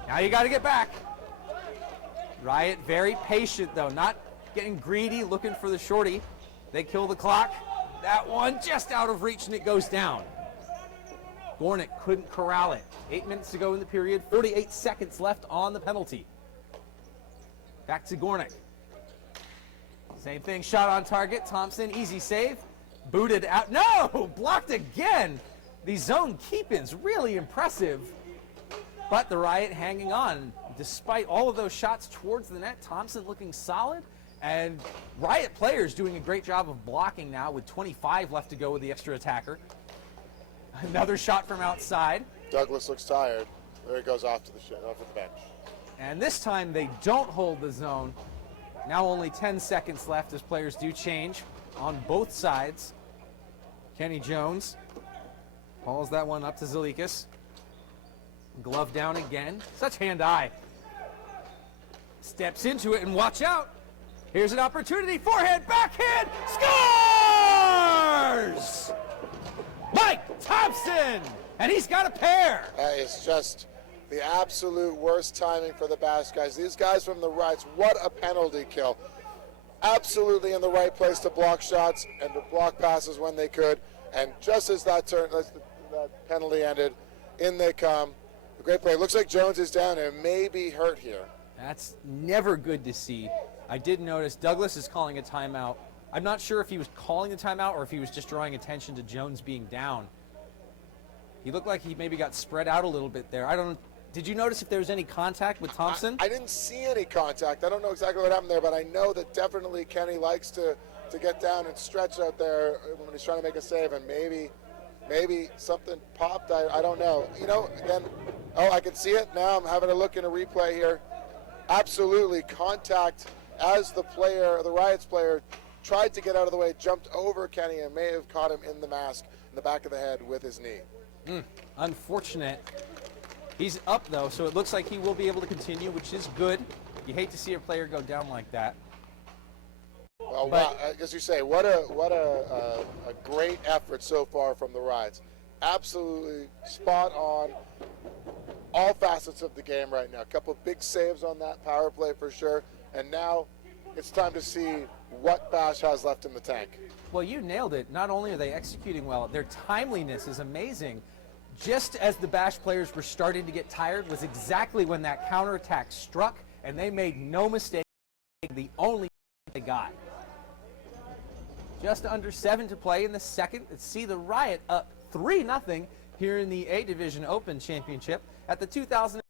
Now you got to get back. Riot very patient, though, not getting greedy, looking for the shorty. They kill the clock. That one just out of reach, and it goes down. Gornick couldn't corral it. 8 minutes to go in the period, 48 seconds left on the penalty. Back to Gornick. Same thing, shot on target. Thompson, easy save. Booted out. No! Blocked again. The zone keep-ins, really impressive. But the Riot hanging on. Despite all of those shots towards the net, Thompson looking solid. And Riot players doing a great job of blocking now with 25 left to go with the extra attacker. Another shot from outside. Douglas looks tired. There he goes off to the bench. And this time they don't hold the zone. Now only 10 seconds left as players do change on both sides. Kenny Jones hauls that one up to Zalikas. Glove down again. Such hand-eye. Steps into it and watch out. Here's an opportunity. Forehand, backhand, scores! Mike Thompson! And he's got a pair. That is just the absolute worst timing for the Bash guys. These guys from the Riots, what a penalty kill. Absolutely in the right place to block shots and to block passes when they could. And just as that penalty ended, in they come. A great play. Looks like Jones is down and may be hurt here. That's never good to see. I did notice Douglas is calling a timeout. I'm not sure if he was calling the timeout or if he was just drawing attention to Jones being down. He looked like he maybe got spread out a little bit there. I don't know. Did you notice if there was any contact with Thompson? I didn't see any contact. I don't know exactly what happened there, but I know that definitely Kenny likes to get down and stretch out there when he's trying to make a save, and maybe maybe something popped. I don't know. You know, again, oh, I can see it now. I'm having a look in a replay here. Absolutely contact as the Riot's player tried to get out of the way, jumped over Kenny and may have caught him in the mask in the back of the head with his knee. Unfortunate. He's up though, so it looks like he will be able to continue, which is good. You hate to see a player go down like that. Well, wow, as you say, what a great effort so far from the Riots. Absolutely spot on all facets of the game right now. A couple of big saves on that power play for sure. And now it's time to see what Bash has left in the tank. Well, you nailed it. Not only are they executing well, their timeliness is amazing. Just as the Bash players were starting to get tired was exactly when that counterattack struck, and they made no mistake. The only they got. Just under 7 to play in the second. Let's see the Riot up 3-0 here in the A Division Open Championship at the 2000.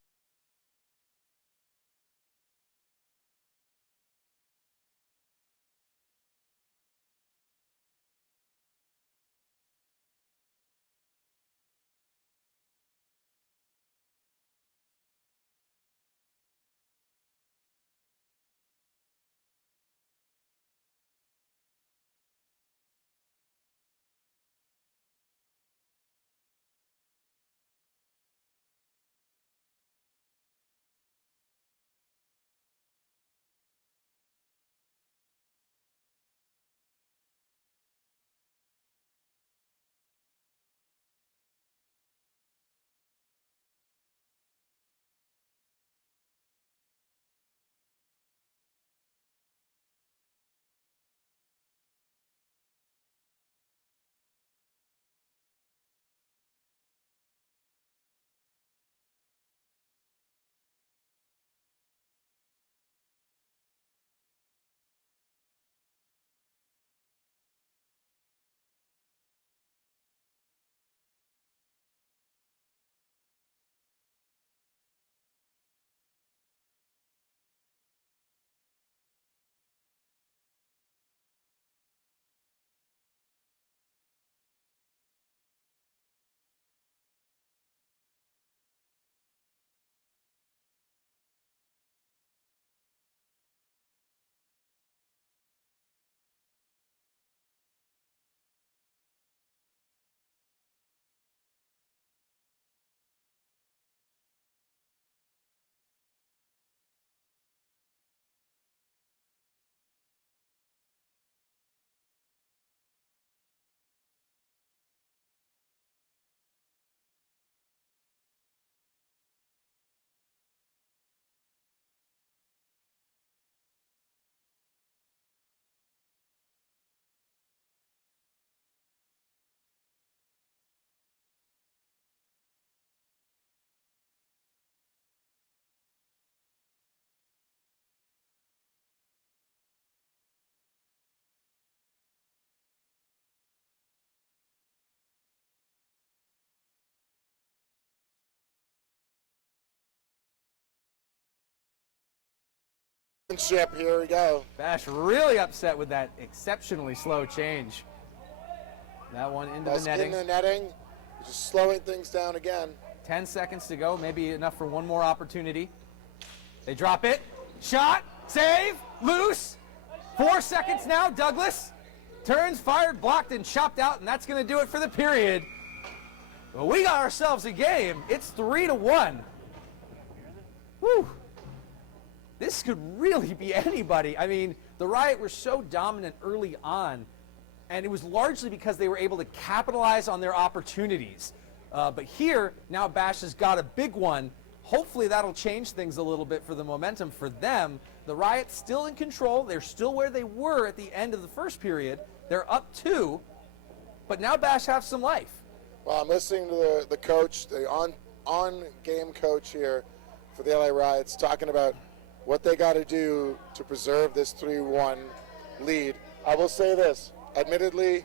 Here we go. Bash really upset with that exceptionally slow change. That one into the netting. In the netting, just slowing things down again. 10 seconds to go, maybe enough for one more opportunity. They drop it. Shot, save, loose. 4 seconds now, Douglas. Turns, fired, blocked, and chopped out, and that's going to do it for the period. Well, we got ourselves a game. It's 3-1. Whew. This could really be anybody. I mean, the Riot were so dominant early on, and it was largely because they were able to capitalize on their opportunities. But here, now Bash has got a big one. Hopefully that'll change things a little bit for the momentum for them. The Riot's still in control. They're still where they were at the end of the first period. They're up 2, but now Bash have some life. Well, I'm listening to the coach, the on-game coach here for the LA Riots, talking about what they got to do to preserve this 3-1 lead. I will say this, admittedly,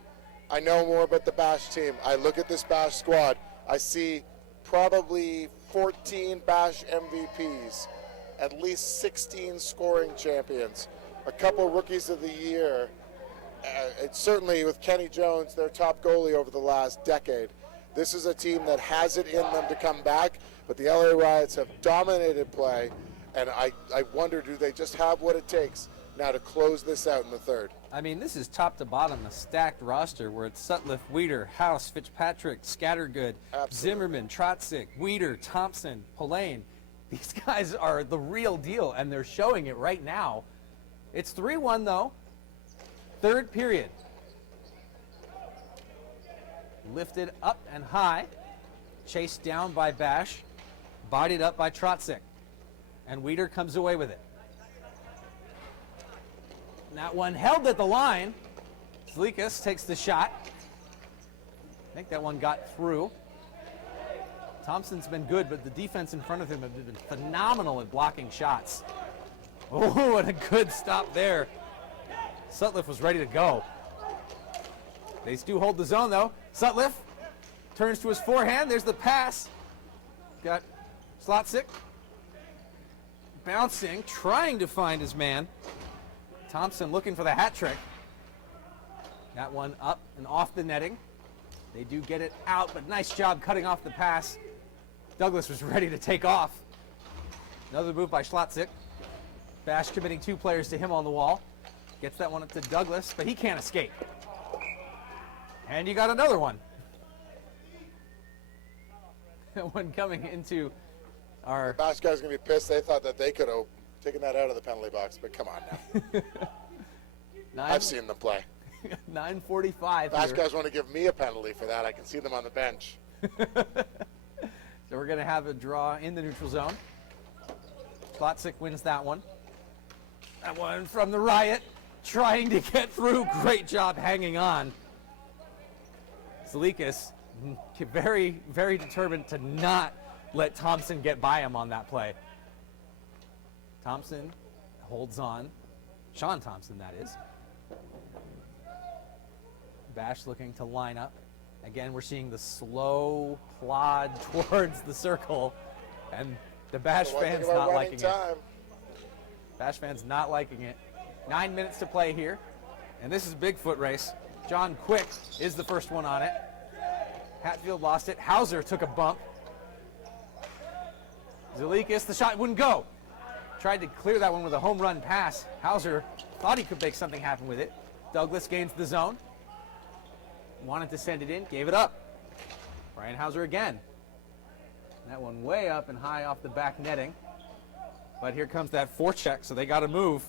I know more about the Bash team. I look at this Bash squad, I see probably 14 Bash MVPs, at least 16 scoring champions, a couple rookies of the year, it's certainly with Kenny Jones, their top goalie over the last decade. This is a team that has it in them to come back, but the LA Riots have dominated play, and I wonder, do they just have what it takes now to close this out in the third? I mean, this is top to bottom a stacked roster where it's Sutliff, Weeder, House, Fitzpatrick, Scattergood, Zimmerman, Trotzik, Weeder, Thompson, Polaine. These guys are the real deal, and they're showing it right now. It's 3-1, though. Third period. Lifted up and high. Chased down by Bash. Bodied up by Trotzik. And Weeder comes away with it. And that one held at the line. Zlikas takes the shot. I think that one got through. Thompson's been good, but the defense in front of him have been phenomenal at blocking shots. Oh, and a good stop there. Sutliff was ready to go. They do hold the zone, though. Sutliff turns to his forehand. There's the pass. Got Slotzik bouncing, trying to find his man. Thompson looking for the hat trick. That one up and off the netting. They do get it out, but nice job cutting off the pass. Douglas was ready to take off. Another move by Schlotzik. Bash committing 2 players to him on the wall. Gets that one up to Douglas, but he can't escape. And you got another one. One coming into our... The Bash guys are going to be pissed. They thought that they could have taken that out of the penalty box, but come on now. I've seen them play. 9:45 Bash here. guys want to give me a penalty for that. I can see them on the bench. So we're going to have a draw in the neutral zone. Slotzik wins that one. That one from the Riot, trying to get through. Great job hanging on. Zlikas, very, very determined to not let Thompson get by him on that play. Thompson holds on. Sean Thompson, that is. Bash looking to line up. Again, we're seeing the slow plod towards the circle, and the Bash fans not liking it. Bash fans not liking it. 9 minutes to play here, and this is a Bigfoot race. John Quick is the first one on it. Hatfield lost it. Hauser took a bump. Zalikas, the shot wouldn't go. Tried to clear that one with a home run pass. Hauser thought he could make something happen with it. Douglas gains the zone. Wanted to send it in, gave it up. Brian Hauser again. That one way up and high off the back netting. But here comes that forecheck, so they got to move.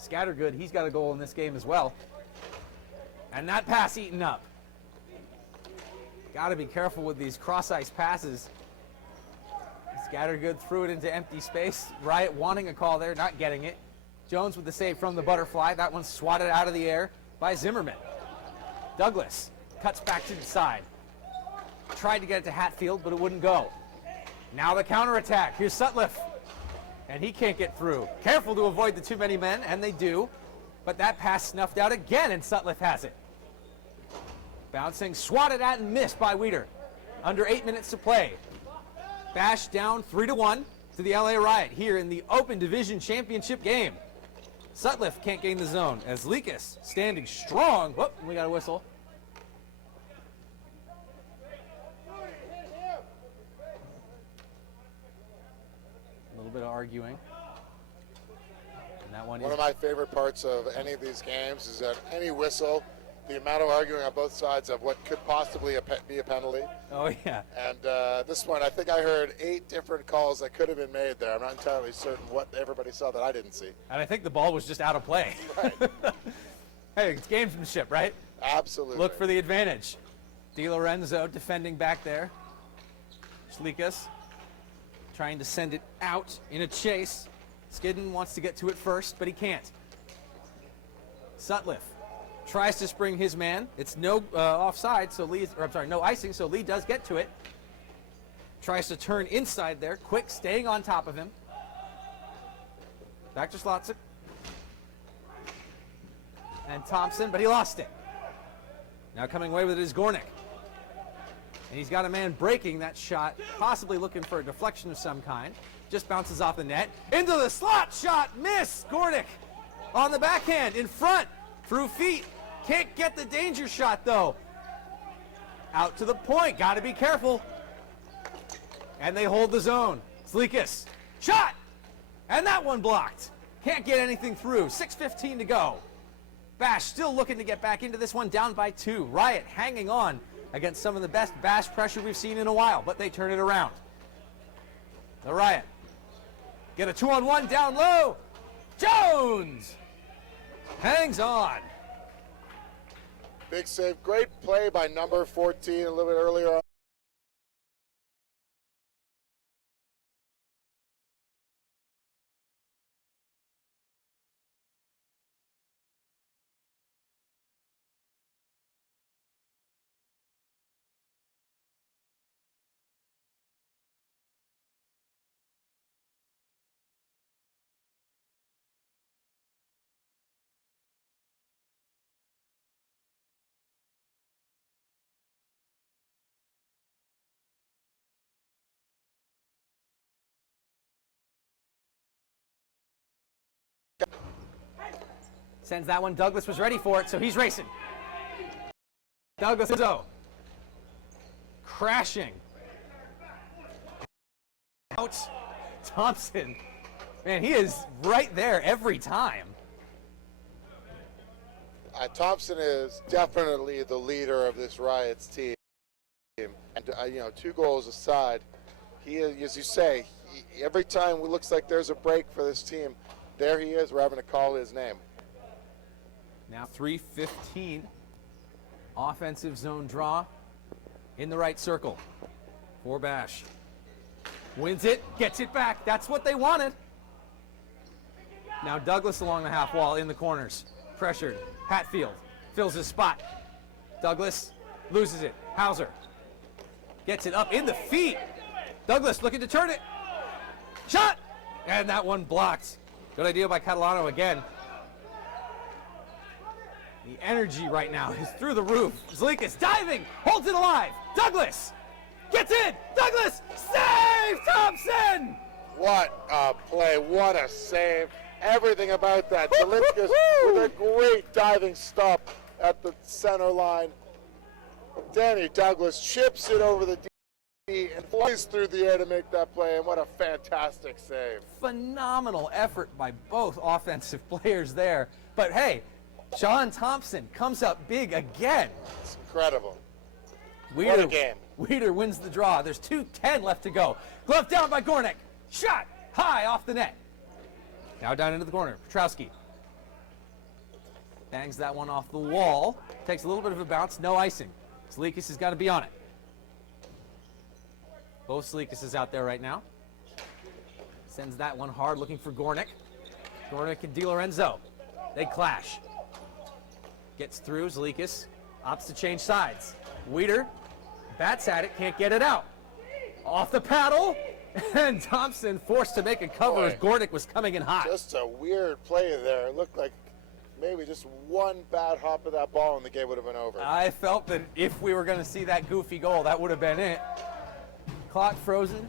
Scattergood, he's got a goal in this game as well. And that pass eaten up. Got to be careful with these cross-ice passes. Scattergood threw it into empty space. Riot wanting a call there, not getting it. Jones with the save from the butterfly. That one swatted out of the air by Zimmerman. Douglas cuts back to the side. Tried to get it to Hatfield, but it wouldn't go. Now the counterattack. Here's Sutliff. And he can't get through. Careful to avoid the too many men, and they do. But that pass snuffed out again, and Sutliff has it. Bouncing, swatted at and missed by Weeder. Under 8 minutes to play. Bash down 3-1 to the LA Riot here in the Open Division Championship game. Sutliff can't gain the zone as Likas standing strong. Whoop, we got a whistle. A little bit of arguing. And that one of my favorite parts of any of these games is that any whistle, the amount of arguing on both sides of what could possibly be a penalty. Oh, yeah. And this one, I think I heard 8 different calls that could have been made there. I'm not entirely certain what everybody saw that I didn't see. And I think the ball was just out of play. Right. Hey, it's gamesmanship, right? Absolutely. Look for the advantage. Di Lorenzo defending back there. Schlikas trying to send it out in a chase. Skidden wants to get to it first, but he can't. Sutliff tries to spring his man. It's no offside, so no icing, so Lee does get to it. Tries to turn inside there. Quick staying on top of him. Back to Slotzik. And Thompson, but he lost it. Now coming away with it is Gornick. And he's got a man breaking that shot, possibly looking for a deflection of some kind. Just bounces off the net. Into the slot shot, miss! Gornick on the backhand, in front, through feet. Can't get the danger shot, though. Out to the point. Got to be careful. And they hold the zone. Zlikas. Shot! And that one blocked. Can't get anything through. 6:15 to go. Bash still looking to get back into this one, down by 2. Riot hanging on against some of the best Bash pressure we've seen in a while, but they turn it around. The Riot get a 2-on-1 down low. Jones hangs on. Big save. Great play by number 14 a little bit earlier on. Sends that one. Douglas was ready for it, so he's racing. Douglas is crashing. Out. Thompson. Man, he is right there every time. Thompson is definitely the leader of this Riot's team. And, 2 goals aside, he is, as you say, every time it looks like there's a break for this team, there he is. We're having to call his name. Now 3:15. Offensive zone draw in the right circle for Bash. Wins it, gets it back. That's what they wanted. Now Douglas along the half wall in the corners. Pressured. Hatfield fills his spot. Douglas loses it. Hauser gets it up in the feet. Douglas looking to turn it. Shot! And that one blocked. Good idea by Catalano again. The energy right now is through the roof. Zlikas diving, holds it alive. Douglas gets in. Douglas save Thompson. What a play! What a save! Everything about that. Zlikas with a great diving stop at the center line. Danny Douglas chips it over the D and flies through the air to make that play, and what a fantastic save. Phenomenal effort by both offensive players there. But hey, Sean Thompson comes up big again. It's incredible. Weeder, What a game. Weeder wins the draw. There's 2:10 left to go. Glove down by Gornick. Shot high off the net. Now down into the corner. Petrowski bangs that one off the wall. Takes a little bit of a bounce. No icing. Zlikas has got to be on it. Both Zlikas out there right now. Sends that one hard, looking for Gornick. Gornick and DiLorenzo. They clash. Gets through. Zlikas opts to change sides. Weeder bats at it, can't get it out. Off the paddle, and Thompson forced to make a cover as Gornick was coming in hot. Just a weird play there. It looked like maybe just one bad hop of that ball and the game would have been over. I felt that if we were going to see that goofy goal, that would have been it. Clock frozen.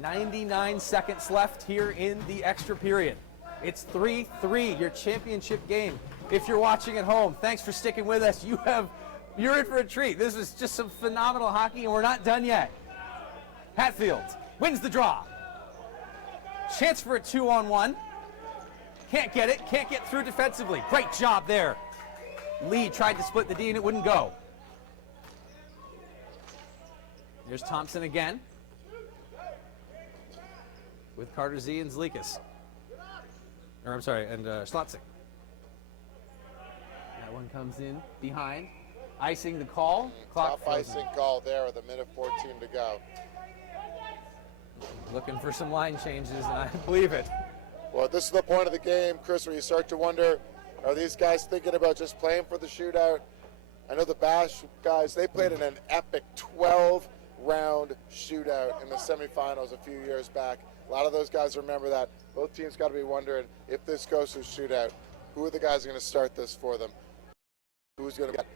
99 seconds left here in the extra period. It's 3-3, your championship game. If you're watching at home, thanks for sticking with us. You're in for a treat. This is just some phenomenal hockey, and we're not done yet. Hatfield wins the draw. Chance for a 2-on-1. Can't get it. Can't get through defensively. Great job there. Lee tried to split the D, and it wouldn't go. There's Thompson again with Carter Z and Zlikas. Or I'm sorry, and Schlotzing. That one comes in behind. Icing the call. Clock Top icing call there with 1:14 to go. Looking for some line changes, and I believe it. Well, this is the point of the game, Chris, where you start to wonder, are these guys thinking about just playing for the shootout? I know the Bash guys, they played in an epic 12-round shootout in the semifinals a few years back. A lot of those guys remember that. Both teams got to be wondering, if this goes to shootout, who are the guys going to start this for them? Who's going to get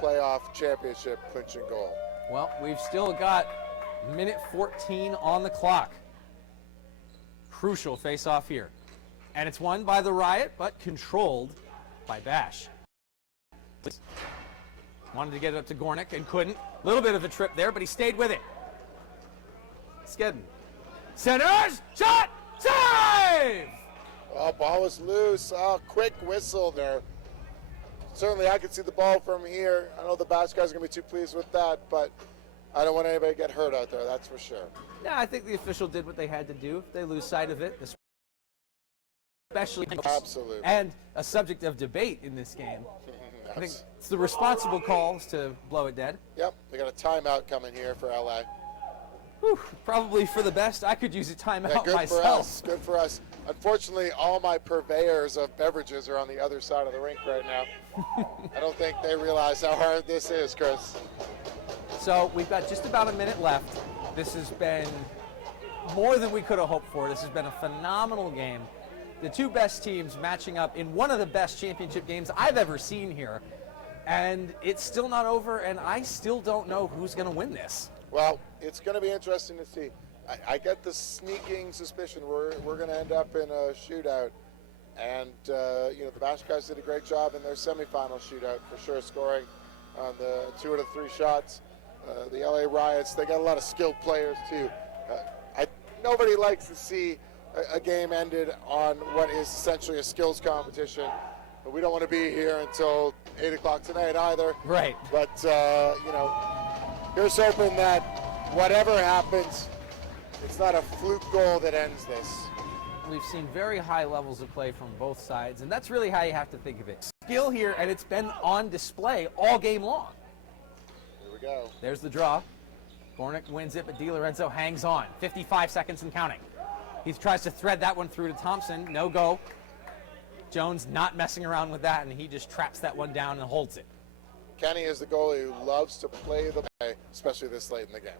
playoff championship clinching goal? Well, we've still got minute 14 on the clock. Crucial face-off here. And it's won by the Riot, but controlled by Bash. Wanted to get it up to Gornick and couldn't. A little bit of a trip there, but he stayed with it. Skedden. Centers! Shot! Save! Oh, ball was loose. Oh, quick whistle there. Certainly I could see the ball from here. I know the Bash guys are going to be too pleased with that, but I don't want anybody to get hurt out there, that's for sure. Yeah, I think the official did what they had to do. If they lose sight of it, especially Absolutely. and a subject of debate in this game. I think it's the responsible calls to blow it dead. Yep, they got a timeout coming here for LA. Whew, probably for the best. I could use a timeout Yeah, good myself. for us. Good for us. Unfortunately, all my purveyors of beverages are on the other side of the rink right now. I don't think they realize how hard this is, Chris. So we've got just about a minute left. This has been more than we could have hoped for. This has been a phenomenal game. The two best teams matching up in one of the best championship games I've ever seen here. And it's still not over, and I still don't know who's going to win this. Well, it's going to be interesting to see. I get the sneaking suspicion we're going to end up in a shootout. And, you know, the Bash guys did a great job in their semifinal shootout for sure, scoring on the 2 out of 3 shots. The LA Riots, they got a lot of skilled players too. Nobody likes to see a game ended on what is essentially a skills competition. But we don't want to be here until 8 o'clock tonight either. Right. But, you know, here's hoping that whatever happens, it's not a fluke goal that ends this. We've seen very high levels of play from both sides, and that's really how you have to think of it. Skill here, and it's been on display all game long. Here we go. There's the draw. Gornick wins it, but Di Lorenzo hangs on. 55 seconds and counting. He tries to thread that one through to Thompson. No go. Jones not messing around with that, and he just traps that one down and holds it. Kenny is the goalie who loves to play the play, especially this late in the game.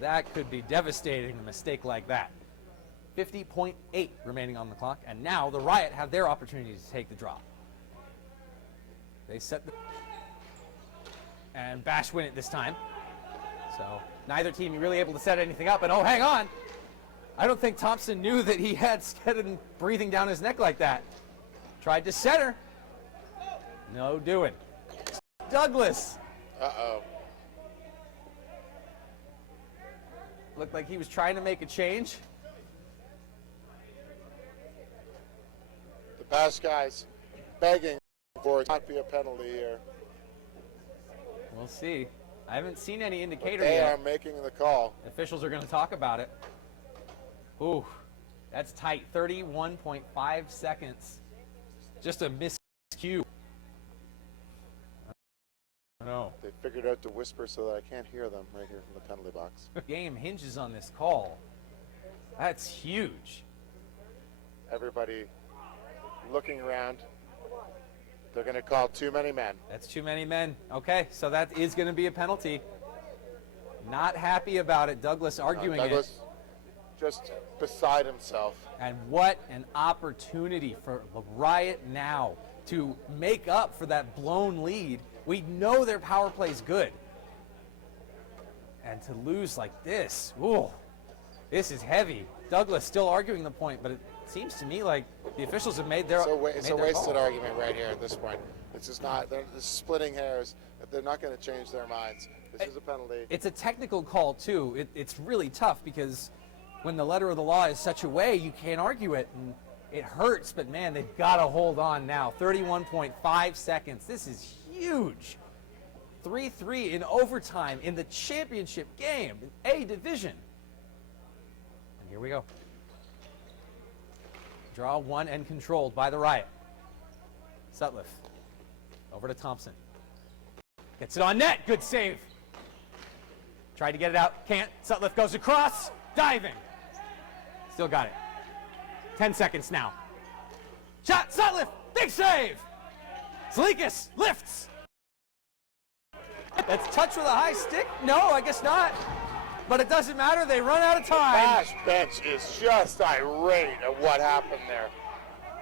That could be devastating, a mistake like that. 50.8 remaining on the clock, and now the Riot have their opportunity to take the draw. They set the... And Bash win it this time. So neither team really able to set anything up, and oh, hang on! I don't think Thompson knew that he had Skedden breathing down his neck like that. Tried to center. No doing. Douglas. Uh-oh. Looked like he was trying to make a change. The Bash guys begging for it not be a penalty here. We'll see. I haven't seen any indicator They yet. are making the call. Officials are going to talk about it. Ooh, that's tight. 31.5 seconds. Just a miscue. No. They figured out to whisper so that I can't hear them right here from the penalty box. Game hinges on this call. That's huge. Everybody looking around. They're going to call too many men. That's too many men. Okay, so that is going to be a penalty. Not happy about it. Douglas arguing Douglas it. just beside himself. And what an opportunity for the Riot now to make up for that blown lead. We know their power play is good. And to lose like this, ooh, this is heavy. Douglas still arguing the point, but it seems to me like the officials have made their It's a wasted argument right here at this point. It's just not, they're splitting hairs. They're not going to change their minds. This is a penalty. It's a technical call, too. It's really tough because when the letter of the law is such a way, you can't argue it. And it hurts, but man, they've got to hold on now. 31.5 seconds. This is huge. 3-3 in overtime in the championship game, in A division. And here we go. Draw one and controlled by the Riot. Sutliff over to Thompson. Gets it on net. Good save. Tried to get it out. Can't. Sutliff goes across. Diving. Still got it. 10 seconds now. Shot. Sutliff. Big save. Zlikas lifts. That's touch with a high stick? No, I guess not. But it doesn't matter. They run out of time. Bash bench is just irate at what happened there.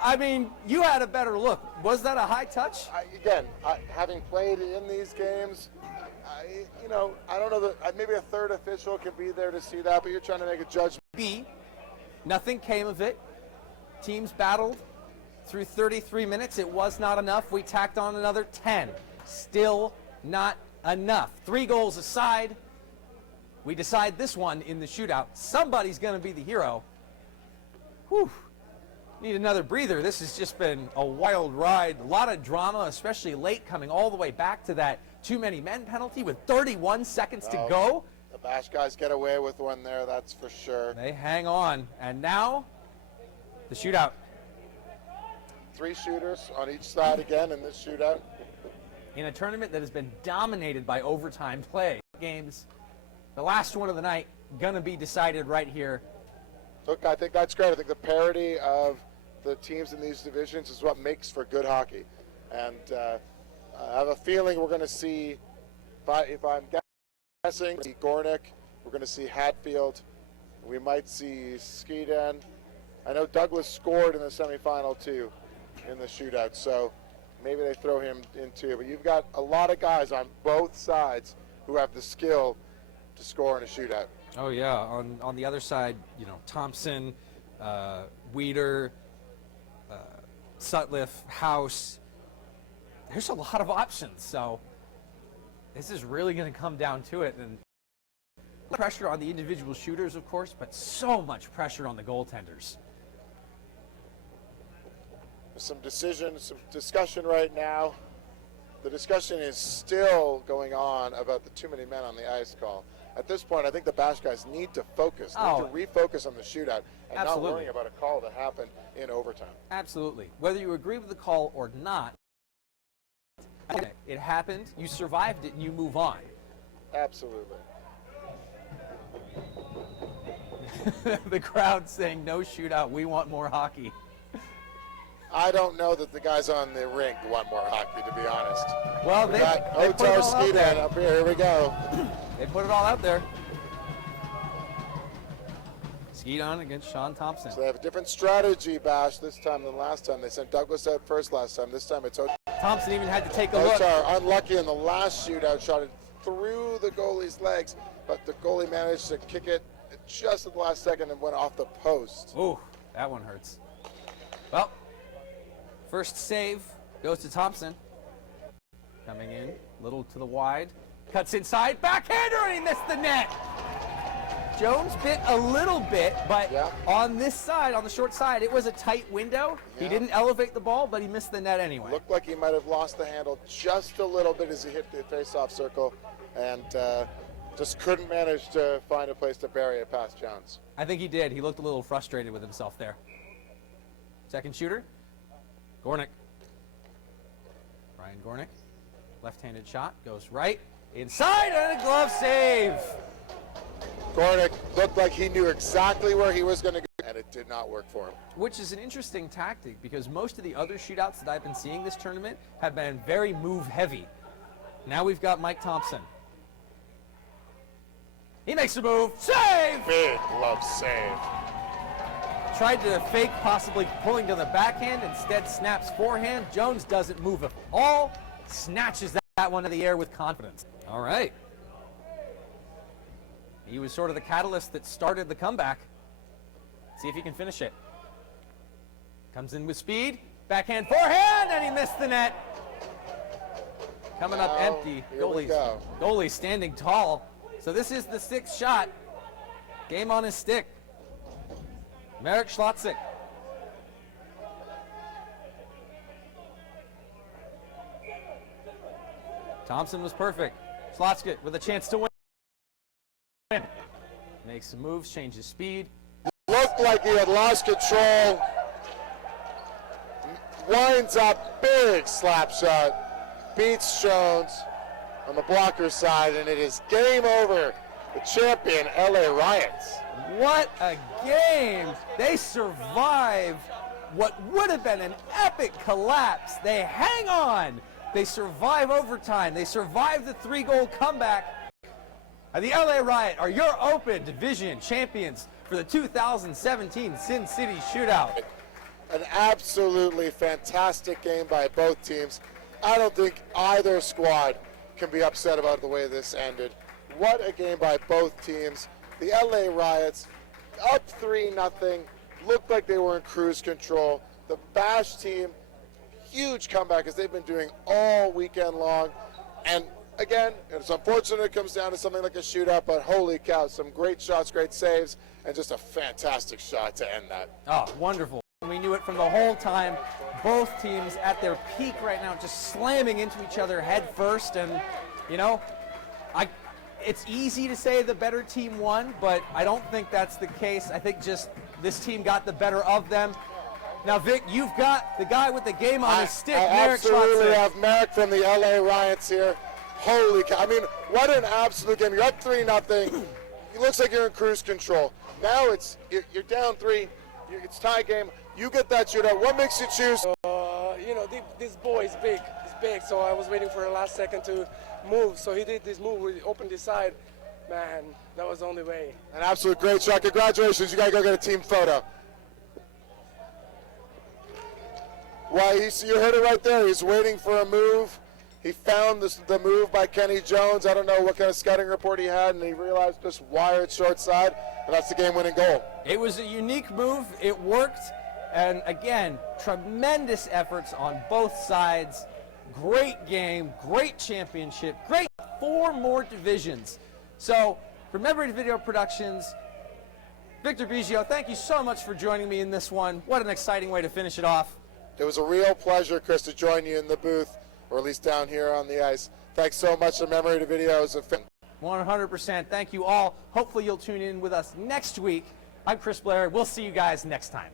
I mean, you had a better look. Was that a high touch? Having played in these games, I don't know that maybe a third official can be there to see that, but you're trying to make a judgment. B, nothing came of it. Teams battled through 33 minutes. It was not enough. We tacked on another 10. Still not enough. 3 goals aside, we decide this one in the shootout. Somebody's going to be the hero. Whew. Need another breather. This has just been a wild ride. A lot of drama, especially late, coming all the way back to that too many men penalty with 31 seconds to go. The Bash guys get away with one there, that's for sure. They hang on. And now, the shootout. 3 shooters on each side again in this shootout. In a tournament that has been dominated by overtime play. Games, the last one of the night, going to be decided right here. Look, I think that's great. I think the parity of the teams in these divisions is what makes for good hockey. And I have a feeling we're going to see, if I'm guessing, Gornick, we're going to see Hatfield, we might see Skeedan. I know Douglas scored in the semifinal too in the shootout, so maybe they throw him in too. But you've got a lot of guys on both sides who have the skill to score in a shootout. Oh yeah, on the other side, you know, Thompson, Weeder, Sutliff, House. There's a lot of options, so this is really going to come down to it. And pressure on the individual shooters, of course, but so much pressure on the goaltenders. Some discussion right now. The discussion is still going on about the too many men on the ice call. At this point, I think the Bash guys need to focus, need to refocus on the shootout and not worrying about a call that happened in overtime. Absolutely. Whether you agree with the call or not, it happened, you survived it, and you move on. Absolutely. The crowd saying, no shootout, we want more hockey. I don't know that the guys on the rink want more hockey, to be honest. Well, we got Otar Skeedan up here. Here we go. They put it all out there. Skeedan against Sean Thompson. So they have a different strategy, Bash, this time than last time. They sent Douglas out first last time. This time it's Otar. Thompson even had to take a look. Otar, unlucky in the last shootout, shot it through the goalie's legs, but the goalie managed to kick it just at the last second and went off the post. Ooh, that one hurts. Well, first save goes to Thompson. Coming in, little to the wide. Cuts inside, backhander, and he missed the net. Jones bit a little bit, but on this side, on the short side, it was a tight window. He didn't elevate the ball, but he missed the net anyway. Looked like he might have lost the handle just a little bit as he hit the face-off circle, and just couldn't manage to find a place to bury it past Jones. I think he did. He looked a little frustrated with himself there. Second shooter, Gornick. Ryan Gornick, left-handed shot, goes right, inside, and a glove save. Gornick looked like he knew exactly where he was going to go, and it did not work for him. Which is an interesting tactic, because most of the other shootouts that I've been seeing this tournament have been very move-heavy. Now we've got Mike Thompson. He makes a move, save! Big glove save. Tried to fake possibly pulling to the backhand, instead snaps forehand. Jones doesn't move at all, snatches that one in the air with confidence. All right. He was sort of the catalyst that started the comeback. See if he can finish it. Comes in with speed, backhand, forehand, and he missed the net. Coming up empty. Goalie standing tall. So this is the 6th shot. Game on his stick. Marek Schlotzik. Thompson was perfect. Schlotzik with a chance to win. Makes some moves, changes speed. Looked like he had lost control. Winds up, big slap shot. Beats Jones on the blocker side, and it is game over. The champion, LA Riots. What a game! They survive what would have been an epic collapse. They hang on. They survive overtime. They survive the 3-goal comeback. And the LA Riot are your Open Division champions for the 2017 Sin City Shootout. An absolutely fantastic game by both teams. I don't think either squad can be upset about the way this ended. What a game by both teams. The LA Riots up 3-0, looked like they were in cruise control. The Bash team, huge comeback as they've been doing all weekend long. And again, it's unfortunate it comes down to something like a shootout, but holy cow, some great shots, great saves, and just a fantastic shot to end that. Oh, wonderful. We knew it from the whole time. Both teams at their peak right now, just slamming into each other head first. And, you know, it's easy to say the better team won, but I don't think that's the case. I think just this team got the better of them. Now, Vic, you've got the guy with the game on his stick, Merrick absolutely Schwartz. have Merrick from the LA Riots here. Holy cow. I mean, what an absolute game. You're up 3-0. It looks like you're in cruise control. Now you're down 3. It's tie game. You get that shootout. What makes you choose? You know, this boy is big. He's big, so I was waiting for the last second to move. So he did this move. He opened this side. Man, that was the only way. An absolute great shot. Congratulations. You got to go get a team photo. Well, you heard it right there. He's waiting for a move. He found the move by Kenny Jones. I don't know what kind of scouting report he had, and he realized just wired short side, and that's the game-winning goal. It was a unique move. It worked. And again, tremendous efforts on both sides. Great game, great championship, great 4 more divisions. So, from Memory to Video Productions, Victor Biggio, thank you so much for joining me in this one. What an exciting way to finish it off. It was a real pleasure, Chris, to join you in the booth, or at least down here on the ice. Thanks so much to Memory to Videos. 100%. Thank you all. Hopefully you'll tune in with us next week. I'm Chris Blair. We'll see you guys next time.